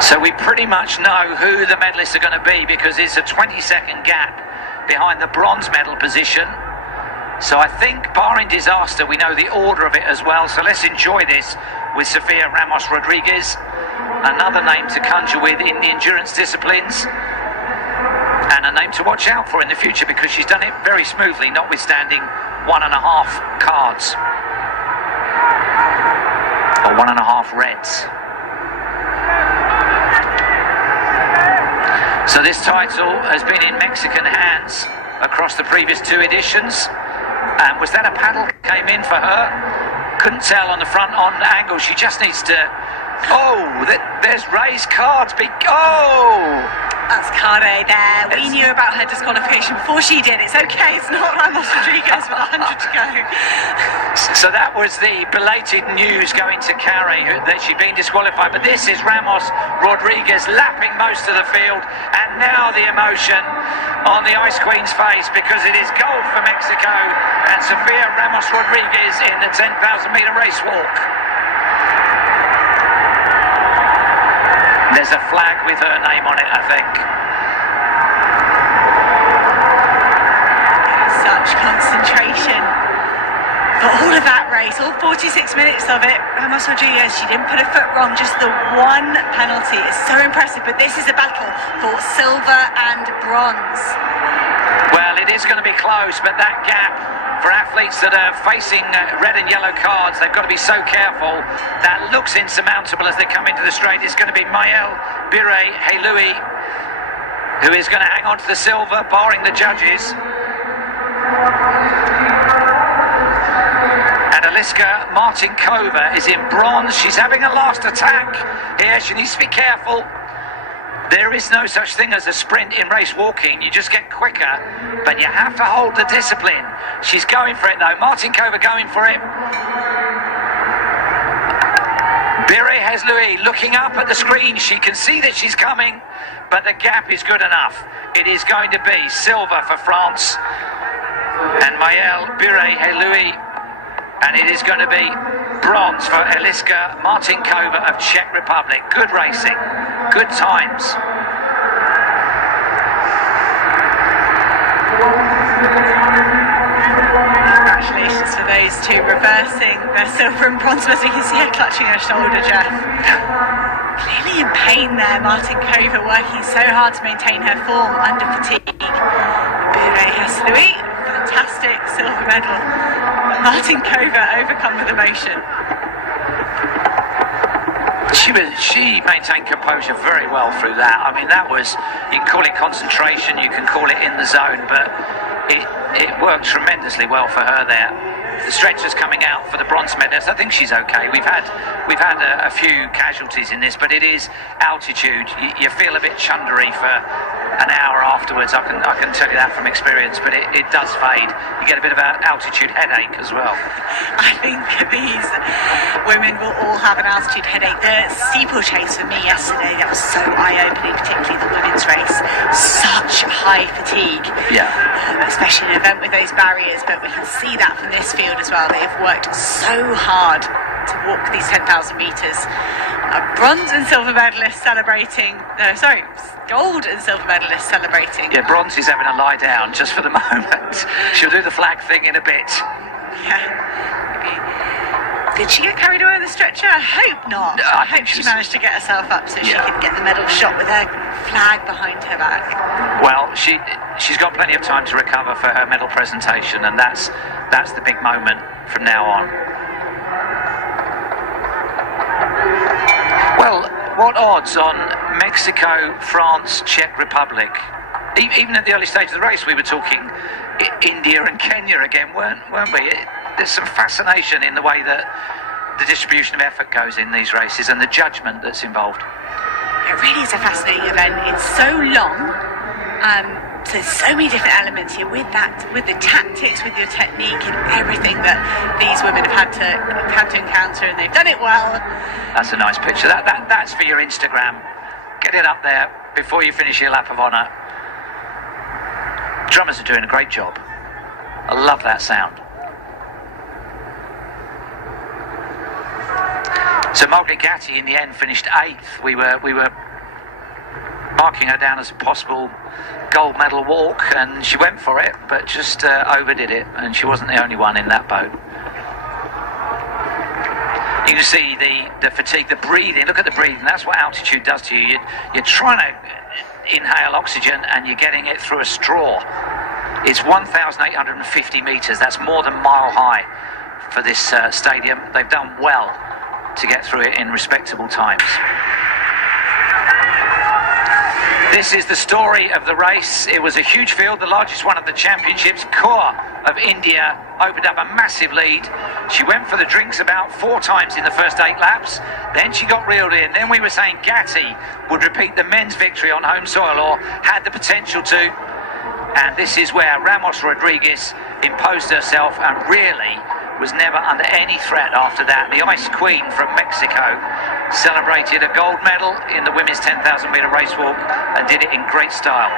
So we pretty much know who the medalists are going to be because it's a 20-second gap behind the bronze medal position. So I think, barring disaster, we know the order of it as well. So let's enjoy this with Sofia Ramos Rodriguez, another name to conjure with in the endurance disciplines, and a name to watch out for in the future because she's done it very smoothly, notwithstanding 1.5 cards, or 1.5 reds. So this title has been in Mexican hands across the previous 2 editions. And was that a paddle came in for her? Couldn't tell on the front on angle. She just needs to... Oh, there's raised cards. That's Kade there. We knew about her disqualification before she did. It's okay. It's not Ramos Rodriguez with 100 to go. So that was the belated news going to Carey that she'd been disqualified. But this is Ramos Rodriguez lapping most of the field. And now the emotion on the Ice Queen's face because it is gold for Mexico and Sofia Ramos Rodriguez in the 10,000 metre race walk. There's a flag with her name on it, I think. Such concentration for all of that race, all 46 minutes of it. Ramos Rodriguez, she didn't put a foot wrong, just the one penalty. It's so impressive, but this is a battle for silver and bronze. Well, it is going to be close, but that gap for athletes that are facing red and yellow cards, they've got to be so careful. That looks insurmountable as they come into the straight. It's going to be Birey Hesselui who is going to hang on to the silver, barring the judges. And Aliska Martinkova is in bronze. She's having a last attack here. She needs to be careful. There is no such thing as a sprint in race walking. You just get quicker, but you have to hold the discipline. She's going for it though. Martinkova going for it. Birey Hesselui looking up at the screen. She can see that she's coming, but the gap is good enough. It is going to be silver for France and Birey Hesselui, and it is going to be bronze for Aliska Martinkova of Czech Republic. Good racing, good times. Congratulations for those two reversing their silver and bronze medals. You can see her clutching her shoulder, Jeff. Clearly in pain there, Martinkova working so hard to maintain her form under fatigue. Birey Hesselui, fantastic silver medal. Martinkova overcome with emotion. She maintained composure very well through that. I mean, that was, you can call it concentration, you can call it in the zone, but it worked tremendously well for her there. The stretcher's coming out for the bronze medalist. I think she's okay. We've had a few casualties in this, but it is altitude. You feel a bit chundery for an hour afterwards. I can tell you that from experience, but it does fade. You get a bit of an altitude headache as well. I think these women will all have an altitude headache. The steeplechase for me yesterday, that was so eye-opening, particularly the women's race. Such high fatigue. Yeah. Especially in an event with those barriers, but we can see that from this field as well. They've worked so hard to walk these 10,000 metres. A bronze and silver medalist celebrating, gold and silver medalist celebrating. Yeah, bronze is having a lie down just for the moment. She'll do the flag thing in a bit. Yeah. Maybe. Did she get carried away on the stretcher? I hope not. No, I hope she managed to get herself up so she could get the medal shot with her flag behind her back. Well, she's got plenty of time to recover for her medal presentation, and that's the big moment from now on. Well, what odds on Mexico, France, Czech Republic? Even at the early stage of the race, we were talking India and Kenya again, weren't we? There's some fascination in the way that the distribution of effort goes in these races and the judgment that's involved. It really is a fascinating event. It's so long. So there's so many different elements here with the tactics, with your technique and everything that these women have had to encounter, and they've done it well. That's a nice picture. That's for your Instagram. Get it up there before you finish your lap of honour. Drummers are doing a great job. I love that sound. So Margaret Gatti in the end finished 8th. We were marking her down as a possible gold medal walk, and she went for it, but just overdid it, and she wasn't the only one in that boat. You can see the fatigue, the breathing. Look at the breathing. That's what altitude does to you. You're trying to inhale oxygen, and you're getting it through a straw. It's 1,850 metres. That's more than mile high for this stadium. They've done well to get through it in respectable times. This is the story of the race. It was a huge field, the largest one of the championships. Kaur of India opened up a massive lead. She went for the drinks about 4 times in the first 8 laps. Then she got reeled in. Then we were saying Gatti would repeat the men's victory on home soil, or had the potential to. And this is where Ramos Rodriguez imposed herself and really was never under any threat after that. The Ice Queen from Mexico celebrated a gold medal in the women's 10,000 metre race walk and did it in great style.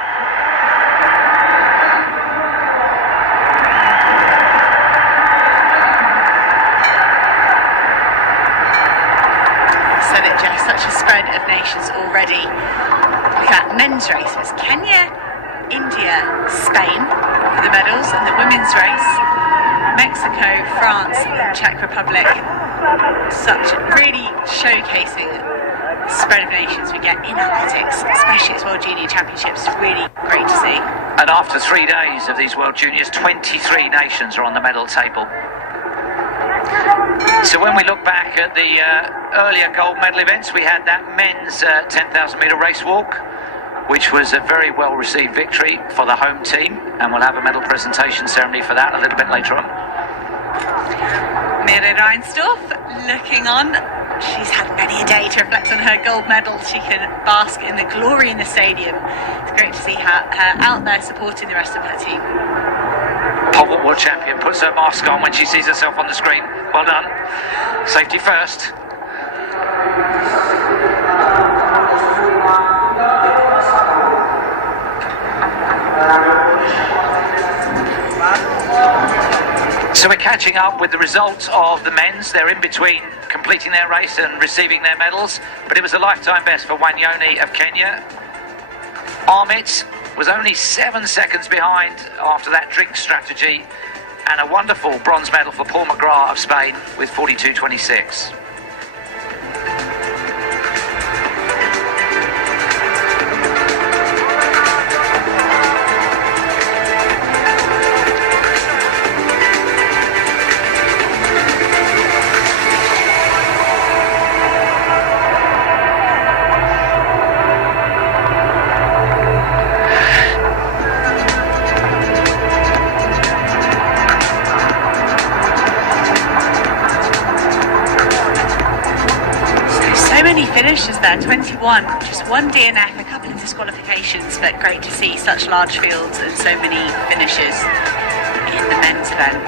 Said it, Jess, such a spread of nations already. Look at that men's race. It was Kenya, India, Spain for the medals, and the women's race, Mexico, France, and Czech Republic. Such really showcasing the spread of nations we get in athletics, especially at World Junior Championships. Really great to see. And after 3 days of these World Juniors, 23 nations are on the medal table. So when we look back at the earlier gold medal events, we had that men's 10,000 metre race walk, which was a very well received victory for the home team, and we'll have a medal presentation ceremony for that a little bit later on. Mira Reinsdorf looking on. She's had many a day to reflect on her gold medal. She can bask in the glory in the stadium. It's great to see her out there supporting the rest of her team. Pole world champion puts her mask on when she sees herself on the screen. Well done. Safety first. So we're catching up with the results of the men's. They're in between completing their race and receiving their medals, but it was a lifetime best for Wanyoni of Kenya. Amit was only 7 seconds behind after that drink strategy, and a wonderful bronze medal for Paul McGrath of Spain with 42.26. there, 21, just one DNF, a couple of disqualifications, but great to see such large fields and so many finishes in the men's event.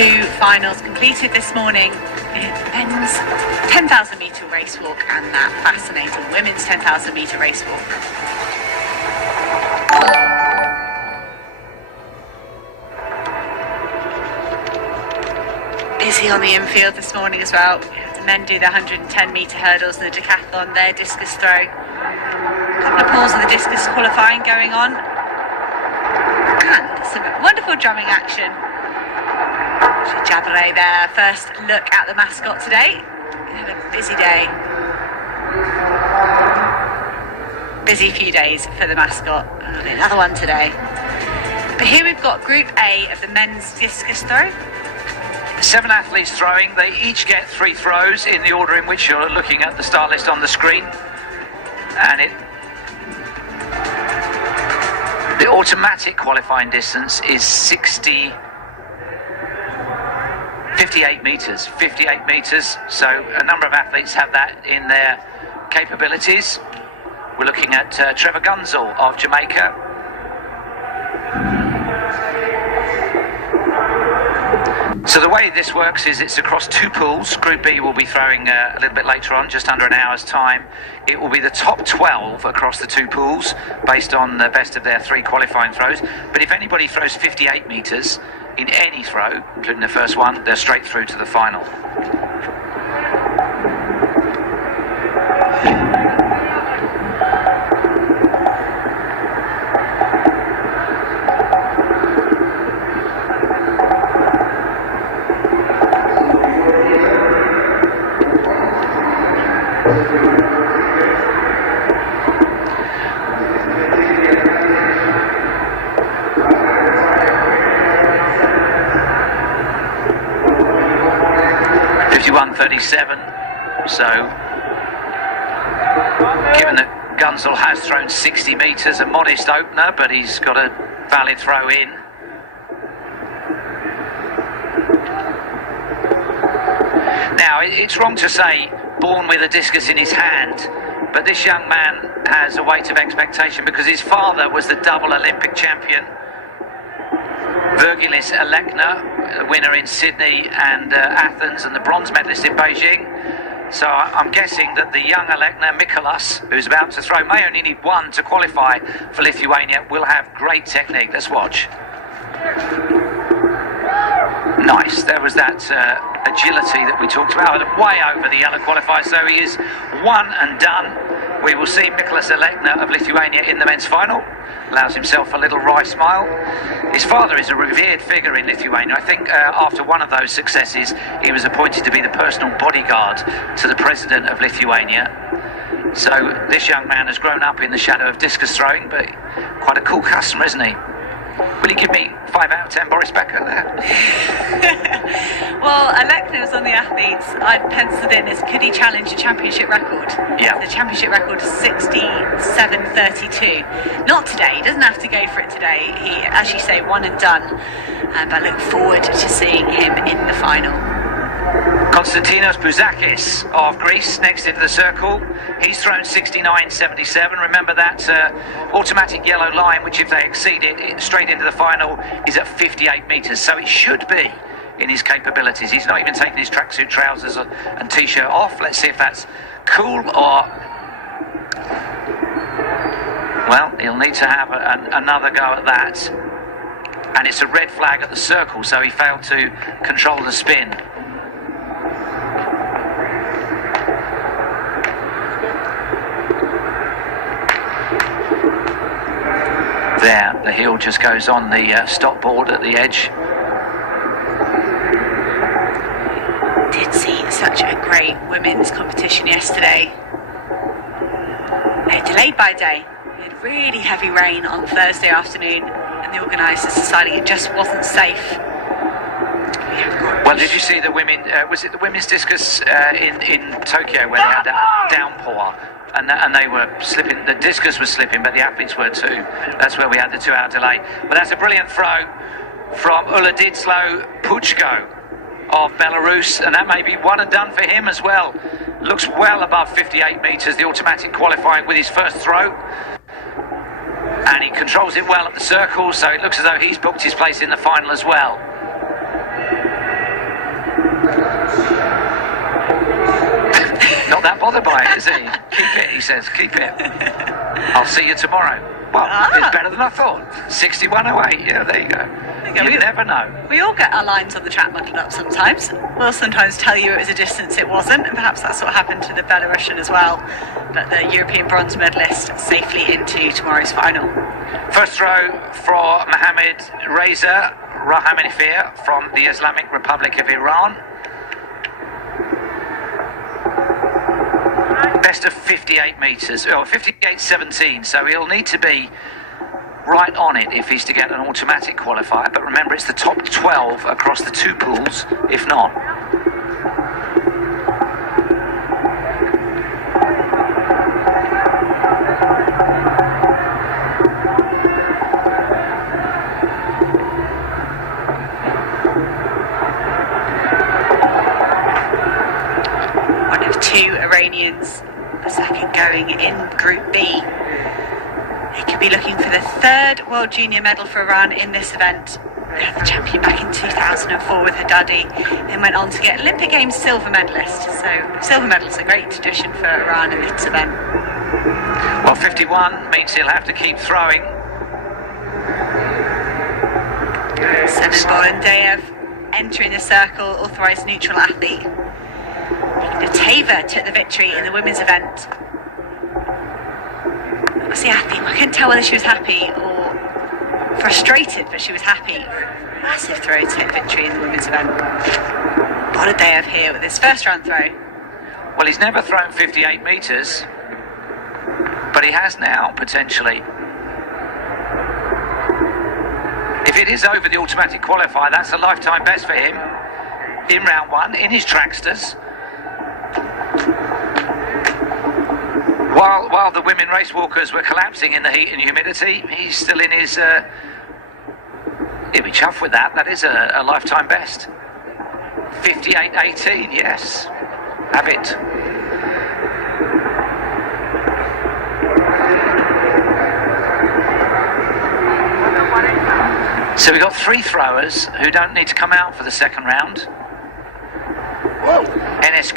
Two finals completed this morning, men's 10,000 metre race walk and that fascinating women's 10,000 metre race walk. Busy on the infield this morning as well. The men do the 110 metre hurdles and the decathlon, their discus throw. A couple of pulls of the discus qualifying going on. And some wonderful drumming action. Jabouret there, first look at the mascot today. Had a busy day. Busy few days for the mascot. Another one today. But here we've got Group A of the men's discus throw. 7 athletes throwing. They each get 3 throws in the order in which you're looking at the start list on the screen. And the automatic qualifying distance is 58 metres, so a number of athletes have that in their capabilities. We're looking at Trevor Gunzel of Jamaica. So the way this works is it's across 2 pools. Group B will be throwing a little bit later on, just under an hour's time. It will be the top 12 across the 2 pools based on the best of their 3 qualifying throws. But if anybody throws 58 metres in any throw, including the first one, they're straight through to the final. So, given that Gunzel has thrown 60 metres, a modest opener, but he's got a valid throw in. Now, it's wrong to say born with a discus in his hand, but this young man has a weight of expectation because his father was the double Olympic champion, Virgilis Alekna, winner in Sydney and Athens, and the bronze medalist in Beijing. So I'm guessing that the young Alekna Mikolas, who's about to throw, may only need 1 to qualify for Lithuania, will have great technique. Let's watch. Nice. There was that agility that we talked about, way over the yellow qualifier. So he is 1 and done. We will see Mikolas Alekna of Lithuania in the men's final. Allows himself a little wry smile. His father is a revered figure in Lithuania. I think after one of those successes, he was appointed to be the personal bodyguard to the president of Lithuania. So this young man has grown up in the shadow of discus throwing, but quite a cool customer, isn't he? Will you give me 5 out of 10 Boris Becker there? Well, Alekna was on the athletes. I'd penciled in as could he challenge a championship record? Yeah. The championship record is 67.32. Not today. He doesn't have to go for it today. He, as you say, 1 and done. But I look forward to seeing him in the final. Konstantinos Bouzakis of Greece next into the circle. He's thrown 69.77. Remember that automatic yellow line, which if they exceed it straight into the final, is at 58 metres. So it should be in his capabilities. He's not even taken his tracksuit trousers and t-shirt off. Let's see if that's cool or... Well, he'll need to have another go at that. And it's a red flag at the circle, so he failed to control the spin. There, the heel just goes on the stop board at the edge. Did see such a great women's competition yesterday. They delayed by a day. We had really heavy rain on Thursday afternoon, and the organisers decided it just wasn't safe. We Well, did you see the women? Was it the women's discus in Tokyo where they had that downpour and they were slipping? The discus was slipping, but the athletes were too. That's where we had the 2-hour delay. But that's a brilliant throw from Uladislav Puchko of Belarus, and that may be one and done for him as well. Looks well above 58 metres, the automatic qualifying with his first throw. And he controls it well at the circle, so it looks as though he's booked his place in the final as well. Not that bothered by it, is he? Keep it, he says, keep it. I'll see you tomorrow. Well, it's better than I thought. 61.08, yeah, there you go. You never know. We all get our lines on the track muddled up sometimes. We'll sometimes tell you it was a distance it wasn't, and perhaps that's what happened to the Belarusian as well. But the European bronze medalist safely into tomorrow's final. First throw for Mohammad Reza Rahamanifir from the Islamic Republic of Iran. Best of 58 metres, or 58.17, so he'll need to be right on it if he's to get an automatic qualifier. But remember, it's the top 12 across the two pools, if not. One of two Iranians, the second going in Group B. They could be looking for the third World Junior medal for Iran in this event. They had the champion back in 2004 with Haddadi and went on to get Olympic Games silver medalist. So silver medal is a great tradition for Iran in this event. Well, 51 means he'll have to keep throwing. Semen Bolandeyev entering the circle, authorised neutral athlete. Nateva took the victory in the women's event. Was the athlete? I couldn't tell whether she was happy or frustrated, but she was happy. Massive throw to take victory in the women's event. Bolandeyev here with his first round throw. Well, he's never thrown 58 metres, but he has now, potentially. If it is over the automatic qualifier, that's a lifetime best for him in round one, in his tracksters. While the women race walkers were collapsing in the heat and humidity, he's still in his... he'll be chuffed with that. That is a lifetime best. 58.18, yes. Have it. So we've got three throwers who don't need to come out for the second round. Whoa. Enes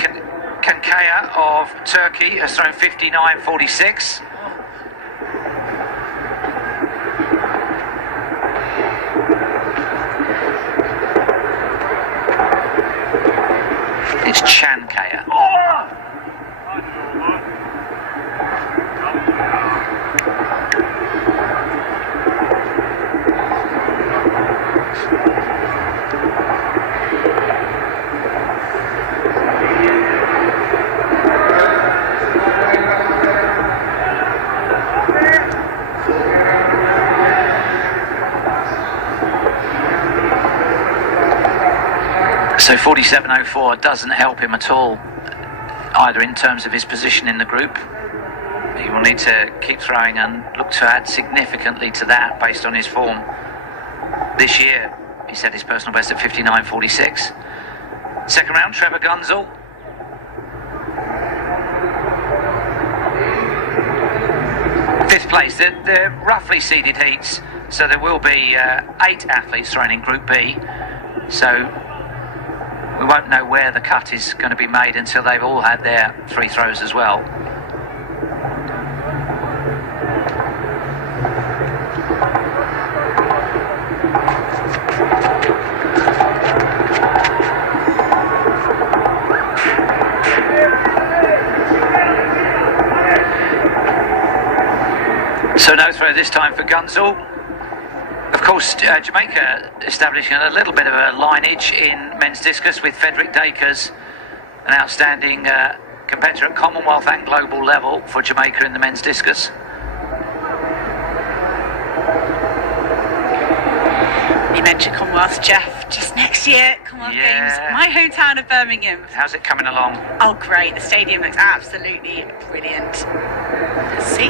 Kankaya of Turkey has thrown 59.46. It's Chankaya. So 47.04 doesn't help him at all, either in terms of his position in the group. He will need to keep throwing and look to add significantly to that based on his form this year. He set his personal best at 59.46. Second round, Trevor Gunzel. Fifth place. They're roughly seeded heats, so there will be 8 athletes thrown in Group B. So we won't know where the cut is going to be made until they've all had their 3 throws as well. So no throw this time for Gunzel. Of course, Jamaica establishing a little bit of a lineage in men's discus with Frederick Dakers, an outstanding competitor at Commonwealth and global level for Jamaica in the men's discus. You mentioned future Commonwealth, Jeff, just next year, Commonwealth Games, my hometown of Birmingham. How's it coming along? Oh, great. The stadium looks absolutely brilliant. Let's see.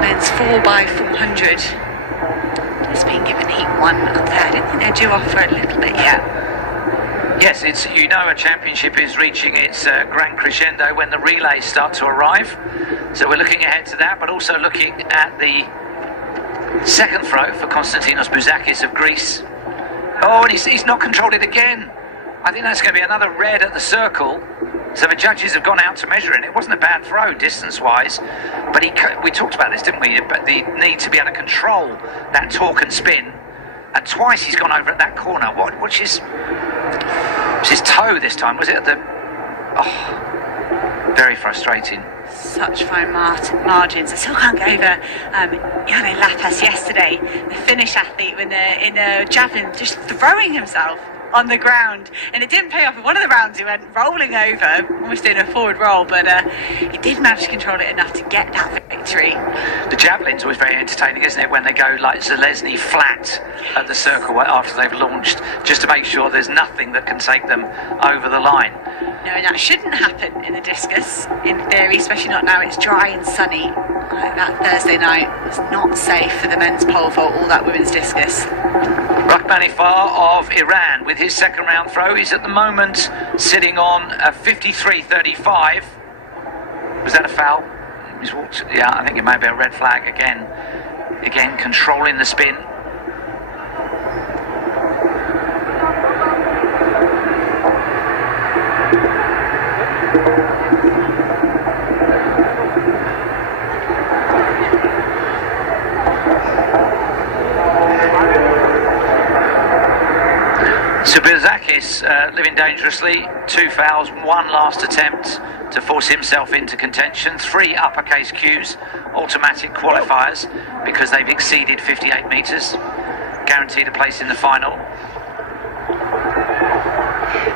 Men's 4x400. It's been given heat 1 up there. I didn't think they're due off for a little bit yet. Yes, it's, you know, a championship is reaching its grand crescendo when the relays start to arrive. So we're looking ahead to that, but also looking at the second throw for Konstantinos Bouzakis of Greece. Oh, and he's not controlled it again. I think that's going to be another red at the circle. So the judges have gone out to measure it. It wasn't a bad throw distance-wise, but we talked about this, didn't we? But the need to be able to control that torque and spin. And twice he's gone over at that corner. Which is his toe this time? Was it at the? Oh, very frustrating. Such fine margins. I still can't get over Yanni Lapas yesterday, the Finnish athlete, in a javelin, just throwing himself on the ground, and it didn't pay off. In one of the rounds he went rolling over, almost doing a forward roll, but he did manage to control it enough to get that victory. The javelin's always very entertaining, isn't it, when they go like Zalesny flat at the circle after they've launched, just to make sure there's nothing that can take them over the line. No, and that shouldn't happen in the discus, in theory, especially not now it's dry and sunny. Like that Thursday night was not safe for the men's pole vault or that women's discus. Rahmanifar of Iran with his second round throw. He's at the moment sitting on a 53.35. Was that a foul? He's walked. Yeah, I think it may be a red flag again. Again, controlling the spin. So Bouzakis living dangerously, 2 fouls, 1 last attempt to force himself into contention, 3 uppercase Qs, automatic qualifiers, because they've exceeded 58 metres, guaranteed a place in the final.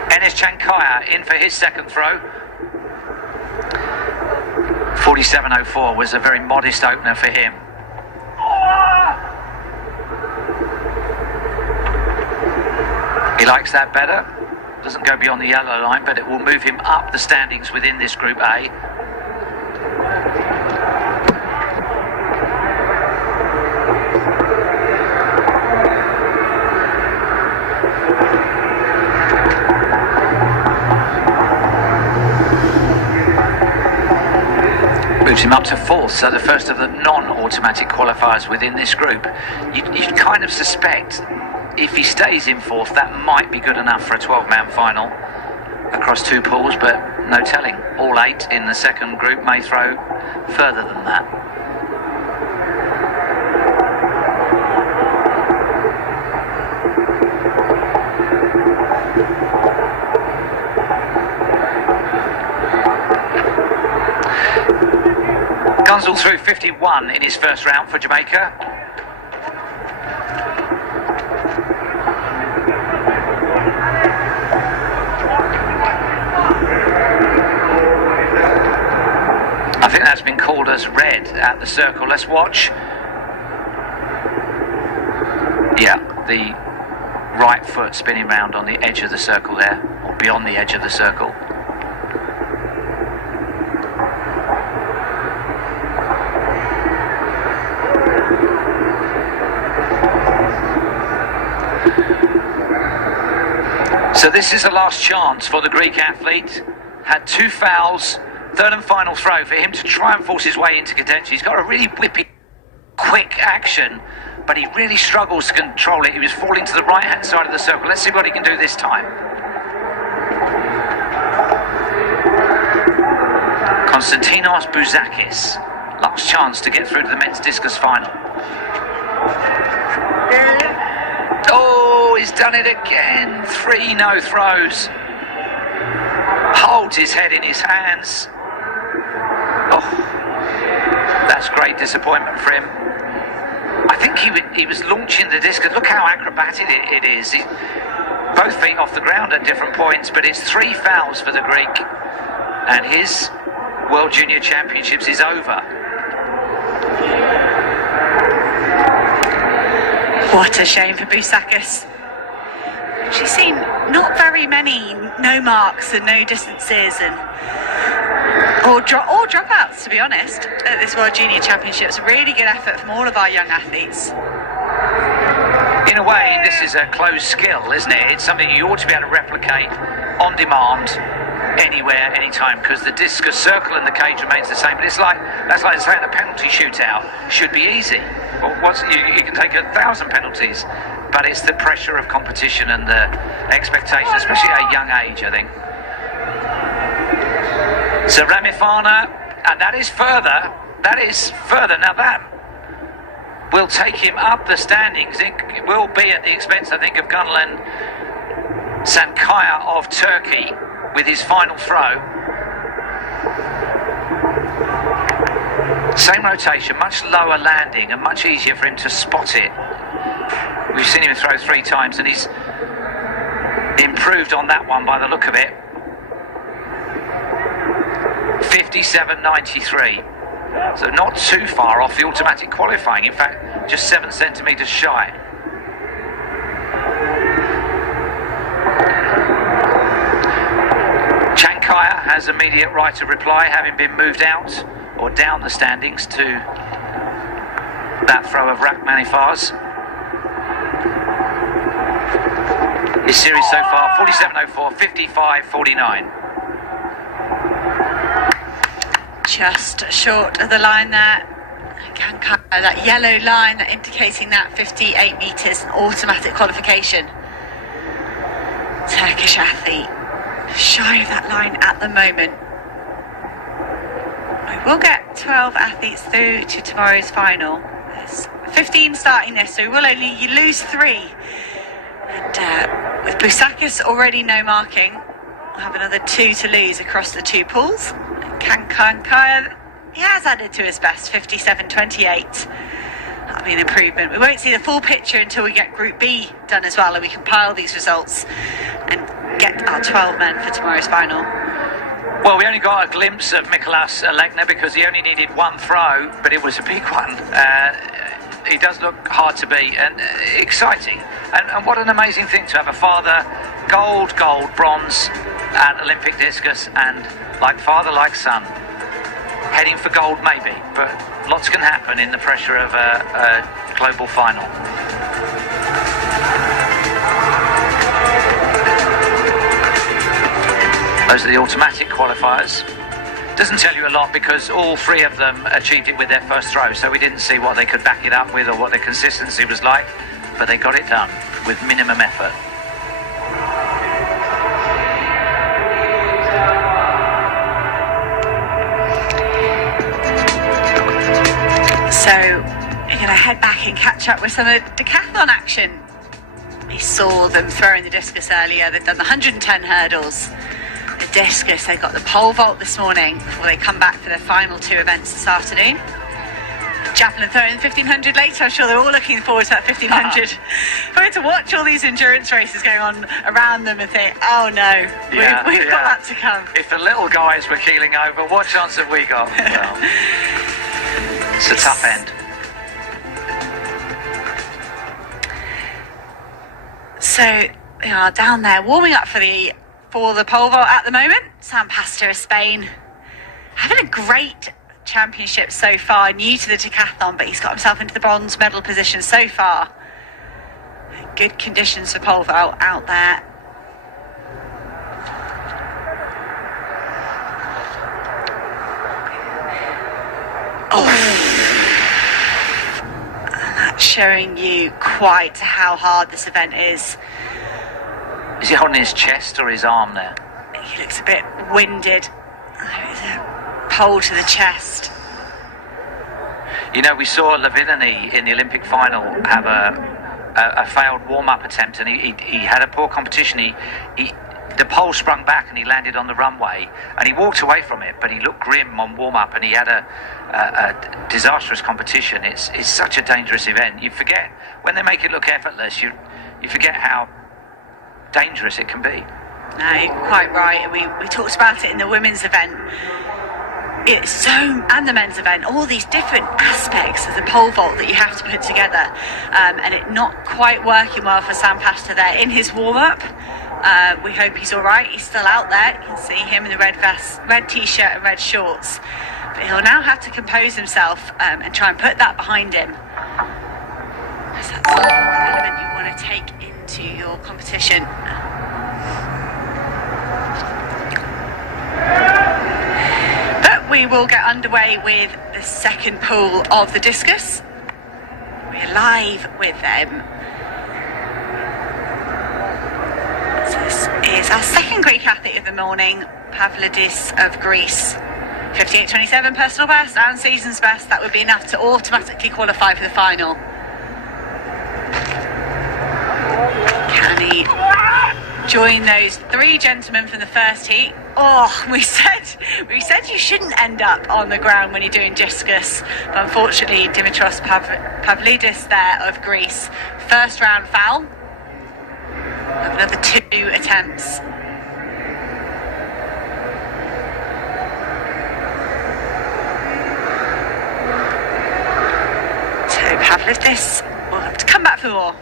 Enes Chankaya in for his second throw. 47.04 was a very modest opener for him. He likes that better. Doesn't go beyond the yellow line, but it will move him up the standings within this Group A. Moves him up to 4th, so the first of the non-automatic qualifiers within this group. You kind of suspect if he stays in 4th, that might be good enough for a 12-man final across 2 pools, but no telling. All 8 in the second group may throw further than that. Gunzel threw 51 in his first round for Jamaica. I think that's been called as red at the circle. Let's watch. Yeah, the right foot spinning round on the edge of the circle there, or beyond the edge of the circle. So this is the last chance for the Greek athlete. Had 2 fouls, third and final throw for him to try and force his way into contention. He's got a really whippy, quick action, but he really struggles to control it. He was falling to the right-hand side of the circle. Let's see what he can do this time. Konstantinos Bouzakis, last chance to get through to the men's discus final. Oh, he's done it again. 3 no throws. Holds his head in his hands. Oh, that's great disappointment for him. I think he was launching the discus. Look how acrobatic it is. Both feet off the ground at different points, but it's 3 fouls for the Greek. And his World Junior Championships is over. What a shame for Bousakis. She's seen not very many no marks and no distances or dropouts, to be honest, at this World Junior Championships. A really good effort from all of our young athletes. In a way, this is a closed skill, isn't it? It's something you ought to be able to replicate on demand, anywhere, anytime, because the discus circle in the cage remains the same. But that's like saying a penalty shootout should be easy. Well, you can take 1,000 penalties, but it's the pressure of competition and the expectation, especially at a young age, I think. So Ramifana, and that is further. Now that will take him up the standings. It will be at the expense, I think, of Gunlan Sankaya of Turkey with his final throw. Same rotation, much lower landing and much easier for him to spot it. We've seen him throw 3 times and he's improved on that one by the look of it. 57.93. So not too far off the automatic qualifying, in fact just 7 centimetres shy. Chankaya has immediate right of reply, having been moved out or down the standings to that throw of Rachmanifars. His series so far 47.04, 55.49. Just short of the line there. That yellow line that indicating that 58 metres, an automatic qualification. Turkish athlete shy of that line at the moment. We will get 12 athletes through to tomorrow's final. There's 15 starting this, so we will only lose 3. And with Bousakis already no marking, we'll have another 2 to lose across the 2 pools. Kankaya, he has added to his best, 57.28. That'll be an improvement. We won't see the full picture until we get Group B done as well, and we compile these results and get our 12 men for tomorrow's final. Well, we only got a glimpse of Mikolas Alekna because he only needed 1 throw, but it was a big one. He does look hard to beat and exciting. And what an amazing thing to have a father, gold, bronze at Olympic discus, and like father, like son. Heading for gold maybe, but lots can happen in the pressure of a global final. Those are the automatic qualifiers. Doesn't tell you a lot because all 3 of them achieved it with their first throw, so we didn't see what they could back it up with or what their consistency was like, but they got it done with minimum effort. So we're going to head back and catch up with some of the decathlon action. We saw them throwing the discus earlier. They've done the 110 hurdles. The discus, they got the pole vault this morning before they come back for their final 2 events this afternoon. Javelin throwing the 1500 later. I'm sure they're all looking forward to that 1500. We're to watch all these endurance races going on around them and think, oh no, we've got that to come. If the little guys were keeling over, what chance have we got? Well, it's a tough end. So they are down there warming up for the pole vault at the moment. Sam Pastor of Spain having a great championship so far, new to the decathlon, but he's got himself into the bronze medal position so far. Good conditions for pole vault out there. That's showing you quite how hard this event is. Is he holding his chest or his arm there? He looks a bit winded. There's a pole to the chest. You know, we saw Lavinany in the Olympic final have a failed warm-up attempt, and he had a poor competition. The pole sprung back and he landed on the runway, and he walked away from it, but he looked grim on warm-up, and he had a disastrous competition. It's such a dangerous event. You forget, when they make it look effortless, you forget how dangerous it can be. No, you're quite right. We talked about it in the women's event. and the men's event, all these different aspects of the pole vault that you have to put together, and it not quite working well for Sam Pasta there in his warm-up. We hope he's all right. He's still out there. You can see him in the red vest, red t-shirt and red shorts, but he'll now have to compose himself and try and put that behind him. That's an element you want to take into your competition. We will get underway with the second pool of the discus. We're live with them. So this is our second Greek athlete of the morning, Pavlidis of Greece. 58.27 personal best and season's best. That would be enough to automatically qualify for the final. Can he join those three gentlemen from the first heat? Oh, we said you shouldn't end up on the ground when you're doing discus, but unfortunately Dimitros Pavlidis there of Greece, first round foul. Another 2 attempts. So Pavlidis will have to come back for more.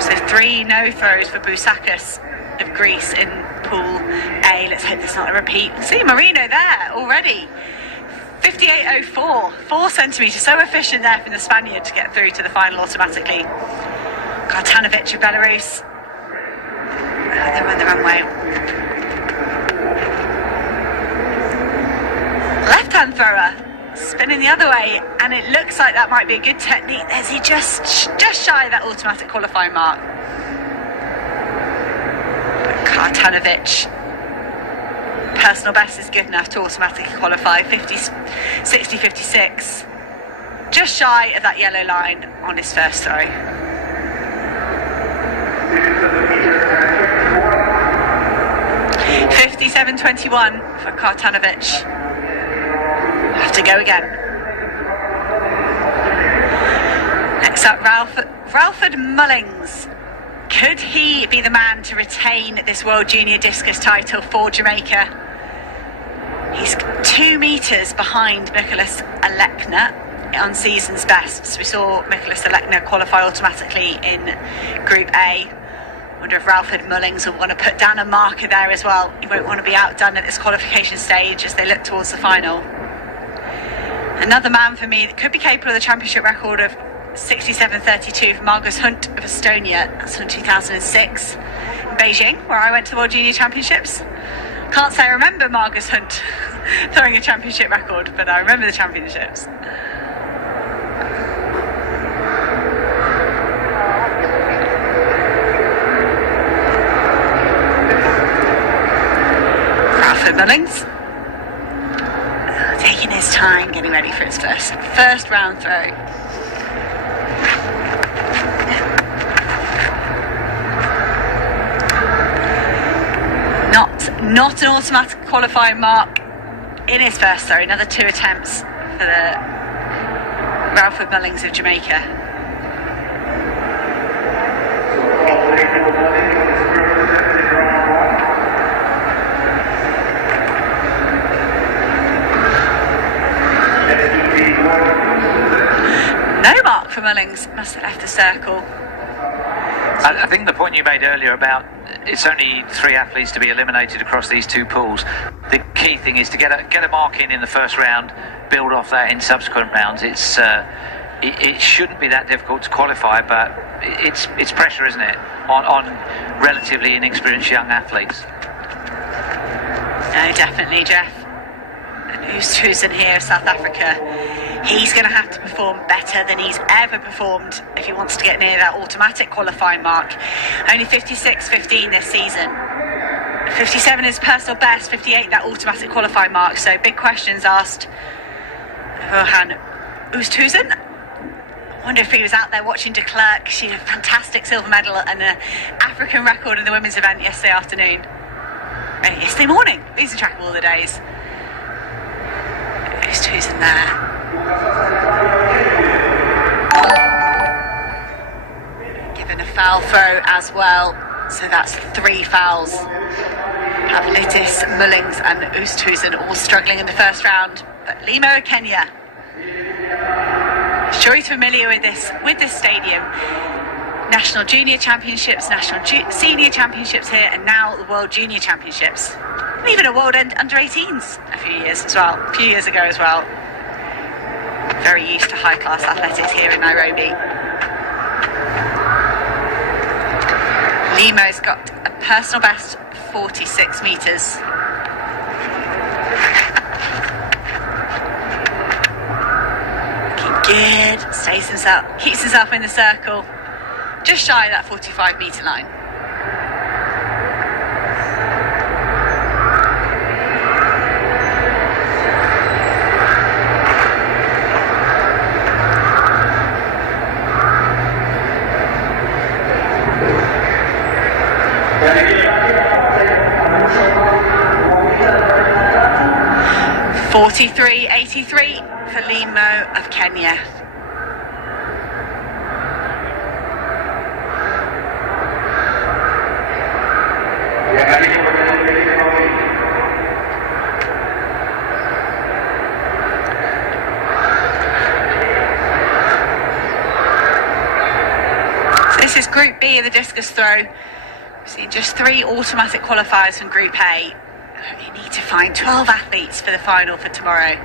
So 3 no throws for Bousakis of Greece in pool A. Let's hope there's not a repeat. See Marino there already. 58.04, 4 centimetres. So efficient there from the Spaniard to get through to the final automatically. Kartanovic of Belarus. They went the wrong way. Left-hand thrower, spinning the other way, and it looks like that might be a good technique. There's he just shy of that automatic qualifying mark. Kartanovic, personal best is good enough to automatically qualify. 60-56, just shy of that yellow line on his first throw. $57.21 for Kartanovic. Have to go again. Next up, Ralford Mullings. Could he be the man to retain this World Junior Discus title for Jamaica? He's 2 metres behind Mikolas Alekna on season's best. So we saw Mikolas Alekna qualify automatically in Group A. Wonder if Ralford Mullings will want to put down a marker there as well. He won't want to be outdone at this qualification stage as they look towards the final. Another man for me that could be capable of the championship record of 67.32 for Margus Hunt of Estonia. That's from 2006 in Beijing, where I went to the World Junior Championships. Can't say I remember Margus Hunt throwing a championship record, but I remember the championships. Ralford Mullings taking his time, getting ready for his first round throw. Not an automatic qualifying mark in his first throw. Another 2 attempts for the Ralford Mullings of Jamaica. No mark for Mullings. Must have left the circle. I think the point you made earlier about it's only 3 athletes to be eliminated across these 2 pools. The key thing is to get a mark in the first round, build off that in subsequent rounds. It shouldn't be that difficult to qualify, but it's pressure, isn't it, on relatively inexperienced young athletes. No, definitely, Jeff. And who's in here, South Africa? He's going to have to perform better than he's ever performed if he wants to get near that automatic qualifying mark. Only 56.15 this season. 57 is personal best, 58 that automatic qualifying mark. So big questions asked. Rohan Oosthuizen. I wonder if he was out there watching de Klerk. She had a fantastic silver medal and an African record in the women's event yesterday afternoon. Yesterday morning. Losing track of all the days. Oosthuizen there. Given a foul throw as well, so that's 3 fouls. Pavlidis, Mullings and Oosthuizen all struggling in the first round, but Limo of Kenya, sure he's familiar with this stadium. National Junior Championships, National Senior Championships here, and now the World Junior Championships. And even a World Under-18s a few years ago as well. Very used to high-class athletics here in Nairobi. Limo's got a personal best 46 metres. Looking good, keeps himself in the circle. Just shy of that 45 metre line. .43.83 for Limo of Kenya. This is Group B of the discus throw. We've seen just 3 automatic qualifiers from Group A. You need to find 12 athletes for the final for tomorrow.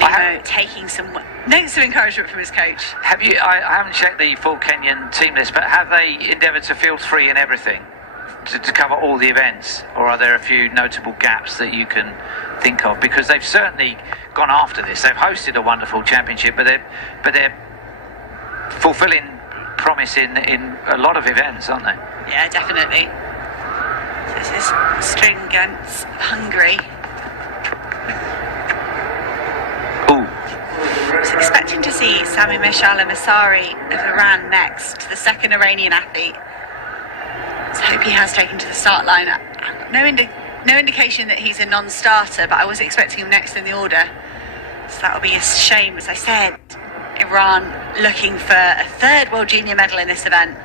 Limo taking some notes of encouragement from his coach. I haven't checked the full Kenyan team list, but have they endeavoured to field 3 in everything to cover all the events, or are there a few notable gaps that you can think of? Because they've certainly gone after this. They've hosted a wonderful championship, but they're fulfilling promise in a lot of events, aren't they? Yeah, definitely. So this is string against Hungary. Ooh. I was expecting to see Sami Mishala Masari of Iran next, the second Iranian athlete. So I hope he has taken to the start line. No indication that he's a non-starter, but I was expecting him next in the order. So that will be a shame, as I said. Iran looking for a 3rd World Junior medal in this event.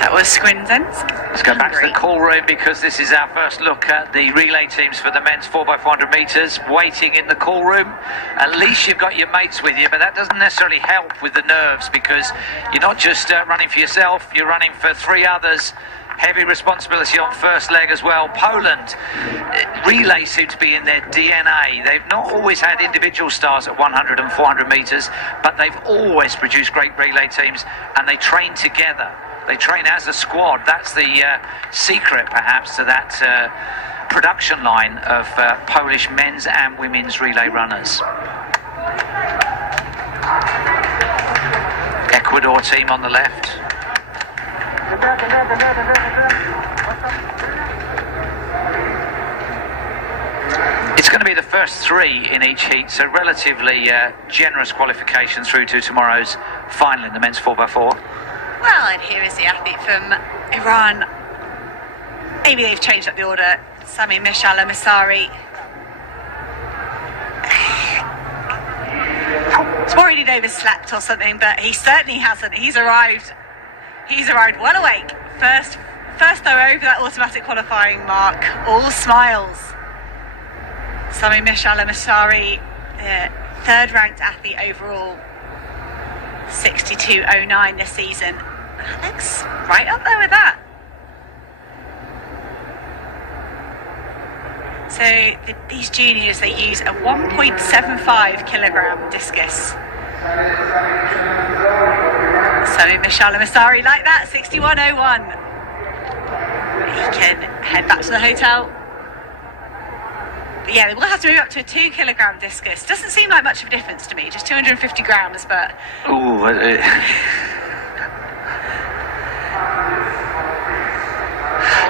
That was Skrinzensk. Let's go back to the call room, because this is our first look at the relay teams for the men's 4x400 metres. Waiting in the call room. At least you've got your mates with you, but that doesn't necessarily help with the nerves, because you're not just running for yourself, you're running for 3 others. Heavy responsibility on first leg as well. Poland, relay seem to be in their DNA. They've not always had individual stars at 100 and 400 metres, but they've always produced great relay teams, and they train together. They train as a squad. That's the secret, perhaps, to that production line of Polish men's and women's relay runners. Ecuador team on the left. It's going to be the first 3 in each heat, so relatively generous qualification through to tomorrow's final in the men's 4x4. Well, and here is the athlete from Iran. Maybe they've changed up the order. Sami Mishala Masari. I was worried he'd overslept or something, but he certainly hasn't. He's arrived well awake. First though over that automatic qualifying mark. All smiles. Sami Mishala Masari, 3rd ranked athlete overall. 62.09 this season. Alex, right up there with that. So these juniors, they use a 1.75 kilogram discus. So Mishala Masari like that, 61.01. He can head back to the hotel. But yeah, we'll have to move up to a 2 kilogram discus. Doesn't seem like much of a difference to me, just 250 grams, but... Ooh,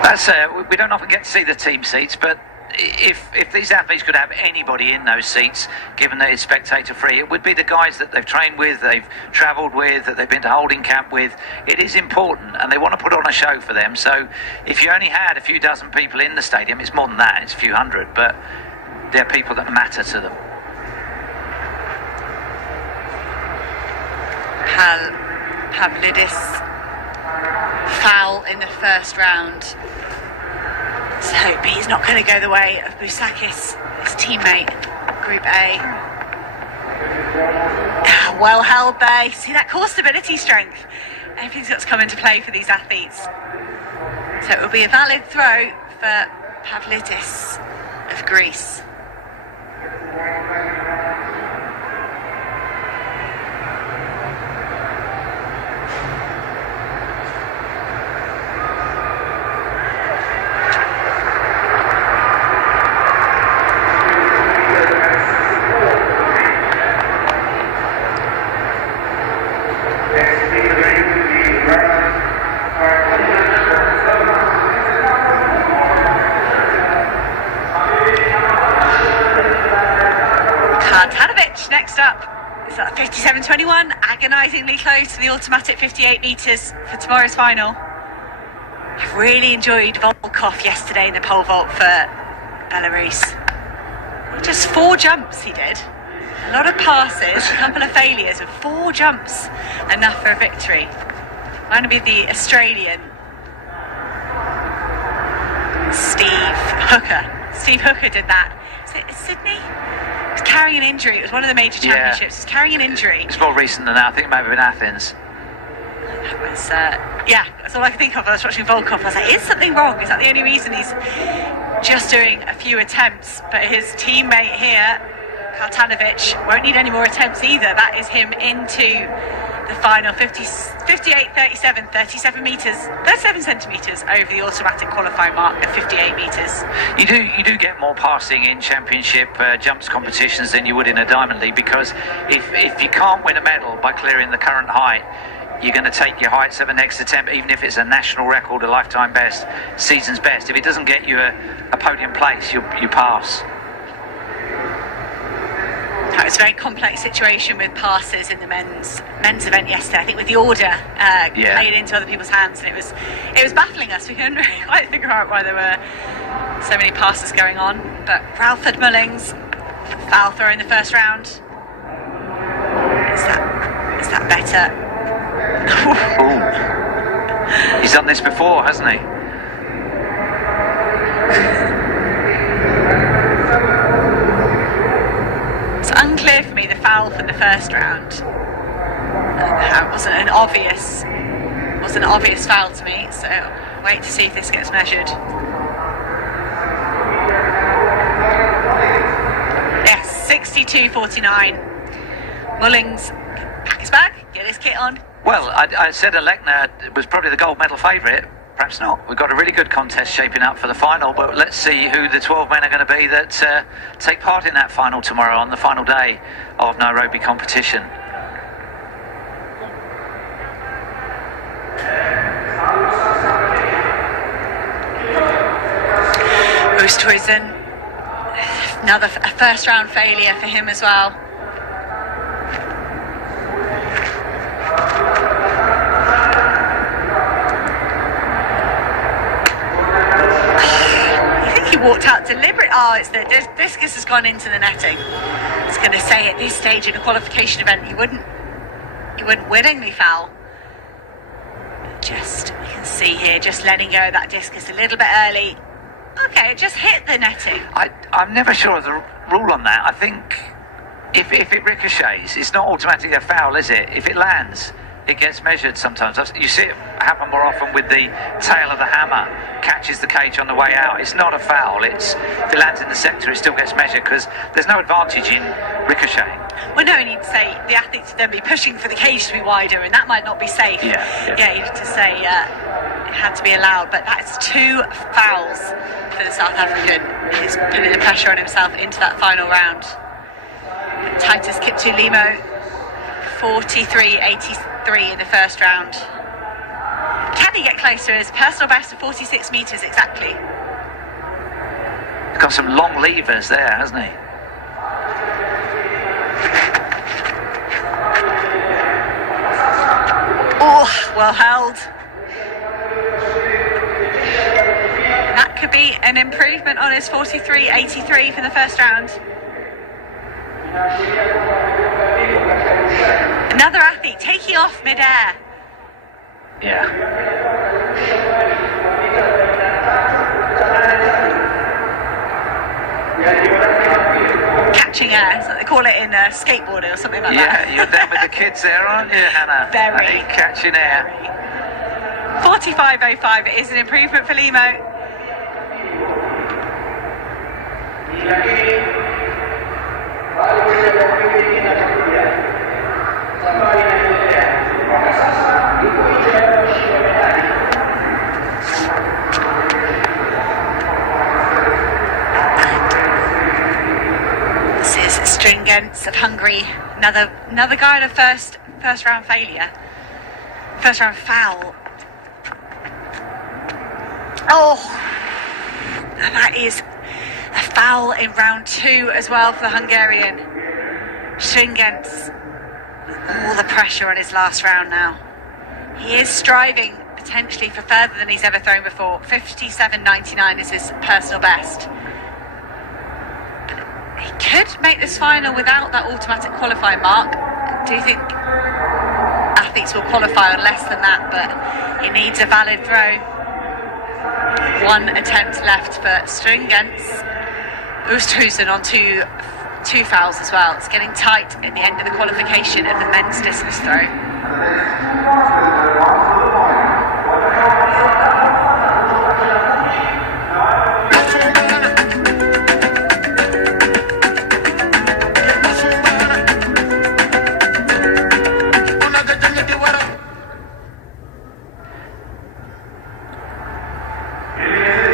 that's we don't often get to see the team seats, but if these athletes could have anybody in those seats, given that it's spectator free, it would be the guys that they've trained with, they've travelled with, that they've been to holding camp with. It is important, and they want to put on a show for them. So if you only had a few dozen people in the stadium, it's more than that, it's a few hundred, but they're people that matter to them. Pavlidis foul in the first round. So hope he's not going to go the way of Bousakis, his teammate, Group A. Well held there. You see that core stability strength. Everything's got to come into play for these athletes. So it will be a valid throw for Pavlidis of Greece. Next up is that 57.21, agonisingly close to the automatic 58 metres for tomorrow's final. I really enjoyed Volkov yesterday in the pole vault for Belarus. Just 4 jumps he did. A lot of passes, a couple of failures, with 4 jumps enough for a victory. Might be the Australian Steve Hooker did that. Is it Sydney? Carrying an injury. It was one of the major championships. He's carrying an injury. It's more recent than that. I think it might have been Athens. That was, that's all I could think of. I was watching Volkov. I was like, is something wrong? Is that the only reason he's just doing a few attempts? But his teammate here, Kaltanovic, won't need any more attempts either. That is him into the final 58.37, 37 metres, 37 centimetres over the automatic qualifying mark of 58 metres. You do get more passing in championship jumps competitions than you would in a Diamond League, because if you can't win a medal by clearing the current height, you're going to take your heights at the next attempt, even if it's a national record, a lifetime best, season's best. If it doesn't get you a podium place, you pass. It was a very complex situation with passes in the men's event yesterday. I think with the order played into other people's hands, and it was baffling us. We couldn't really quite figure out why there were so many passes going on. But Ralford Mullings, foul throw in the first round. Is that better? Ooh. He's done this before, hasn't he? It's unclear for me the foul from the first round. It wasn't an obvious foul to me, so I'll wait to see if this gets measured. Yes, 62.49. Mullings pack his bag, get his kit on. Well, I said Alekna was probably the gold medal favourite. Perhaps not. We've got a really good contest shaping up for the final, but let's see who the 12 men are going to be that take part in that final tomorrow on the final day of Nairobi competition. Oosthuizen, another first round failure for him as well. Walked out deliberate. It's the discus has gone into the netting. I was going to say at this stage in a qualification event, you wouldn't willingly foul. Just, you can see here, just letting go of that discus a little bit early. Okay, it just hit the netting. I'm never sure of the rule on that. I think if it ricochets, it's not automatically a foul, is it? If it lands, it gets measured sometimes. You see it happen more often with the tail of the hammer catches the cage on the way out. It's not a foul. If it lands in the sector, it still gets measured because there's no advantage in ricocheting. Well, no, you need to say the athletes would then be pushing for the cage to be wider, and that might not be safe. Yeah, you need to say it had to be allowed, but that's 2 fouls for the South African. He's putting the pressure on himself into that final round. Titus Kiptulimo, 43.83 in the first round. Can he get closer? His personal best of 46 metres exactly. He's got some long levers there, hasn't he? Oh, well held. That could be an improvement on his 43.83 from the first round. Another athlete taking off mid-air. Yeah. Catching air, so they call it in skateboarding or something like that. Yeah, you're down with the kids there, aren't you, Hannah? Very. Catching air. 45.05, it is an improvement for Limo. This is Stringents of Hungary, another guy in a first round failure, first round foul. Oh, that is a foul in round 2 as well for the Hungarian. Stringents, all the pressure on his last round now. He is striving potentially for further than he's ever thrown before. 57.99 is his personal best. He could make this final without that automatic qualifying mark. I do think athletes will qualify on less than that, but he needs a valid throw. One attempt left for Stringents. Oosterhuizen on two fouls as well. It's getting tight in the end of the qualification of the men's discus throw.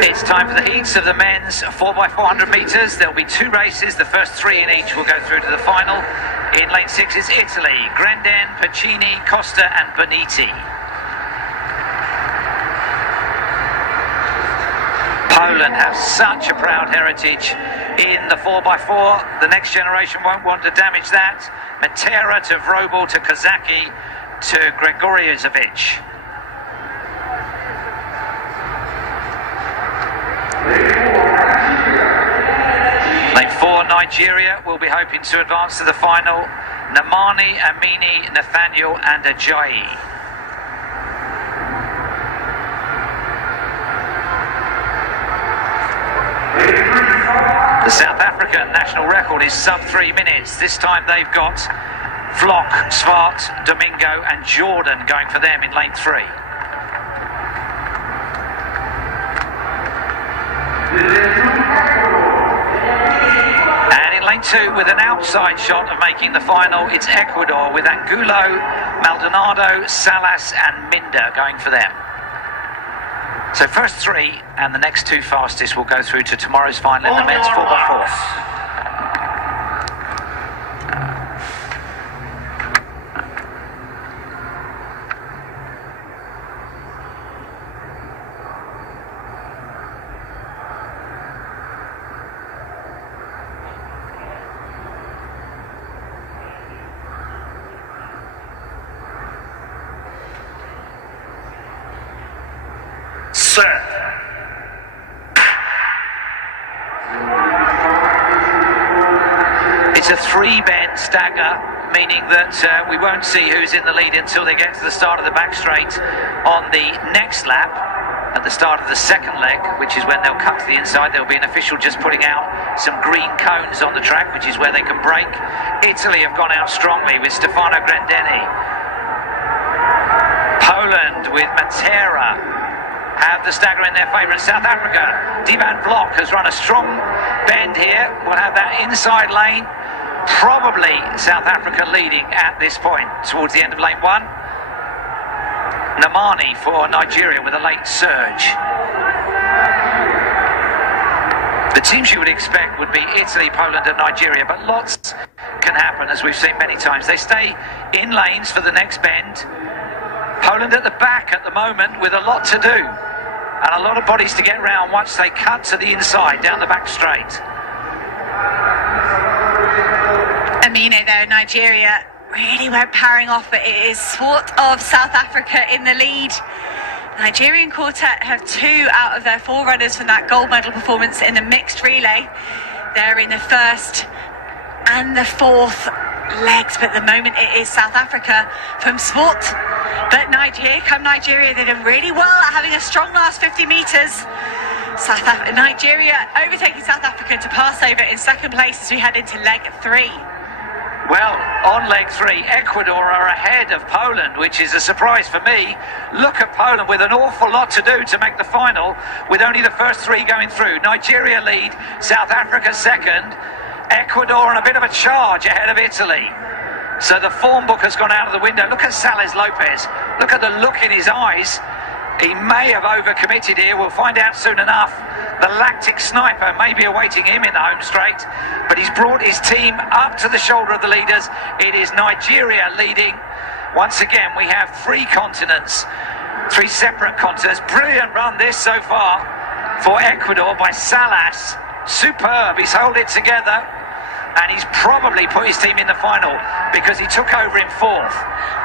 It's time for the heats of the men's 4x400 metres. There'll be 2 races. The first 3 in each will go through to the final. In lane 6 is Italy. Grandin, Pacini, Costa and Boniti. Poland have such a proud heritage in the 4x4. The next generation won't want to damage that. Matera to Vrobel to Kozaki to Gregoriovic. Lane 4, Nigeria will be hoping to advance to the final. Namani, Amini, Nathaniel and Ajayi. The South African national record is sub 3 minutes. This time they've got Vlok, Svart, Domingo and Jordan going for them in lane 3. And in lane 2, with an outside shot of making the final, it's Ecuador with Angulo, Maldonado, Salas and Minda going for them. So first 3 and the next 2 fastest will go through to tomorrow's final in the men's 4x4. It's a 3-bend stagger, meaning that we won't see who's in the lead until they get to the start of the back straight on the next lap. At the start of the second leg, which is when they'll cut to the inside, there'll be an official just putting out some green cones on the track, which is where they can brake. Italy have gone out strongly with Stefano Grandini. Poland with Matera have the stagger in their favour. South Africa, Divan Vlok has run a strong bend here. We'll have that inside lane. Probably South Africa leading at this point towards the end of lane 1. Namani for Nigeria with a late surge. The teams you would expect would be Italy, Poland and Nigeria, but lots can happen, as we've seen many times. They stay in lanes for the next bend. Poland at the back at the moment with a lot to do and a lot of bodies to get round once they cut to the inside down the back straight. Amino though, Nigeria really went powering off, but it is sort of South Africa in the lead. Nigerian quartet have 2 out of their 4 runners from that gold medal performance in the mixed relay. They're in the first and the fourth legs, but at the moment it is South Africa from sport. But here come Nigeria. They've done really well at having a strong last 50 metres. Nigeria overtaking South Africa to pass over in second place as we head into leg 3. Well, on leg 3, Ecuador are ahead of Poland, which is a surprise for me. Look at Poland with an awful lot to do to make the final, with only the first 3 going through. Nigeria lead, South Africa second, Ecuador on a bit of a charge ahead of Italy. So the form book has gone out of the window. Look at Sales Lopez. Look at the look in his eyes. He may have overcommitted here. We'll find out soon enough. The lactic sniper may be awaiting him in the home straight, but he's brought his team up to the shoulder of the leaders. It is Nigeria leading. Once again, we have 3 continents, 3 separate continents. Brilliant run this so far for Ecuador by Salas. Superb. He's held it together, and he's probably put his team in the final because he took over in 4th.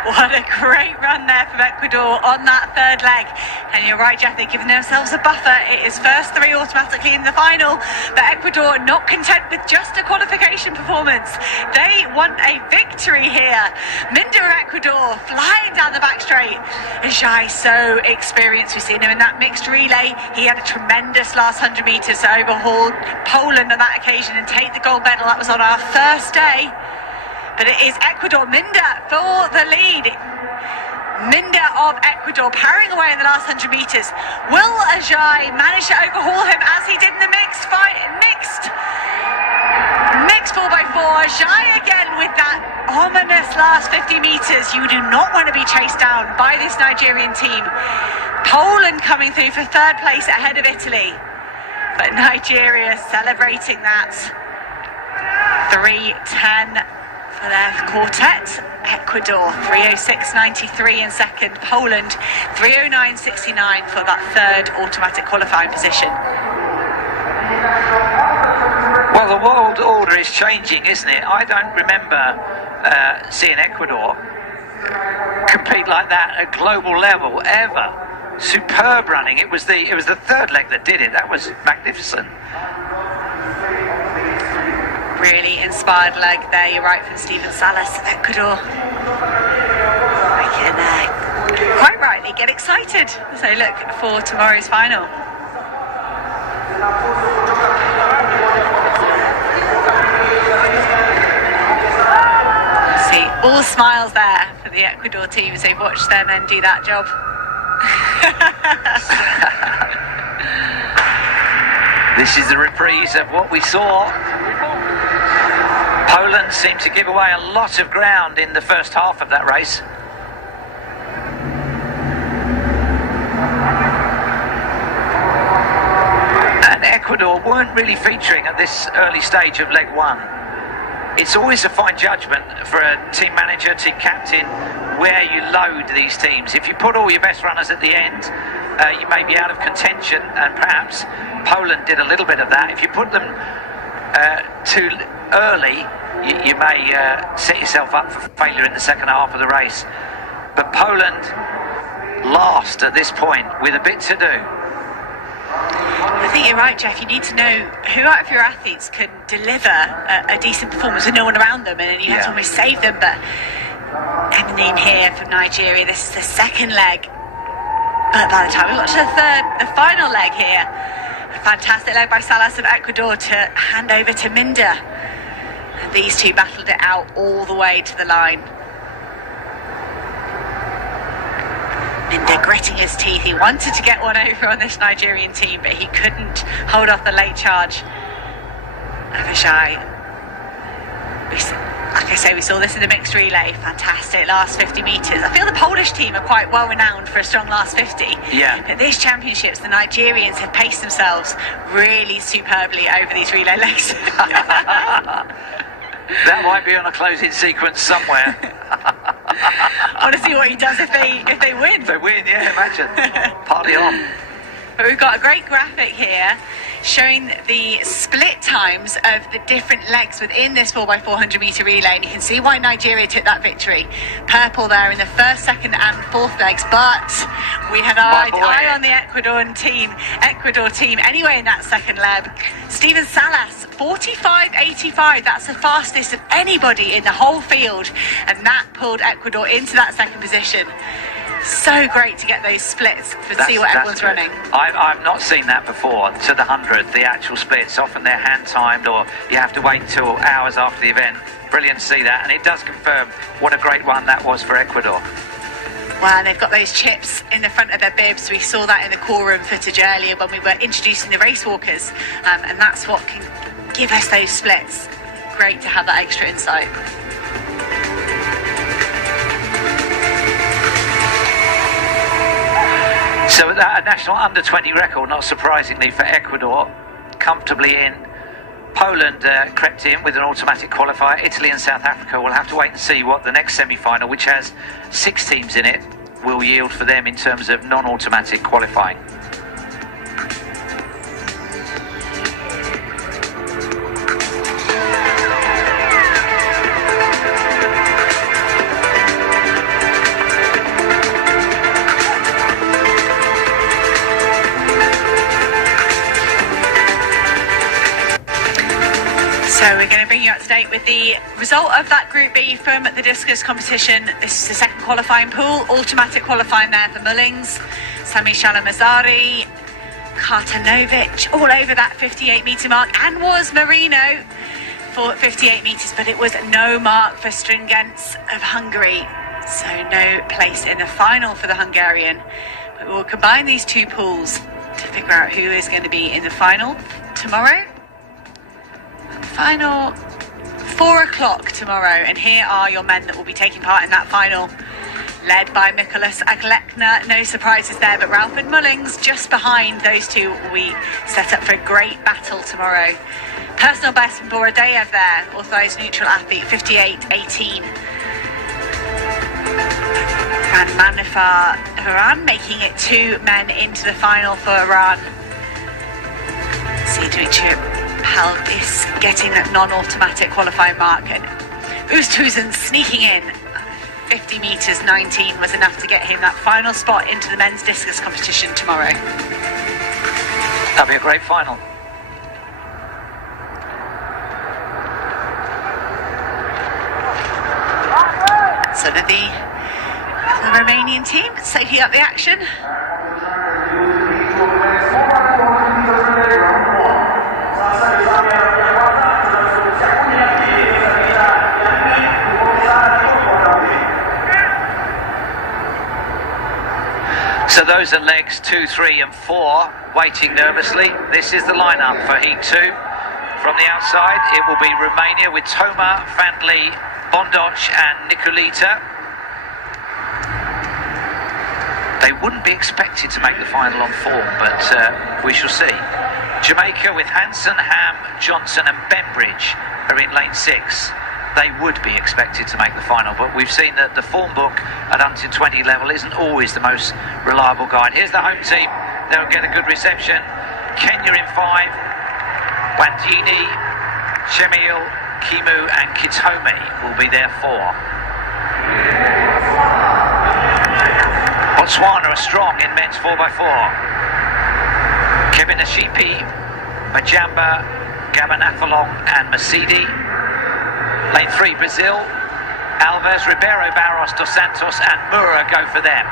What a great run there from Ecuador on that third leg. And you're right, Jeff, they're giving themselves a buffer. It is first 3 automatically in the final. But Ecuador not content with just a qualification performance. They want a victory here. Minda of Ecuador flying down the back straight. And Shai, so experienced. We've seen him in that mixed relay. He had a tremendous last 100 metres to overhaul Poland on that occasion and take the gold medal. That was on our first day. But it is Ecuador, Minda for the lead. Minda of Ecuador powering away in the last 100 metres. Will Ajay manage to overhaul him as he did in the mixed 4x4? Ajay again with that ominous last 50 metres. You do not want to be chased down by this Nigerian team. Poland coming through for third place ahead of Italy. But Nigeria celebrating that. 3:10 for their quartet. Ecuador 3:06.93 in second. Poland 3:09.69 for that third automatic qualifying position. Well, the world order is changing, isn't it? I don't remember seeing Ecuador compete like that at global level ever. Superb running. It was the third leg that did it. That was magnificent. Really inspired leg there, you're right, from Stephen Salas of Ecuador. I can quite rightly get excited as I look for tomorrow's final. See, all smiles there for the Ecuador team as they've watched their men do that job. This is the reprise of what we saw. Poland seemed to give away a lot of ground in the first half of that race. And Ecuador weren't really featuring at this early stage of leg 1. It's always a fine judgment for a team manager, team captain, where you load these teams. If you put all your best runners at the end, you may be out of contention, and perhaps Poland did a little bit of that. If you put them too early, you may set yourself up for failure in the second half of the race. But Poland last at this point with a bit to do. I think you're right, Jeff. You need to know who out of your athletes can deliver a decent performance with no one around them, and you have to almost save them. But Eminem here from Nigeria, this is the second leg. But by the time we got to the final leg here, a fantastic leg by Salas of Ecuador to hand over to Minda. And these two battled it out all the way to the line. Minda gritting his teeth. He wanted to get one over on this Nigerian team, but he couldn't hold off the late charge. Avishai. Like I say, we saw this in the mixed relay. Fantastic last 50 metres. I feel the Polish team are quite well renowned for a strong last 50. Yeah. But these championships, the Nigerians have paced themselves really superbly over these relay legs. That might be on a closing sequence somewhere. I want to see what he does if they win. If they win, yeah, imagine. Party on. But we've got a great graphic here showing the split times of the different legs within this 4x400 metre relay, and you can see why Nigeria took that victory. Purple there in the first, second and fourth legs, but we had our eye on the Ecuador team anyway in that second leg. Steven Salas, 45.85. That's the fastest of anybody in the whole field. And that pulled Ecuador into that second position. So great to get those splits to see what everyone's running. I've not seen that before, to the 100, the actual splits. Often they're hand timed, or you have to wait until hours after the event. Brilliant to see that, and it does confirm what a great one that was for Ecuador. Well, they've got those chips in the front of their bibs. We saw that in the core room footage earlier when we were introducing the race walkers, and that's what can give us those splits. Great to have that extra insight. So a national under-20 record, not surprisingly, for Ecuador, comfortably in. Poland crept in with an automatic qualifier. Italy and South Africa will have to wait and see what the next semi-final, which has 6 teams in it, will yield for them in terms of non-automatic qualifying. So we're going to bring you up to date with the result of that Group B from the discus competition. This is the second qualifying pool, automatic qualifying there for Mullings, Sami Shalamazari, Kartanovic, all over that 58-metre mark, and was Marino for 58 metres, but it was no mark for Stringenz of Hungary, so no place in the final for the Hungarian. But we'll combine these two pools to figure out who is going to be in the final tomorrow. Final 4 o'clock tomorrow, and here are your men that will be taking part in that final, led by Mikolas Aglekna. No surprises there, but Ralph and Mullings just behind those two will be set up for a great battle tomorrow. Personal best from Borodayev there, authorised neutral athlete, 58.18. And Manifar Iran making it 2 men into the final for Iran. See Dmitry Haldis getting that non-automatic qualifying mark, and Oosthuizen sneaking in. 50 metres 19 was enough to get him that final spot into the men's discus competition tomorrow. That'll be a great final. So that the Romanian team soaking up the action. So those are legs 2, 3 and 4 waiting nervously. This is the lineup for Heat 2. From the outside it will be Romania with Toma, Fandley, Bondoc and Nicolita. They wouldn't be expected to make the final on form, but we shall see. Jamaica with Hansen, Ham, Johnson and Bembridge are in lane 6. They would be expected to make the final, but we've seen that the form book at under 20 level isn't always the most reliable guide. Here's the home team. They'll get a good reception. Kenya in 5. Wandini, Chemil, Kimu and Kitome will be there 4. Botswana are strong in men's 4x4. Kevin Ashipi, Majamba, Gabanathalong and Masidi. Lane 3, Brazil. Alves, Ribeiro, Barros, Dos Santos and Moura go for them.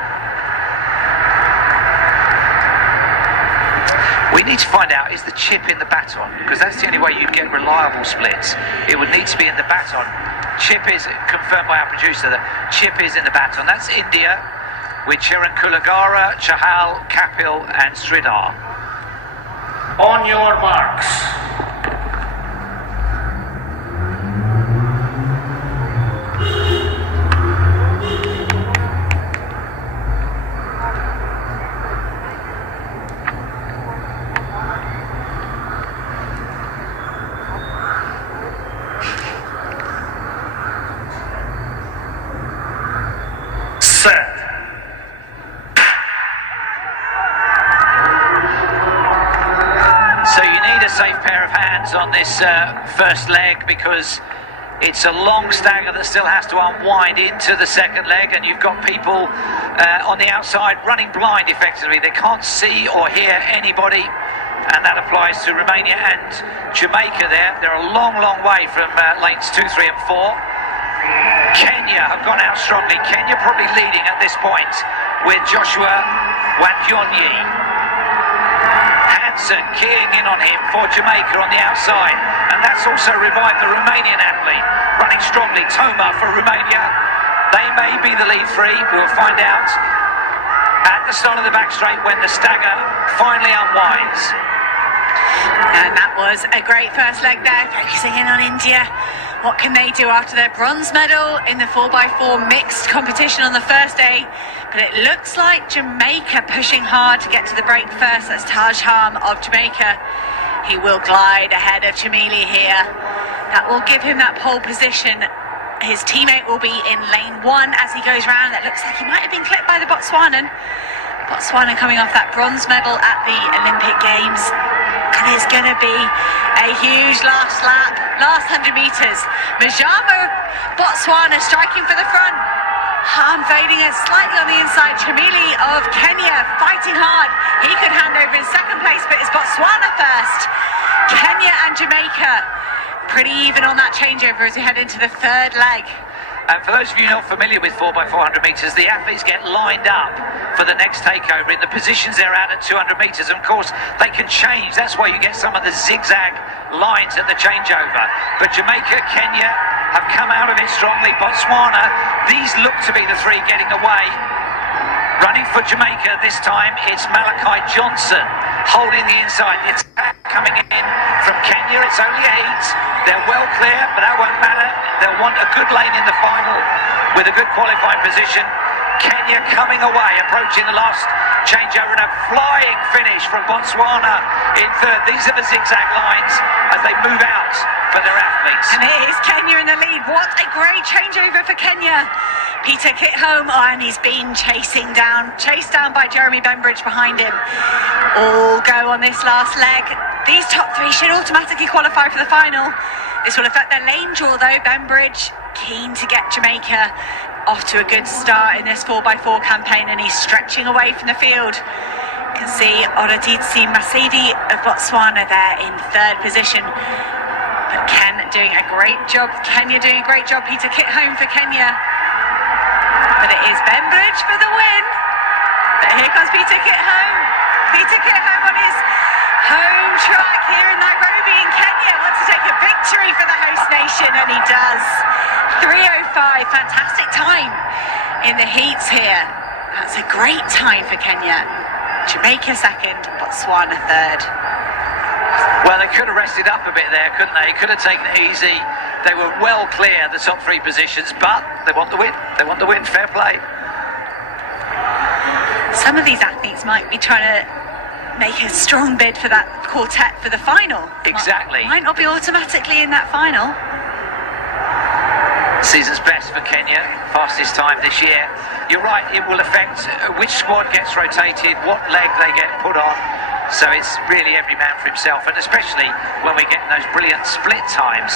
We need to find out, is the chip in the baton? Because that's the only way you'd get reliable splits. It would need to be in the baton. Chip is confirmed by our producer. The chip is in the baton. That's India with Charan Kulagara, Chahal, Kapil and Sridhar. On your marks. Safe pair of hands on this first leg, because it's a long stagger that still has to unwind into the second leg, and you've got people on the outside running blind effectively. They can't see or hear anybody. and that applies to Romania and Jamaica there. They're a long, long way from lanes 2, 3 and 4. Kenya have gone out strongly. Kenya probably leading at this point with Joshua Wanyonyi. Hansen keying in on him for Jamaica on the outside, and that's also revived the Romanian athlete, running strongly. Toma for Romania. They may be the lead three. We'll find out at the start of the back straight when the stagger finally unwinds. And that was a great first leg there, focusing in on India. What can they do after their bronze medal in the 4x4 mixed competition on the first day? But it looks like Jamaica pushing hard to get to the break first. That's Taj Harm of Jamaica. He will glide ahead of Chamili here. That will give him that pole position. His teammate will be in lane 1 as he goes round. That looks like he might have been clipped by the Botswanan. Botswana coming off that bronze medal at the Olympic Games. And it's going to be a huge last lap, last 100 metres. Majamo, Botswana striking for the front. Harm fading it slightly on the inside. Chamili of Kenya fighting hard. He could hand over in second place, but it's Botswana first. Kenya and Jamaica pretty even on that changeover as we head into the third leg. And for those of you not familiar with 4x400 metres, the athletes get lined up for the next takeover in the positions they're at 200 metres. And of course, they can change. That's why you get some of the zigzag lines at the changeover. But Jamaica, Kenya have come out of it strongly. Botswana, these look to be the three getting away. Running for Jamaica this time, it's Malachi Johnson holding the inside. The attack coming in from Kenya. It's only a heat. They're well clear, but that won't matter. They'll want a good lane in the final with a good qualifying position. Kenya coming away, approaching the last changeover, and a flying finish from Botswana in third. These are the zigzag lines as they move out for their athletes. And it is Kenya in the lead. What a great changeover for Kenya. Peter Kithome, and he's been chased down by Jeremy Bembridge behind him. All go on this last leg. These top three should automatically qualify for the final. This will affect their lane draw though. Bembridge keen to get Jamaica off to a good start in this 4x4 campaign, and he's stretching away from the field. You can see Oroditsi Masidi of Botswana there in third position. But Kenya doing a great job. Peter Kithome for Kenya. But it is Bembridge for the win. But here comes Peter Kithome. Peter Kithome on his home track here in Nairobi in Kenya. Wants to take a victory for the host nation, and he does. 3:05, fantastic time in the heats here. That's a great time for Kenya. Jamaica second, Botswana third. Well, they could have rested up a bit there, couldn't they? Could have taken it easy. They were well clear, the top three positions, but they want the win. They want the win, fair play. Some of these athletes might be trying to make a strong bid for that quartet for the final. Exactly. Might not be automatically in that final. Season's best for Kenya, fastest time this year. You're right, it will affect which squad gets rotated, what leg they get put on. So it's really every man for himself, and especially when we get those brilliant split times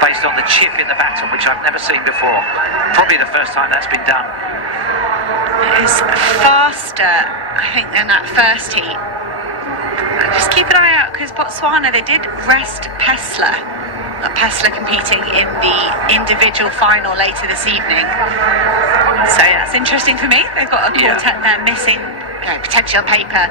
based on the chip in the baton, which I've never seen before. Probably the first time that's been done. It is faster, I think, than that first heat. Just keep an eye out, because Botswana, they did rest Pessler. Pessler competing in the individual final later this evening. So that's interesting for me. They've got a quartet there missing, potentially on paper,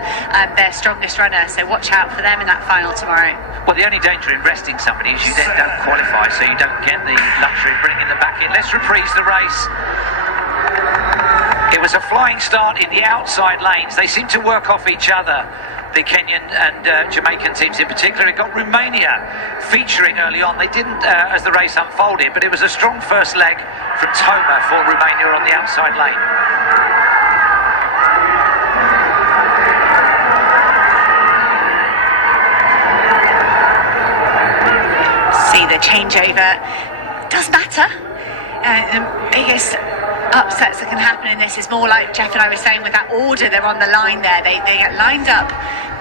their strongest runner. So watch out for them in that final tomorrow. Well, the only danger in resting somebody is you then don't qualify, so you don't get the luxury of bringing them back in. Let's reprise the race. It was a flying start in the outside lanes. They seem to work off each other, the Kenyan and Jamaican teams in particular. It got Romania featuring early on. They didn't as the race unfolded, but it was a strong first leg from Toma for Romania on the outside lane. See, the changeover does matter. The biggest upsets that can happen in this is more like Jeff and I were saying with that order they're on the line there. They get lined up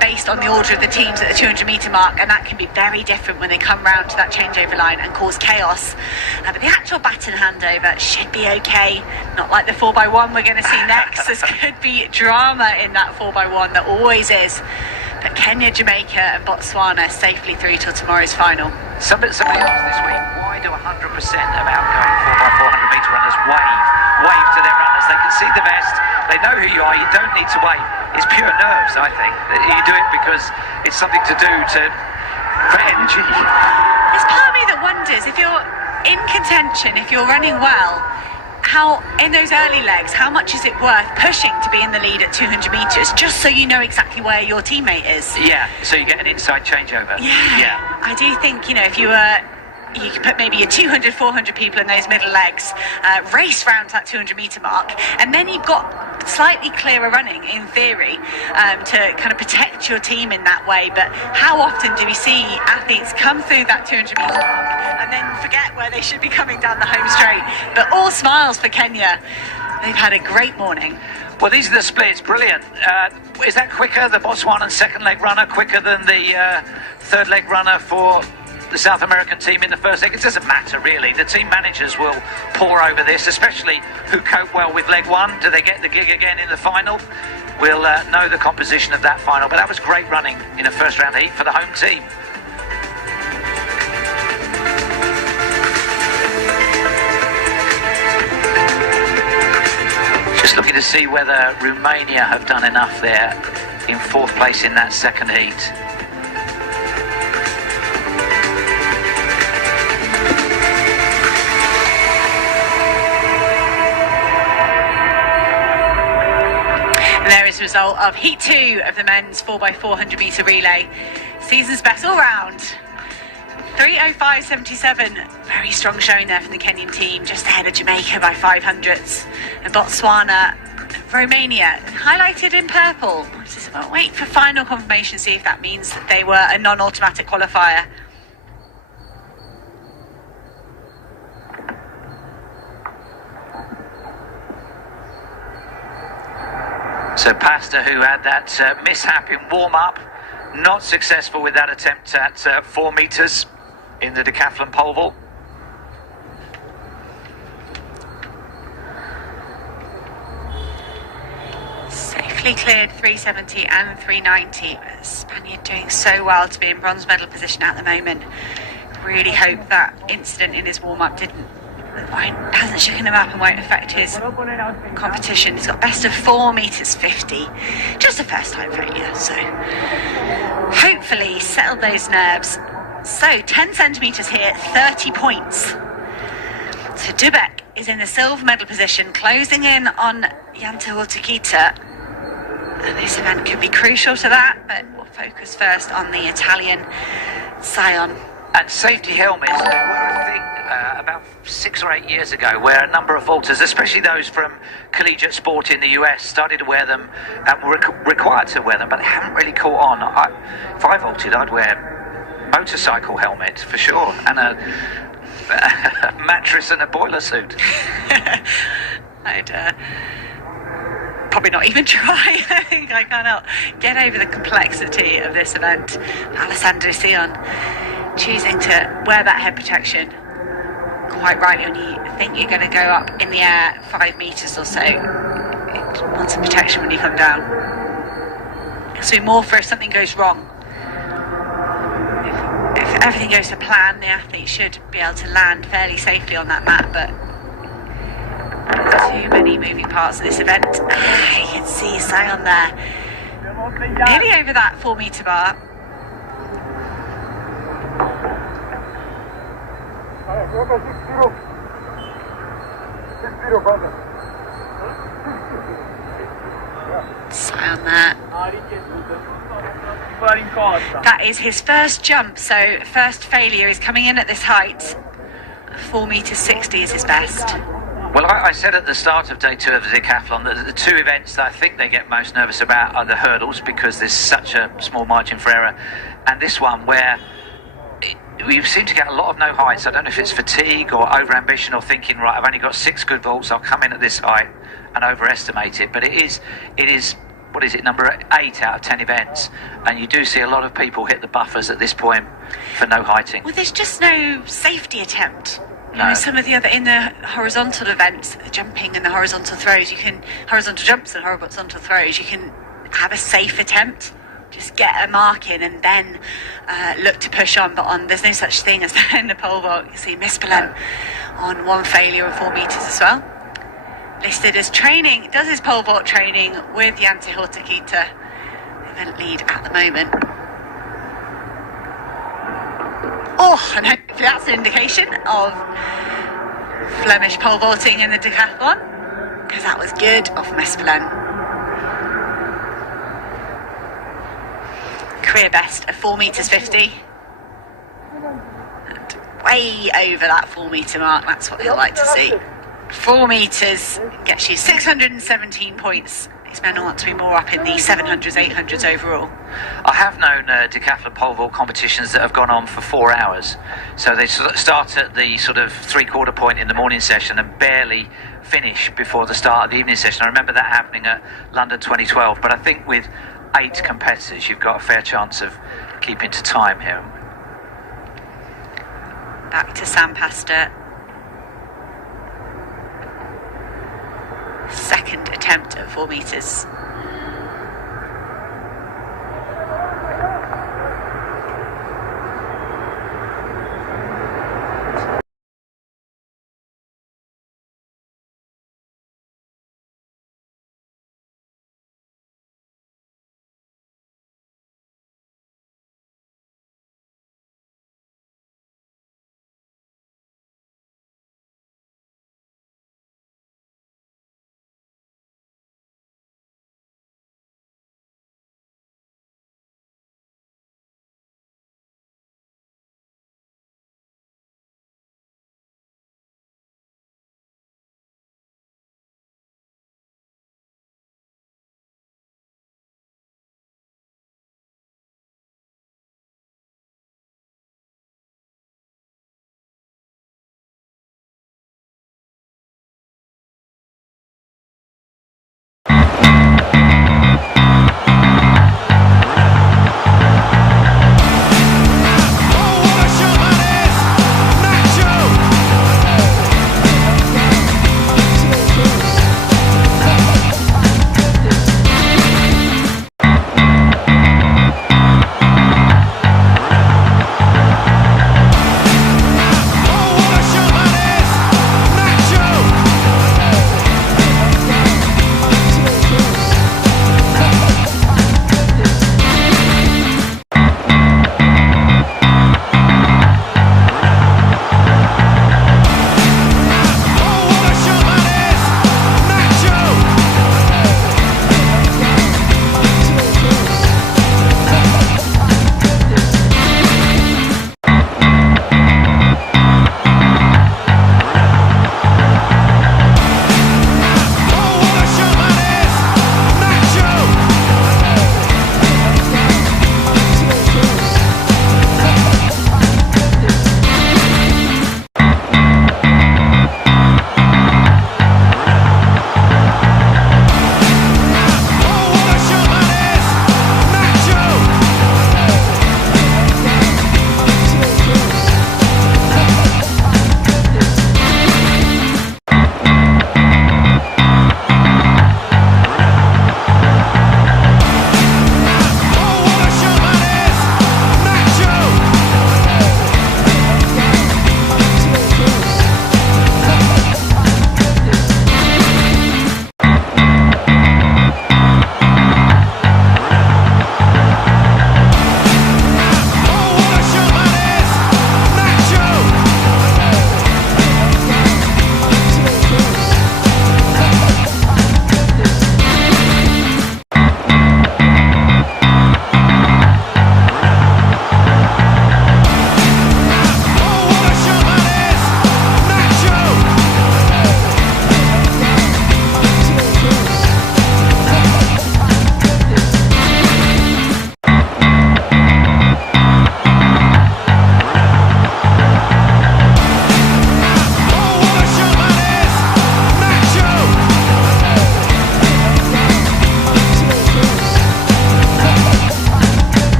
based on the order of the teams at the 200 metre mark, and that can be very different when they come round to that changeover line and cause chaos. But the actual baton handover should be okay. Not like the 4x1 we're going to see next. There's could be drama in that 4x1, there always is. But Kenya, Jamaica and Botswana safely through till tomorrow's final. Somebody asked this week, why do 100% of outgoing 4x400 metre runners wave to their runners? They can see the vest, they know who you are, you don't need to wave. It's pure nerves, I think. You do it because it's something to do for energy. There's part of me that wonders if you're in contention, if you're running well, how in those early legs, how much is it worth pushing to be in the lead at 200 metres just so you know exactly where your teammate is? Yeah, so you get an inside changeover. Yeah. I do think, you could put maybe your 200, 400 people in those middle legs, race round that 200 metre mark, and then you've got slightly clearer running in theory to kind of protect your team in that way. But how often do we see athletes come through that 200 metre mark and then forget where they should be coming down the home straight? But all smiles for Kenya. They've had a great morning. Well, these are the splits, brilliant. Is that quicker, the Botswana second leg runner, quicker than the third leg runner for the South American team in the first leg? It doesn't matter really. The team managers will pore over this, especially who cope well with leg one. Do they get the gig again in the final? We'll know the composition of that final. But that was great running in a first round heat for the home team. Just looking to see whether Romania have done enough there in fourth place in that second heat. There is the result of Heat 2 of the men's 4x400 metre relay. Season's best all round. 3:05.77. Very strong showing there from the Kenyan team, just ahead of Jamaica by 500ths. And Botswana, Romania, highlighted in purple. I'll wait for final confirmation, see if that means that they were a non-automatic qualifier. So Pasta, who had that mishap in warm-up, not successful with that attempt at 4 metres in the decathlon pole vault. Safely cleared 370 and 390. Spaniard doing so well to be in bronze medal position at the moment. Really hope that incident in his warm-up hasn't shaken him up and won't affect his competition. He's got best of 4 metres 50. Just a first time failure, so hopefully settled those nerves. So 10 centimetres here, 30 points. So Dubek is in the silver medal position, closing in on Yanta Wutukita. This event could be crucial to that, but we'll focus first on the Italian Sion. And safety helmets, they were a thing about 6 or 8 years ago, where a number of vaulters, especially those from collegiate sport in the US, started to wear them and were required to wear them, but they haven't really caught on. If I vaulted, I'd wear motorcycle helmet for sure, and a mattress and a boiler suit. I'd probably not even try. I think I can't get over the complexity of this event. Alessandro Sion choosing to wear that head protection quite rightly when you think you're going to go up in the air 5 metres or so. It wants some protection when you come down. So more for if something goes wrong. If everything goes to plan, the athlete should be able to land fairly safely on that mat, but too many moving parts of this event. You can see Sion there, nearly over that 4 metre bar. Sion there. That is his first jump, so first failure is coming in at this height. 4 metres 60 is his best. Well, I said at the start of day 2 of the decathlon that the 2 events that I think they get most nervous about are the hurdles, because there's such a small margin for error, and this one where we seem to get a lot of no heights. I don't know if it's fatigue or over-ambition or thinking, right, I've only got 6 good vaults, I'll come in at this height and overestimate it. But it is, what is it, number 8 out of 10 events, and you do see a lot of people hit the buffers at this point for no heighting. Well, there's just no safety attempt. You No. know, some of the other, in the horizontal events, the jumping and the horizontal throws, horizontal jumps and horizontal throws, you can have a safe attempt just get a mark in and then look to push on. But there's no such thing as that in the pole vault. You see Mispelen on 1 failure of 4 meters as well. Listed as training, does his pole vault training with Jante Hortakita, event lead at the moment. Oh, and hopefully that's an indication of Flemish pole vaulting in the decathlon, because that was good off Mispelen. Career best of 4 meters 50. And way over that 4 meter mark, that's what he'll like to see. 4 meters gets you 617 points. These men want to be more up in the 700s, 800s overall. I have known decathlon pole vault competitions that have gone on for 4 hours. So they start at the sort of 3/4 point in the morning session and barely finish before the start of the evening session. I remember that happening at London 2012, but I think with 8 competitors, you've got a fair chance of keeping to time here. Back to Sam Pastor. Second attempt at 4 meters.